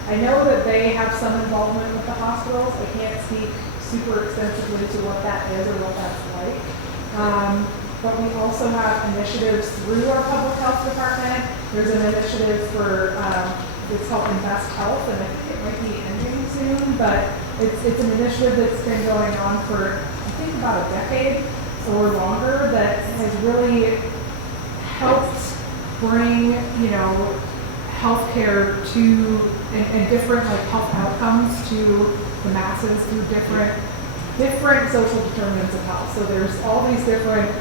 I know that they have some involvement with the hospitals. I can't speak super extensively to what that is or what that's like. But we also have initiatives through our public health department. There's an initiative for, it's called Invest Health, and I think it might be ending soon, but it's an initiative that's been going on for, I think, about a decade or longer, that has really helped bring, you know, healthcare to, and different like health outcomes to the masses through different social determinants of health. So there's all these different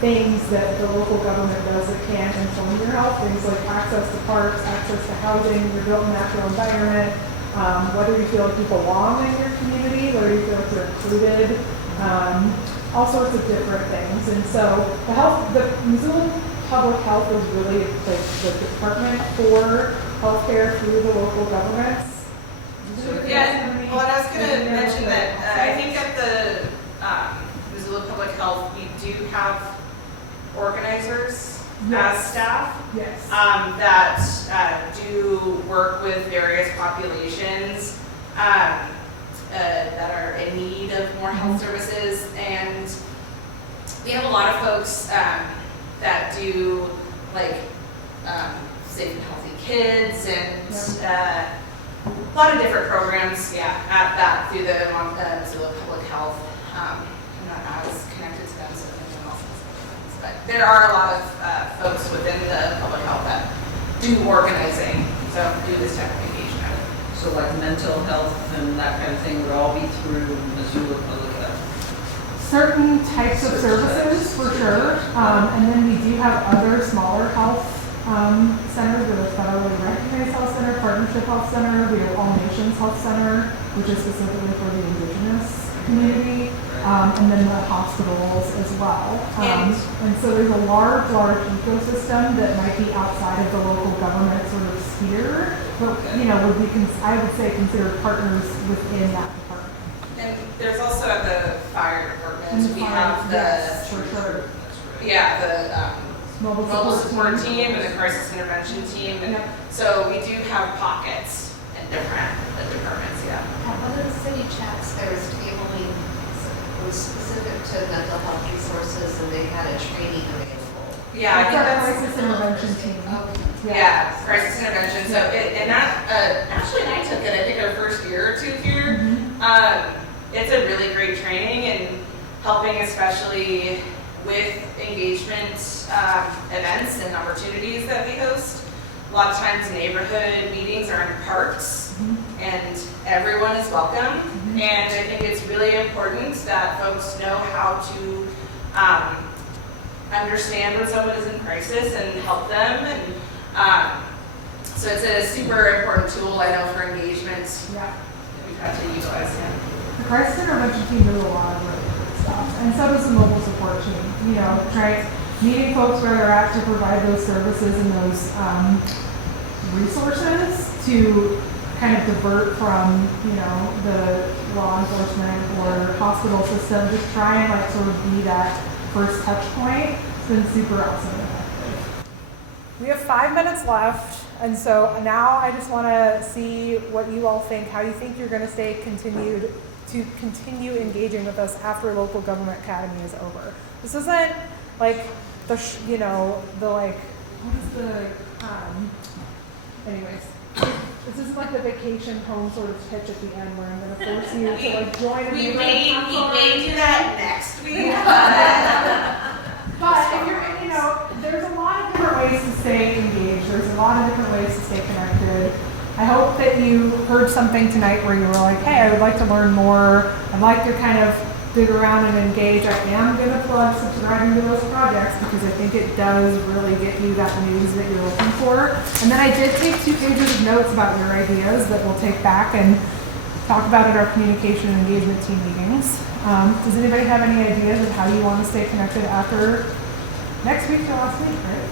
things that the local government does that can inform your health, things like access to parks, access to housing, your built natural environment, whether you feel like you belong in your community, whether you feel like you're included, all sorts of different things. And so the Missoula Public Health is really like the department for healthcare through the local governments. Yeah, well, and I was going to mention that I think at the Missoula Public Health, we do have organizers Yes. as staff. Yes. That do work with various populations that are in need of more health services. And we have a lot of folks that do like safe and healthy kids and a lot of different programs, at that through the Missoula Public Health. I'm not as connected to them, so everyone else knows. But there are a lot of folks within the public health that do organizing, so do this type of engagement. So like mental health and that kind of thing would all be through Missoula Public Health? Certain types of services, for sure. And then we do have other smaller health centers. We have a federally recognized health center, partnership health center. We have All Nations Health Center, which is specifically for the indigenous community. And then the hospitals as well. And so there's a large ecosystem that might be outside of the local government sort of sphere, but would be, I would say, considered partners within that department. And there's also at the fire department, And the we fire, have the, yes, for sure. the mobile support team and the crisis intervention team. And so we do have pockets in different departments, One of the city chats, there was tabling, it was specific to mental health resources, and they had a training available. Yeah, I think that's crisis intervention team. Yeah, crisis intervention. So and that Ashley and I took it, I think our first year or two here. It's a really great training and helping especially with engagement events and opportunities that we host. A lot of times neighborhood meetings are in parks and everyone is welcome. And I think it's really important that folks know how to understand when someone is in crisis and help them. And so it's a super important tool, I know, for engagement that we've had to utilize. The crisis intervention team does a lot of really good stuff, and so does the mobile support team. Meeting folks where they're at to provide those services and those resources to kind of divert from, the law enforcement or hospital system. Just try and sort of be that first touch point. It's been super awesome and effective. We have 5 minutes left, and so now I just want to see what you all think, how you think you're going to continue engaging with us after Local Government Academy is over. This isn't like anyways, this isn't like the vacation home sort of pitch at the end where I'm going to force you to join a We neighborhood may council. do that next week. But if you're, there's a lot of different ways to stay engaged. There's a lot of different ways to stay connected. I hope that you heard something tonight where you were like, hey, I would like to learn more. I'd like to kind of dig around and engage. I am going to plug subscribing to those projects because I think it does really get you that news that you're looking for. And then I did take 2 pages of notes about your ideas that we'll take back and talk about at our communication and engagement team meetings. Does anybody have any ideas of how you want to stay connected after next week to last week, right?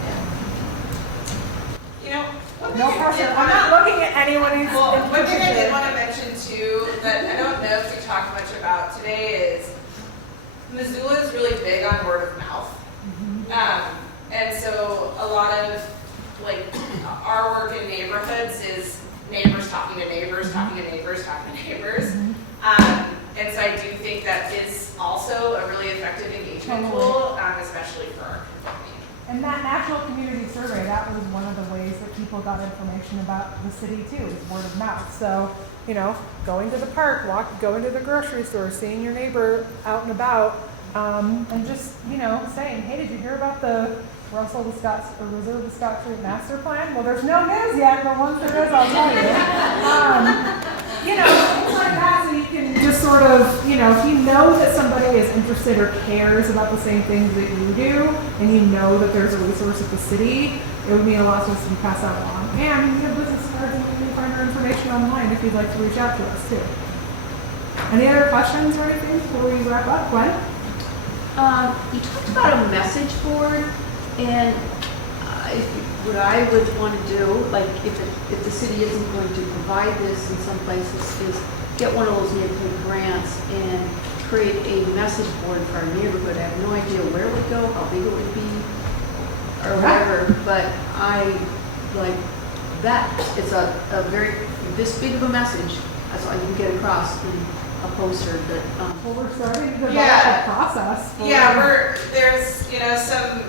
No pressure. I'm not looking at anyone who's Well, one thing I did want to mention too, that I don't know if we talked much about today is Missoula is really big on word of mouth. And so a lot of our work in neighborhoods is neighbors talking to neighbors, talking to neighbors, talking to neighbors. And so I do think that is also a really effective engagement tool, especially for our community. And that national community survey, that was one of the ways that people got information about the city too, is word of mouth. So, going to the park, going to the grocery store, seeing your neighbor out and about, and just, saying, hey, did you hear about the Reserve of the Scott Street Master Plan? Well, there's no news yet, but once there is, I'll tell you. Things like that, so you can just sort of, if you know that somebody is interested or cares about the same things that you do, and you know that there's a resource at the city, it would mean a lot to us if you pass that along. And we have business cards and you can find our information online if you'd like to reach out to us too. Any other questions or anything before we wrap up? Gwen? You talked about a message board, and what I would want to do, like if the city isn't going to provide this in some places, is get one of those neighborhood grants and create a message board for our neighborhood. I have no idea where it would go, how big it would be, or whatever, but I like that. It's a very, this big of a message, that's all you can get across in a poster, but, Well, we're starting to develop Yeah. a process. for- Yeah, there's, some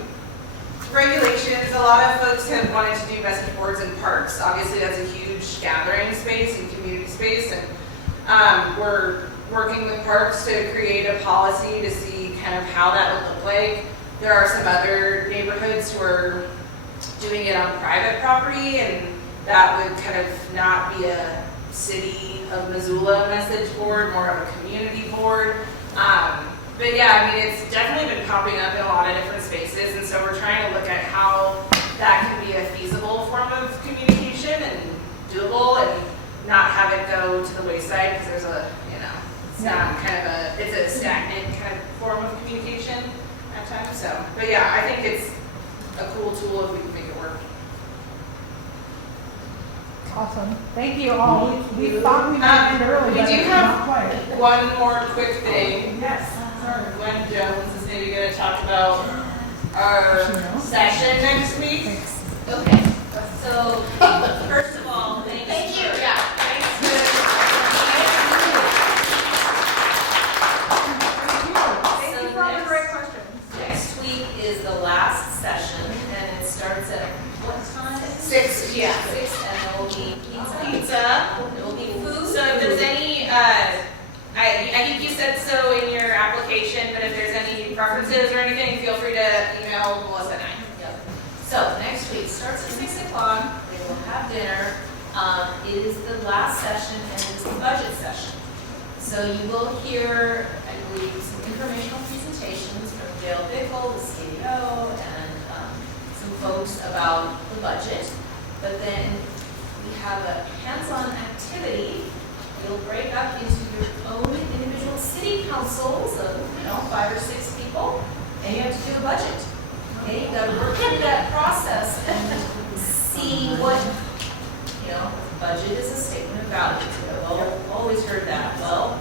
regulations. A lot of folks have wanted to do message boards in parks. Obviously, that's a huge gathering space and community space, and we're working with parks to create a policy to see kind of how that would look like. There are some other neighborhoods who are doing it on private property, and that would kind of not be a City of Missoula message board, more of a community board. But yeah, I mean, it's definitely been popping up in a lot of different spaces, and so we're trying to look at how that can be a feasible form of communication and doable, and not have it go to the wayside, because there's it's not kind of it's a stagnant kind of form of communication at times. So, but yeah, I think it's a cool tool if we can make it work. Awesome. Thank you all. We thought we might end early, We but do it's have not quite. one more quick thing. Yes. Gwen Jones is maybe going to talk about our session next week. Thanks. Okay, so, first of all, thank you. Yeah, thanks Thank you for all the great questions. Next week is the last session, and it starts at what time? 6, yeah. 6, and there will be pizza. There will be food. So if there's any, I think you said so in your application, but if there's any preferences or anything, feel free to email Melissa and I. Yep. So next week starts at 6 o'clock. We will have dinner. It is the last session, and it is the budget session. So you will hear, I believe, some informational presentations from Dale Bickle, the CEO, and some folks about the budget. But then we have a hands-on activity. You'll break up into your own individual city councils of, 5 or 6 people, and you have to do a budget. Okay, you gotta work through that process and see what, budget is a statement of values. I've always heard that. Well,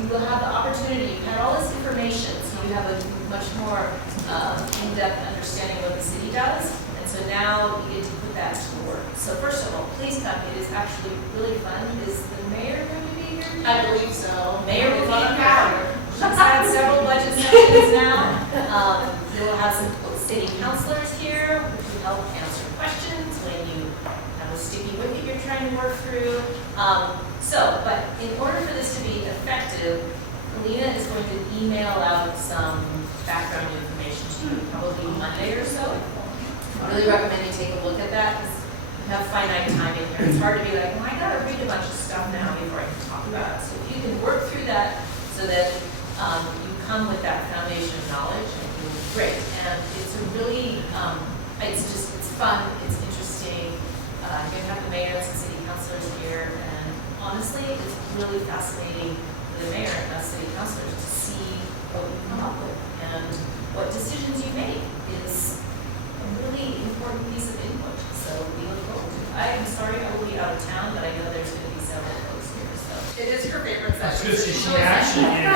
you will have the opportunity, you've had all this information, so you have a much more in-depth understanding of what the city does. And so now you get to put that to work. So first of all, please come. It is actually really fun. Is the mayor going to be here? I believe so. Mayor will be here. She's had several budget sessions now. You'll have some city councilors here who can help answer questions when you have a sticky wicket you're trying to work through. But in order for this to be effective, Alina is going to email out some background information to you, probably Monday or so. I really recommend you take a look at that, because we have finite time in here. It's hard to be like, I gotta read a bunch of stuff now before I can talk about it. So if you can work through that so that you come with that foundation of knowledge, it will be great. And it's a really, it's fun, it's interesting. You're gonna have the mayor and some city councilors here, and honestly, it's really fascinating for the mayor and us city councilors to see what we come up with, and what decisions you make is a really important piece of input. So we look forward to it. I'm sorry I will be out of town, but I know there's going to be several folks here. So It is her favorite I was session. gonna say, she actually is.